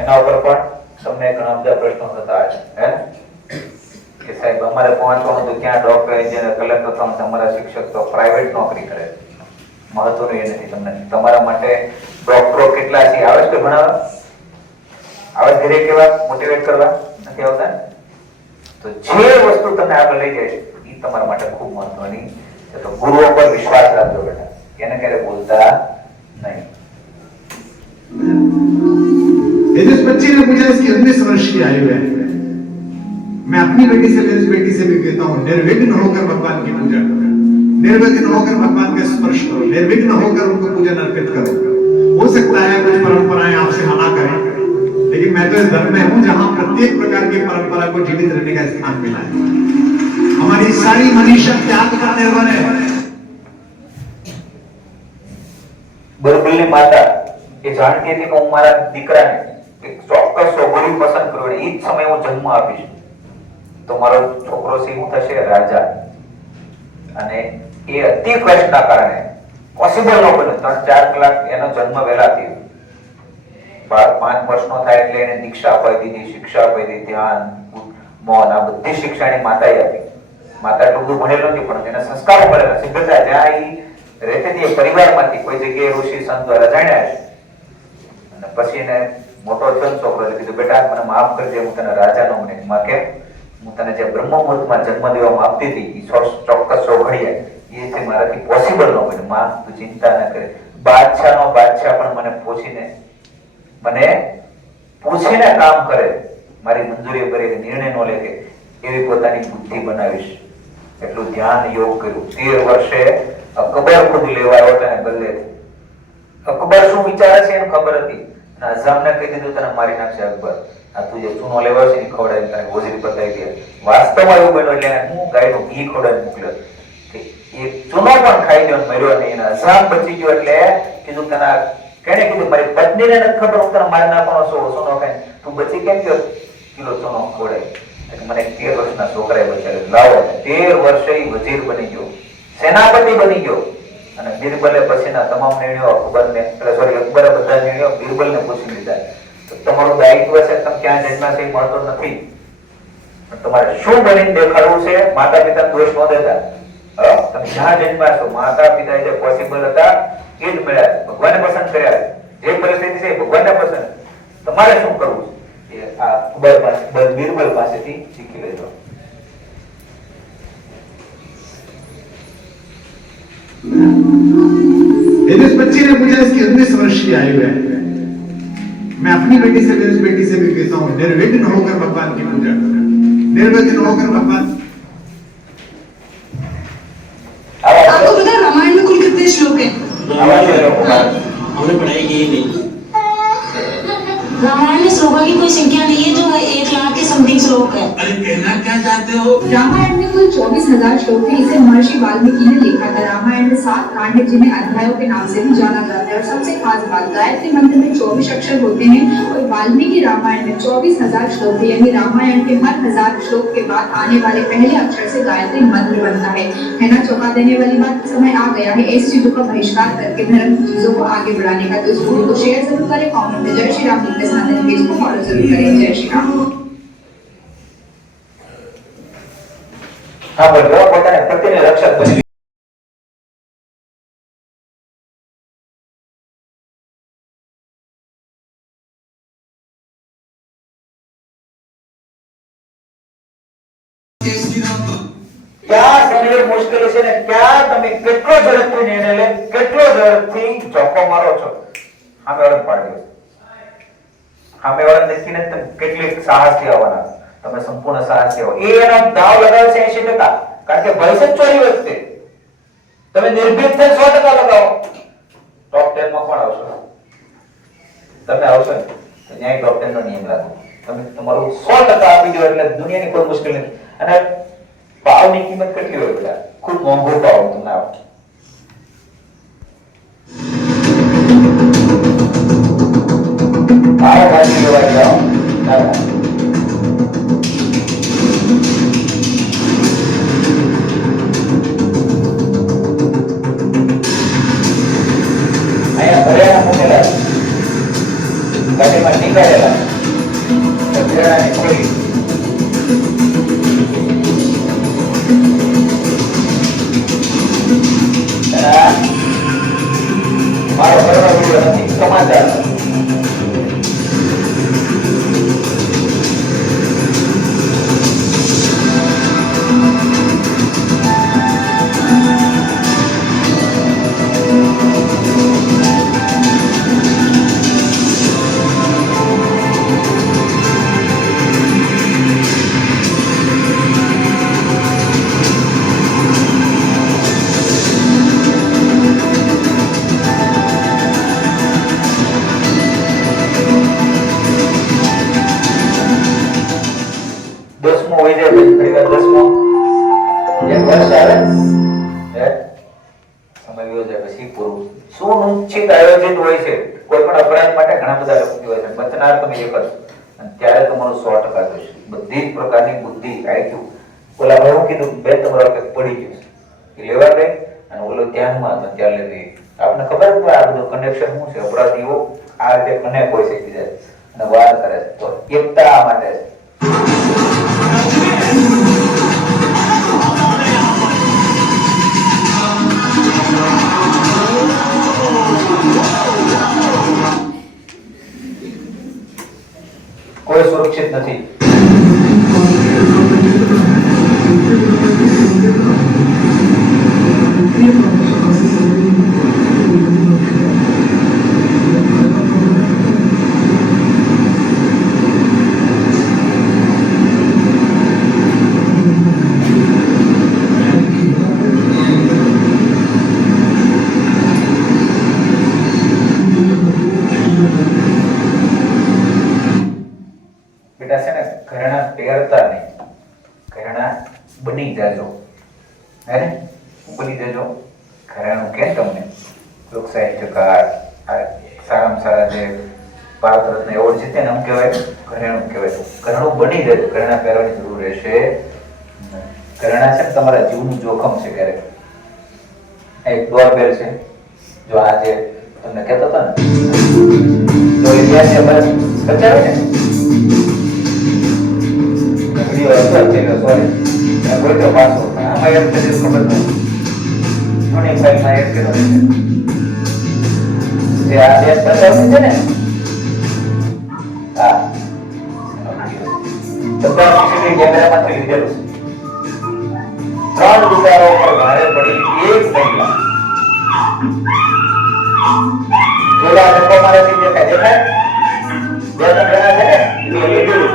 એના ઉપર પણ તમને ઘણા બધા પ્રશ્નો થતા હશે હે કે સાહેબ અમારે પહોંચવાનું તો ક્યાં ડોક્ટર એન્જિનિયર કલેક્ટર થવાનું તમારા શિક્ષક તો પ્રાઇવેટ નોકરી કરે મહત્વનું એ નથી તમને તમારા માટે ડોક્ટરો કેટલા છે આવે છે ભણાવવા આવે ઘરે કેવા મોટિવેટ કરવા નથી આવતા તો જે વસ્તુ તમને આગળ લઈ જાય એ તમારા માટે ખૂબ મહત્વની છે તો ગુરુઓ પર વિશ્વાસ રાખજો બેટા એને ક્યારે બોલતા नहीं जिस बच्चे ने पूछा इसकी 19 वर्ष की आयु है मैं अपनी बेटी से मेरी बेटी से भी कहता हूँ निर्विघ्न होकर भगवान की पूजा करो निर्विघ्न होकर भगवान का स्पर्श करो निर्विघ्न होकर उनको पूजन अर्पित करो हो सकता है कुछ परंपराएं आपसे मना करें लेकिन मैं तो इस धर्म में हूँ जहाँ प्रत्येक प्रकार की परंपरा को जीवित रहने का स्थान मिला है हमारी सारी मनीषा त्याग पर निर्भर है બિરબલની માતા એ જાણતી હતી કે હું મારા દીકરાને એક ચોક્કસ છોકરી પસંદ કરું અને એ જ સમયે હું જન્મ આપીશ તો મારો છોકરો છે હું થશે રાજા અને એ અતિ કષ્ટના કારણે પોસિબલ ન બન્યું 3-4 કલાક એનો જન્મ વહેલા થયો 5 વર્ષનો થાય એટલે એને દીક્ષા અપાઈ દીધી શિક્ષા અપાઈ દીધી ધ્યાન મૌન આ બધી શિક્ષાની માતાએ આપી માતા એટલું બધું ભણેલો નથી પણ એને સંસ્કારો મળેલા સિદ્ધતા જ્યાં એ રહેતી હતી પરિવારમાંથી કોઈ જગ્યાએ ઋષિ સંત દ્વારા જાણ્યા છે અને પછી એને મોટો થયો છોકરો કીધું બેટા મને માફ કરજે હું તને રાજાનો મને માં કે હું તને જે બ્રહ્મ મુહૂર્તમાં જન્મ દેવામાં આપતી હતી એ ચોક્કસ ઘડિયા એ છે મારાથી પોસિબલ ન બન્યું માં તું ચિંતા ન કરે બાદશાહનો બાદશાહ પણ મને પૂછીને કામ કરે મારી મંજૂરી કરે નિર્ણય ન લે કે એવી પોતાની બુદ્ધિ બનાવીશ એટલું ધ્યાન યોગ કર્યું 13 વર્ષે અકબર ખુદ લેવા આવ્યો તને બદલે અકબર શું વિચારે છે એને ખબર હતી અને અઝામને કહી દીધું તને મારી નાખશે અકબર આ તું જે ચૂનો લેવા છે ને ખવડાવી તને હોજરી બતાવી દે વાસ્તવમાં એવું બન્યું એટલે હું ગાયનું ઘી ખવડાવી મોકલ્યો કે એ ચૂનો પણ ખાઈ ગયો મર્યો નહીં અને અઝામ બચી ગયો એટલે કીધું તને કેને કીધું મારી પત્નીને નથી ખબર હું તને મારી નાખવાનો સોનો ખાઈ તું બચી કેમ ગયો કિલો ચૂનો ખવડાવી મને 13 વર્ષના છોકરાએ બચાવ્યો લાવો 13 વર્ષે વજીર બની ગયો સેનાપતિ બની ગયો અને બિરબલે પછીના તમામ નિર્ણયો અકબરે બધા નિર્ણયો બિરબલને પૂછી લીધા તો તમારું દાયિત્વ છે તમે ક્યાં જન્મ્યા છે એ મળતો નથી પણ તમારે શું બનીને દેખાડવું છે માતા પિતા દોષ ન દેતા તમે જ્યાં જન્મ્યા છો માતા પિતા જે પોસિબલ હતા એ જ મળ્યા ભગવાને પસંદ કર્યા જે પરિસ્થિતિ છે ભગવાનને પસંદ તમારે શું કરવું એ આ બીરબલ પાસેથી શીખી લેજો. जिस बच्चे ने पूछा इसकी 19 वर्ष की आयु है, मैं अपनी बेटी से मेरी बेटी से भी कहता हूँ निर्विघ्न होकर भगवान की पूजा करो, निर्विघ्न होकर भगवान. आपको पता है रामायण में कुल कितने श्लोक हैं? हमने पढ़ाई की नहीं. रामायण में श्लोकों की कोई संख्या नहीं है, जो 1,00,000 के समथिंग श्लोक है. अरे कहना क्या चाहते हो? रामायण में कुल 24,000 श्लोक हैं. इसे महर्षि वाल्मीकि ने लिखा था. रामायण में 7 कांड हैं, जिन्हें अध्यायों के नाम से भी जाना जाता है. और सबसे खास बात, गायत्री मंत्र में 24 अक्षर होते हैं और वाल्मीकि रामायण में 24,000 श्लोक है. यानी रामायण के हर 1000 श्लोक के बाद आने वाले पहले अक्षर से गायत्री मंत्र बनता है ना. चौंका देने वाली बात, समय आ गया है ऐसी चीजों का बहिष्कार करके धर्म की चीजों को आगे बढ़ाने का. तो इस वीडियो को शेयर जरूर करें, कमेंट में जय श्री राम लिख के साथ पेज को फॉलो जरूर करें. जय श्री राम. હા બોલો, પોતાના પતિને રક્ષક બની ક્યાં સમય મુશ્કેલી છે ને ક્યાં તમે કેટલો ઝડપથી નિર્ણય લે, કેટલો ઝડપથી ચોખ્ખો મારો છો. સામે વાળા પાડ્યો, સામે વાળા નક્કી ને તમે કેટલી સાહસથી આવવાના, તમે સંપૂર્ણ સાહસથી આવો. એ એનો દાવ લગાવે છે 80%, કારણ કે ભવિષ્ય ચોરી વખતે તમે નિર્ભીક થઈ 100% લગાવો. ટોપ 10 માં કોણ આવશો? તમે આવશો ને તો ન્યાય ટોપ 10 નો નિયમ રાખો. તમે તમારું 100% આપી દો એટલે દુનિયાની કોઈ મુશ્કેલી નથી. અને પાવની કિંમત કેટલી હોય બેટા? ખૂબ મોંઘો પાવ તમને આવે. પાવ ભાજી લેવા જાઓ દાદા, અહીંયા ભર્યાના મૂકેલા ગાડીમાં નીકળેલા ભર્યાની ખોલી મારો ઘરનો વિડીયો નથી, સમાચાર. સુનિશ્ચિત આયોજિત હોય છે. કોઈ પણ અપરાધ માટે ઘણા બધા લોકો હોય છે. બચનાર તમે એક જ, અને ત્યારે તમારું 100% થશે. બધી જ પ્રકારની બુદ્ધિ, આઈક્યુ. ઓલા ભાઈ હું કીધું બે તમારો કંઈક પડી ગયું છે, એ લેવા ગઈ અને ઓલો ધ્યાનમાં હતો ત્યારે લેવી. આપણને ખબર છે આ બધું કનેક્શન શું છે. અપરાધીઓ આ રીતે કનેક્ટ હોય છે એકબીજા અને વાત કરે છે. તો એકતા આ માટે છે. કોઈ સુરક્ષિત નથી. બની જાજો, હે ને? બની જજો. ઘરેણું કે તમને લોક સાહિત્યકાર સારામાં સારા જે ભારત રત્ન એવોર્ડ જીતે ને એમ કહેવાય ઘરેણું કહેવાય. ઘરેણું બની જજો. ઘરેણા પહેરવાની જરૂર રહેશે. ઘરેણા છે ને તમારા જીવનું જોખમ છે. ક્યારેક એક ડોરબેલ છે, જો આ જે તમને કહેતો હતો ને તો એ ત્યાં બસ બચાવે ને સોરી કોઈ તો પાછો આમાં એમ કદી ખબર નથી. ઘણી ફાઇલમાં એડ કર્યો છે જે આ દેશ બચાવતી છે ને, હા બધા સીસીટીવી કેમેરામાંથી લીધેલું છે 3 દુકાનો પર ભારે પડી એક મહિલા જોડા ધક્કો મારે છે દેખાય બે જણા છે ને એ લીધેલું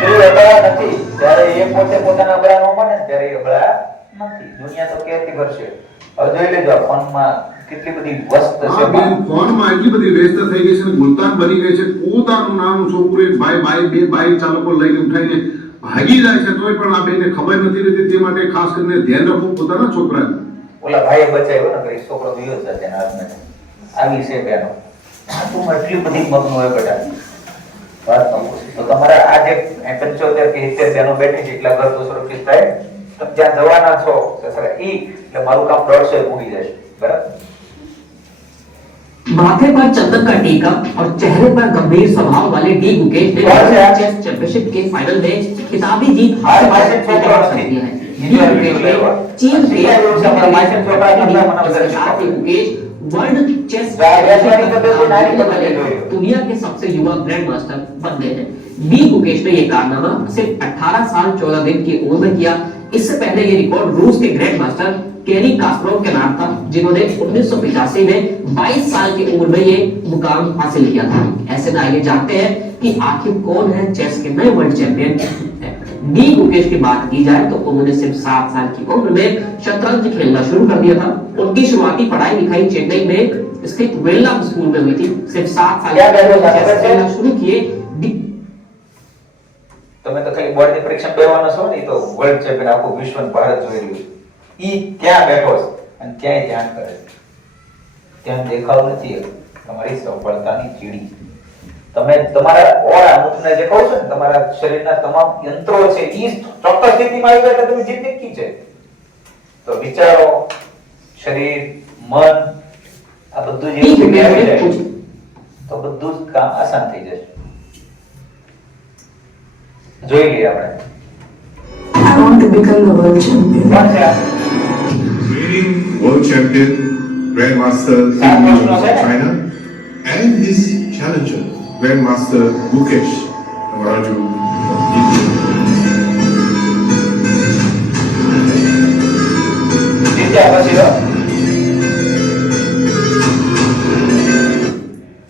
છે અબળા નથી જ્યારે એ પોતે પોતાના અબળા નો માને ત્યારે એ અબળા નથી દુનિયા તો કેતી કરશે હવે જોઈ લેજો ફોનમાં કેટલી બધી વસ્ત છે ફોનમાં એટલી બધી વ્યસ્ત થઈ ગઈ છે મુલતાન બની ગઈ છે પોતાનું નાનું છોકરું એક ભાઈ બે બાઈક ચાલકો લઈને ઉઠાઈને ભાગી જાય છે તોય પણ આ બેને ખબર નથી રહેતી તે માટે ખાસ કરીને ધ્યાન રાખવું પોતાના છોકરાને ઓલા ભાઈએ બચાવ્યો ને કે છોકરો વિયો છે તેના હાથમાં આવી છે બેનો તું એટલી બધી મગન હોય બેટા વાત ન પૂછી તો તમારા આ જે 75 કે 70 બેનો બેઠી છે એટલા ઘર તો સુરક્ષિત થાય તમે જ્યાં જવાના છો સસરા એટલે મારું કામ 150 પૂરી જશે બરાબર माथे पर चंदन का टीका और चेहरे पर गंभीर स्वभाव वाले डी गुकेश ने चेस चैंपियनशिप के फाइनल में खिताबी जीत हासिल की है। चीन के गुकेश वर्ल्ड चेस दुनिया के सबसे युवा ग्रैंड मास्टर बन गए हैं। डी गुकेश ने ये कारनामा सिर्फ 18 साल 14 दिन की उम्र में किया। इससे पहले ये रिकॉर्ड रूस के ग्रैंड मास्टर केरी कास्परोव के नाम था, जिन्होंने 1985 में 22 साल की उम्र में ये मुकाम हासिल किया था। ऐसे में आइए जानते हैं कि आखिर कौन है चेस के नए वर्ल्ड चैंपियन। डी गुकेश की बात की जाए तो उन्होंने सिर्फ 7 साल की उम्र में शतरंज खेलना शुरू कर दिया था। उनकी शुरुआती पढ़ाई लिखाई चेन्नई में स्थित वेल्लम स्कूल में हुई थी। सिर्फ 7 साल की उम्र में चेस खेलना शुरू किए। તમે તો ખાલી બોર્ડની પરીક્ષા બેવાનો છો ને તો વર્લ્ડ ચેમ્પિયન આખું વિશ્વ ભારત જોઈ રહ્યું છે ઈ ત્યાં બેઠો છે અને ક્યાંય ધ્યાન કરે છે ત્યાં દેખાવ નથી તમારી સફળતાની ચીડી તમે તમારા ઓરા મુખને જે કહો છો ને તમારા શરીરના તમામ યંત્રો છે ઈ ચોક્કસ સ્થિતિમાં આવી ગયા તમે જીત નીકળી છે તો વિચારો શરીર મન આ બધું જે જગ્યાએ આવી જાય તો બધું જ કામ આસાન થઈ જશે જોઈ લઈએ આપણે I want to become the world champion. Reigning world champion, Grandmaster China, and his challenger, Grandmaster Gukesh Namaraju.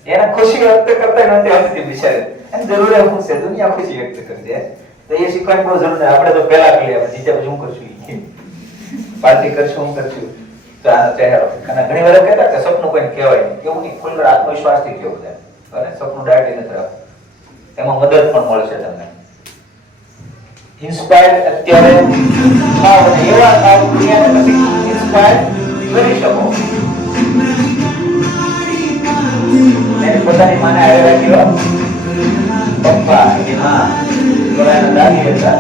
એના ખુશી વ્યક્ત કરતા નથી આવતી બિચારે અને જરૂર એવું છે દુનિયા ખુશી વ્યક્ત કરતી તો એ શીખવાની બહુ જરૂર નથી આપણે તો પહેલા કરી આપણે જીત્યા પછી હું કરશું પાર્ટી કરશું હું કરશું તો આનો ચહેરો અને ઘણી વાર કહેતા કે સપનું કોઈને કહેવાય નહીં કેવું નહીં ખુલ્લો આત્મવિશ્વાસથી કહેવું થાય અને સપનું દાટી નથી રાખવું એમાં મદદ પણ મળશે તમને ઇન્સ્પાયર અત્યારે થાવ અને એવા થાવ દુનિયાને પછી ઇન્સ્પાયર કરી શકો એને પોતાની માને આવે રાખ્યો પપ્પા કે માં ગોળાના દાદી હતા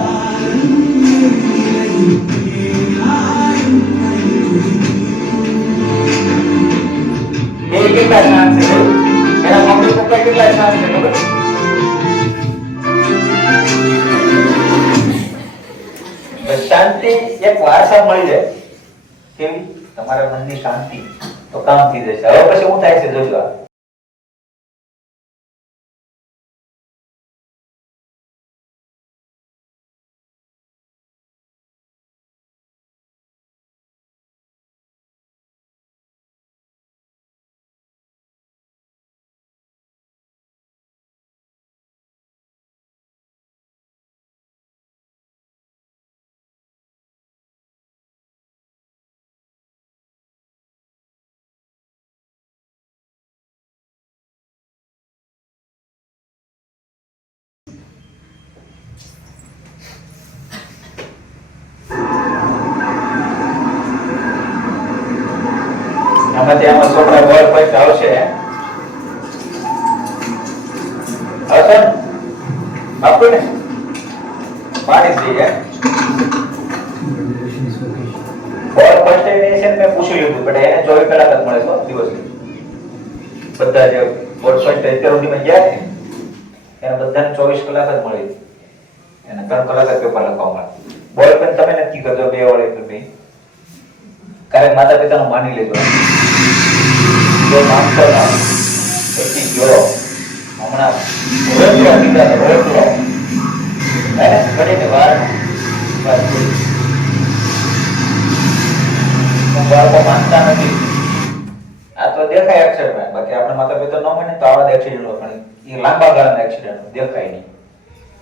એ કેટલા શાંત છે એના મમ્મી પપ્પા કેટલા શાંત છે ખબર શાંતિ એક વારસા મળી જાય કેવી તમારા મનની શાંતિ તો કામ થઈ જશે હવે પછી શું થાય છે જોજો આમાંથી આમાં છોકરા બોલ પછી આવશે આવશે બાપુ ને પાણી દઈએ બોલ ફર્સ્ટ એડિશન મેં પૂછી લીધું બટ એને 24 કલાક જ મળે છે દિવસ બધા જે બોલ ફર્સ્ટ અત્યાર સુધીમાં ગયા ને એને બધાને 24 કલાક જ મળી એને 3 કલાક જ પેપર લખવા મળે બોલ પેન તમે નક્કી કરજો બે વાળે કે બે કારણ માતા પિતાનું માની લેજો જો માનતો ના પછી જો હમણાં રોટલો કીધા રોટલો એને કરીને વાર બાળકો માનતા નથી. આ તો દેખાય એક્સિડન્ટ, બાકી આપણે માતા પિતા ન માને તો આવા એક્સિડન્ટ પણ એ લાંબા ગાળાના એક્સિડન્ટ દેખાય નહીં.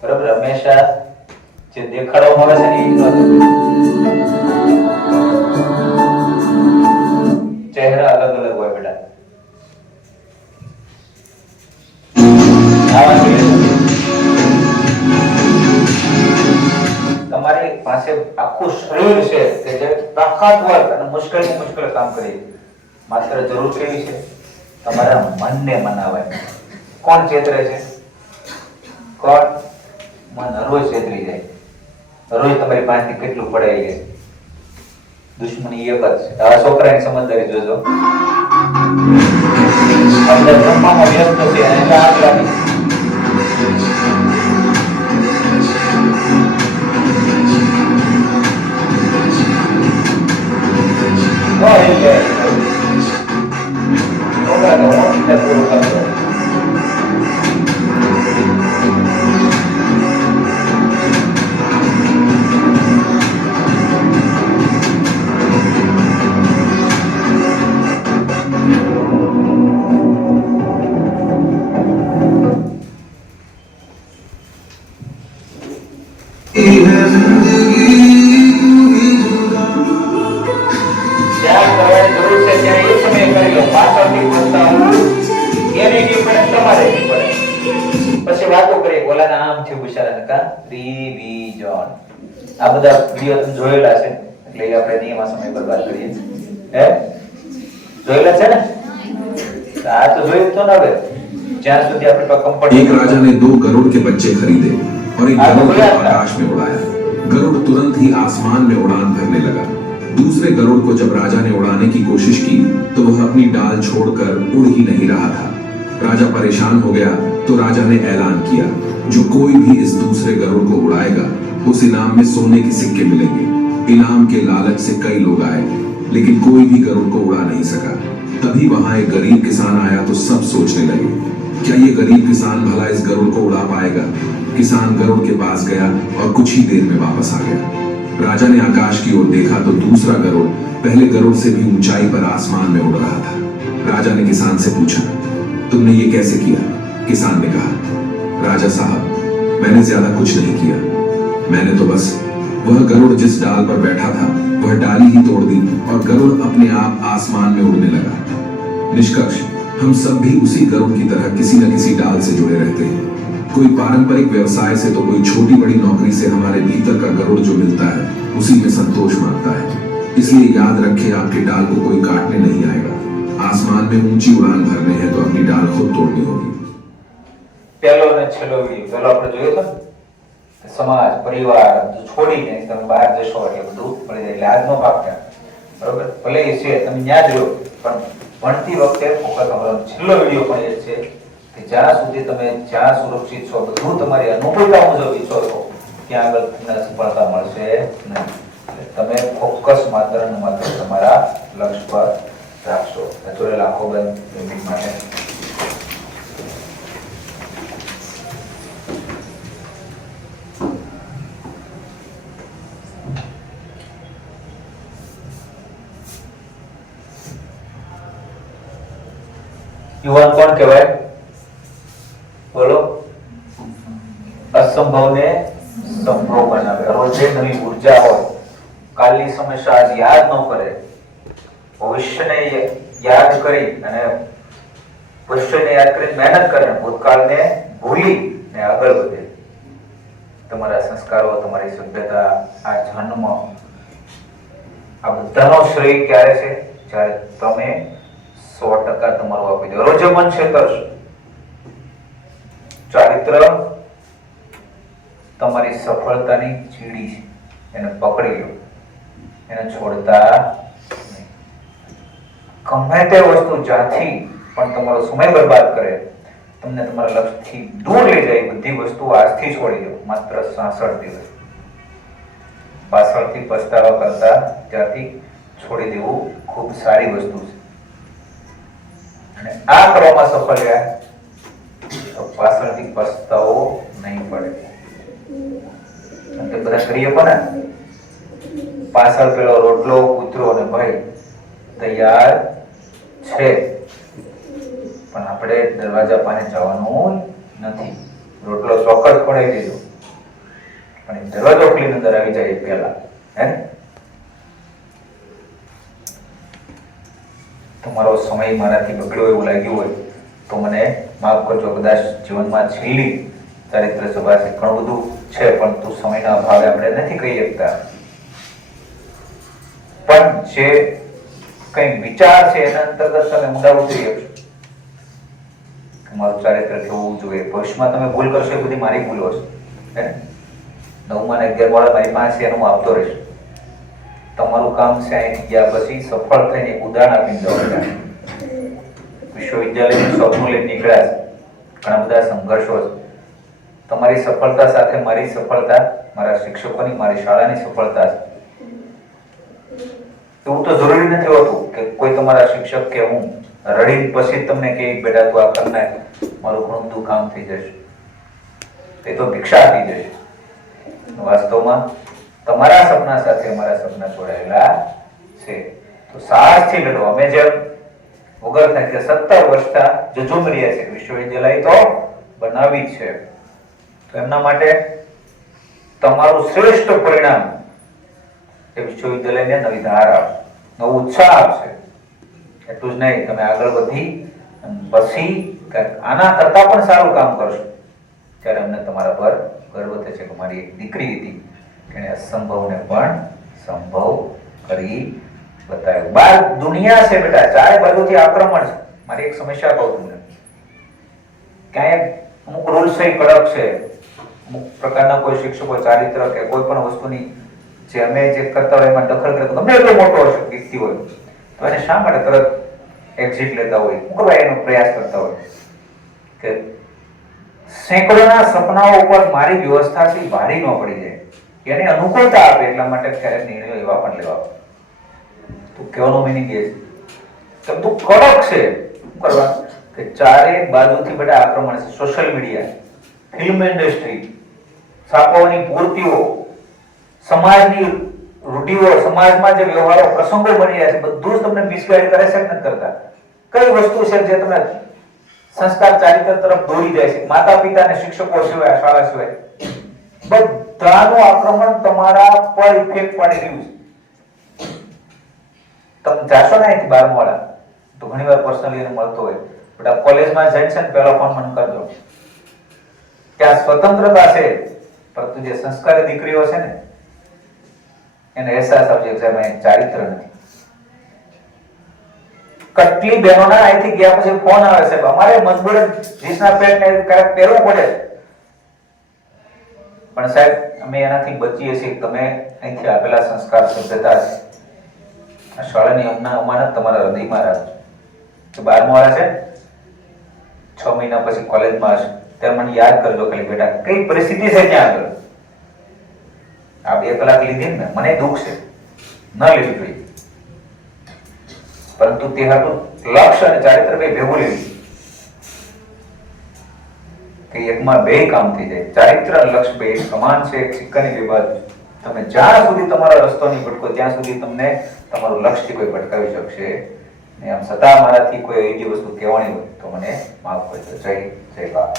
બરાબર, હંમેશા જે દેખાડવામાં આવે છે ને એ ચહેરા અલગ અલગ હોય બેટા. તમારી પાસે આખું શરીર છે કે જે તાકાતવર અને મુશ્કેલ કામ કરે. માત્ર જરૂર કેવી છે? તમારા મનને મનાવાય. કોણ છેતરે છે? કોણ? મન રોજ છેતરી જાય. રોજ તમારી પાસેથી કેટલું પડાઈ લે. દુશ્મની એક જ છે. આ છોકરાની સમજદારી જોજો. અંદર રમવામાં વ્યસ્ત છે અને આગ લાગી. આ બધા વિડિયો તમે જોયેલા છે એટલે આપણે નિયમમાં સમય બરબાદ કરીએ. હે જોયેલા છે ને? આ તો જોયું તો ના હવે જ્યાં સુધી આપણે પર કંપની. एक राजा ने 2 गरुड़ के बच्चे खरीदे और एक गरुड़ को आकाश में उड़ाया. गरुड़ तुरंत ही आसमान में उड़ान भरने लगा. दूसरे गरुड़ को जब राजा ने उड़ाने की कोशिश की तो वह अपनी डाल छोड़कर उड़ ही नहीं रहा था. राजा परेशान हो गया तो राजा ने ऐलान किया, जो कोई भी इस दूसरे गरुड़ को उड़ाएगा उस इनाम में सोने के सिक्के मिलेंगे. इनाम के लालच से कई लोग आए लेकिन कोई भी गरुड़ को उड़ा नहीं सका. तभी वहां एक गरीब किसान आया तो सब सोचने लगे, क्या ये गरीब किसान भला इस गरुड़ को उड़ा पाएगा? किसान गरुड़ के पास गया और कुछ ही देर में वापस आ गया. राजा ने आकाश की ओर देखा तो दूसरा गरुड़ पहले गरुड़ से भी ऊंचाई पर आसमान में उड़ रहा था. राजा ने किसान से पूछा, तुमने ये कैसे किया? किसान ने कहा, राजा साहब, मैंने ज्यादा कुछ नहीं किया. मैंने तो बस वह गरुड़ जिस डाल पर बैठा था वह डाली ही तोड़ दी और गरुड़ अपने आप आसमान में उड़ने लगा. निष्कर्ष, हम सब भी उसी गरुड़ की तरह किसी न किसी डाल से जुड़े रहते हैं. कोई पारंपरिक व्यवसाय से तो कोई छोटी बड़ी नौकरी से हमारे भीतर का गरुड़ जो मिलता है उसी में संतोष मानता है. इसलिए याद रखें, आपकी डाल को कोई काटने नहीं आएगा. आसमान में ऊंची उड़ान भरने हैं तो अपनी डाल खुद तोड़नी होगी. પહેલો ને છેલ્લો વિડિયો પહેલો આપણે જોયો હતો ને, સમાજ પરિવાર છોડીને તમે બહાર જશો એટલે બધું મળી જાય. એટલે આજનો ભાગ છે બરોબર, ભલે એ છે તમે યાદ રહ્યો પણ ભણતી વખતે ફોકસ કરવાનો. છેલ્લો વિડિયો પણ એ છે કે જ્યાં સુધી તમે જ્યાં સુરક્ષિત છો, બધું તમારી અનુકૂળતા મુજબ ઈચ્છો છો, ત્યાં આગળ તમને સફળતા મળશે નહીં. તમે ફોકસ માત્ર ને માત્ર તમારા લક્ષ્ય પર રાખશો. ચોરે લાખો બંધ માટે યુવાન કોણ કહેવાય? બોલો. અસંભવને સંભવ બનાવે. રોજે નવી ઉર્જા હોય. કાલની સમસ્યા આજ યાદ ન કરે, ભવિષ્યને યાદ કરી અને ભવિષ્યને યાદ કરી મહેનત કરે, ભૂતકાળને ભૂલી ને આગળ વધે. તમારા સંસ્કારો, તમારી સભ્યતા, આ જન્મ, આ બધાનો શ્રેય ક્યારે છે? જ્યારે તમે 100% તમારું આપી દો. રોજે મન છેતરશે. ચારિત્ર તમારી સફળતાની ચીડી છે, એને પકડી લો, એને છોડતા નહીં. ગમે તે વસ્તુ જ્યાંથી પણ તમારો સમય બરબાદ કરે, તમને તમારા લક્ષ્યથી દૂર લઈ જાય, બધી વસ્તુ આજથી છોડી દો. માત્ર 66 દિવસ. પાછળથી પસ્તાવા કરતા ત્યાંથી છોડી દેવું ખૂબ સારી વસ્તુ છે. અને આ કરવામાં સફળ રહ્યા પાછળથી પસ્તાવો નહીં પડે. અને તે બધા કરીએ પણ પાછળ પેલો રોટલો, કૂતરો અને ભાઈ તૈયાર છે, પણ આપણે દરવાજા પાસે જવાનું નથી. રોટલો ચોક્કસ ખોડાવી દીધો, પણ એ દરવાજો ખોલીને અંદર આવી જાય એ પહેલા, હે? તમારો સમય મારાથી બગડ્યો એવું લાગ્યું હોય તો મને માફ કરજો. કદાચ જીવનમાં છેલ્લી ચારિત્ર સભા છે, ઘણું બધું છે, પણ તું સમયના અભાવે આપણે નથી કહી શકતા. પણ જે કઈ વિચાર છે એના અંતર્ગત તમે ઊંડા ઉતરી શકશો. તમારું ચારિત્ર કેવું જોઈએ. ભવિષ્યમાં તમે ભૂલ કરશો એ બધી મારી ભૂલો છે, 9મા અને 11 વાળા મારી પાસે એનું આપતો રહેશે. તમારું કામ છે અહીંથી ગયા પછી સફળ થઈને એક ઉદાહરણ આપીને જવાનું. વિશ્વવિદ્યાલયનું સપનું લઈને નીકળ્યા છે, ઘણા બધા સંઘર્ષો છે. તમારી સફળતા સાથે મારી સફળતા, મારા શિક્ષકોની, મારી શાળાની સફળતા છે. એવું તો જરૂરી નથી હોતું કે કોઈ તમારા શિક્ષક કે હું રડીને પછી તમને કે બેટા તું આ કર નાખ, મારું ઘણું બધું કામ થઈ જશે. એ તો ભિક્ષા આપી જશે. વાસ્તવમાં તમારા સપના સાથે અમારા સપના જોડાયેલા છે, તો સાહસથી લડો. અમે જેમ વગર થાય કે 17 વર્ષના જજુમર્યા છે, વિશ્વવિદ્યાલય તો બનાવી જ છે, તો એમના માટે તમારું શ્રેષ્ઠ પરિણામ એ વિશ્વવિદ્યાલયને નવી ધારા, નવો ઉત્સાહ આપશે. એટલું જ નહીં, તમે આગળ વધી પછી આના કરતા પણ સારું કામ કરશો ત્યારે અમને તમારા પર ગર્વ થશે કે મારી એક દીકરી હતી, એને અસંભવને પણ સંભવ કરી બતાવ્યું. બાર દુનિયા છે બેટા, ચારે બાજુથી આક્રમણ છે. મારી એક સમસ્યા કહું તમને, ક્યાંય અમુક રૂલ્સ છે કડક છે, અમુક પ્રકારના કોઈ શિક્ષકો ચારિત્ર કે કોઈ પણ વસ્તુની જે અમે જે કરતા હોય એમાં દખલ કરે તો ગમે એટલો મોટો વ્યક્તિ હોય તો એને શા માટે તરત એક્ઝિટ લેતા હોય, કરવા એનો પ્રયાસ કરતા હોય કે સેંકડોના સપનાઓ ઉપર મારી વ્યવસ્થાથી ભારી ન પડી જાય, એને અનુકૂળતા આપે. એટલા માટે ક્યારેક નિર્ણયો એવા પણ લેવા. તો કહેવાનો મિનિંગ એ છે કે તું કડક છે, શું કરવા કે ચારે બાજુથી બધા આક્રમણ છે. સોશિયલ મીડિયા, ફિલ્મ ઇન્ડસ્ટ્રી, છાપાઓની પૂર્તિઓ, સમાજની રૂઢિઓ, સમાજમાં જે વ્યવહારો, પ્રસંગો બની રહ્યા છે, બધું જ તમને મિસગાઈડ કરે છે. નથી કરતા કઈ વસ્તુ છે જે તમને સંસ્કાર ચારિત્ર તરફ દોરી જાય છે? માતા પિતા અને શિક્ષકો સિવાય, શાળા સિવાય બધાનું આક્રમણ તમારા પર ઇફેક્ટ પાડી રહ્યું છે. તમે જાશો ને અહીંથી 12મા વાળા તો ઘણી વાર પર્સનલી એને મળતો હોય, બટ આ કોલેજમાં જઈને છે ને પહેલો ફોન મને કરજો. ત્યાં સ્વતંત્રતા છે, પરંતુ જે સંસ્કારી દીકરીઓ છે ને એને અહેસાસ આપજે કે સાહેબ ચારિત્ર નથી. કેટલી બહેનોના અહીંથી ગયા પછી ફોન આવે છે, અમારે મજબૂરન જીન્સના પેન્ટ ને ક્યારેક પહેરવું પડે, પણ સાહેબ અમે એનાથી બચીએ છીએ. તમે અહીંથી આપેલા સંસ્કાર, સભ્યતા છે, આ શાળાની અમાનત તમારા હૃદયમાં રાખજો. 12મા વાળા છે 6 મહિના પછી કોલેજમાં હશે ત્યારે મને યાદ કરજો કે બેટા કઈ પરિસ્થિતિ છે ત્યાં આગળ. આ 2 કલાક લીધી ને મને દુઃખ છે, ન લેવી જોઈએ, પરંતુ તે હતું લક્ષ્ય અને ચારિત્ર બે ભેગું લેવું કે એકમાં બે કામ થઈ જાય. ચારિત્ર અને લક્ષ્ય બે સમાન છે, એક સિક્કાની બે બાજુ. તમે જ્યાં સુધી તમારો રસ્તો નહીં ભટકો ત્યાં સુધી તમને તમારું લક્ષ્ય કોઈ ભટકાવી શકશે નહીં. આમ છતાં મારાથી કોઈ એવી વસ્તુ કહેવાની હોય તો મને માફ કરજો. જય બાપ.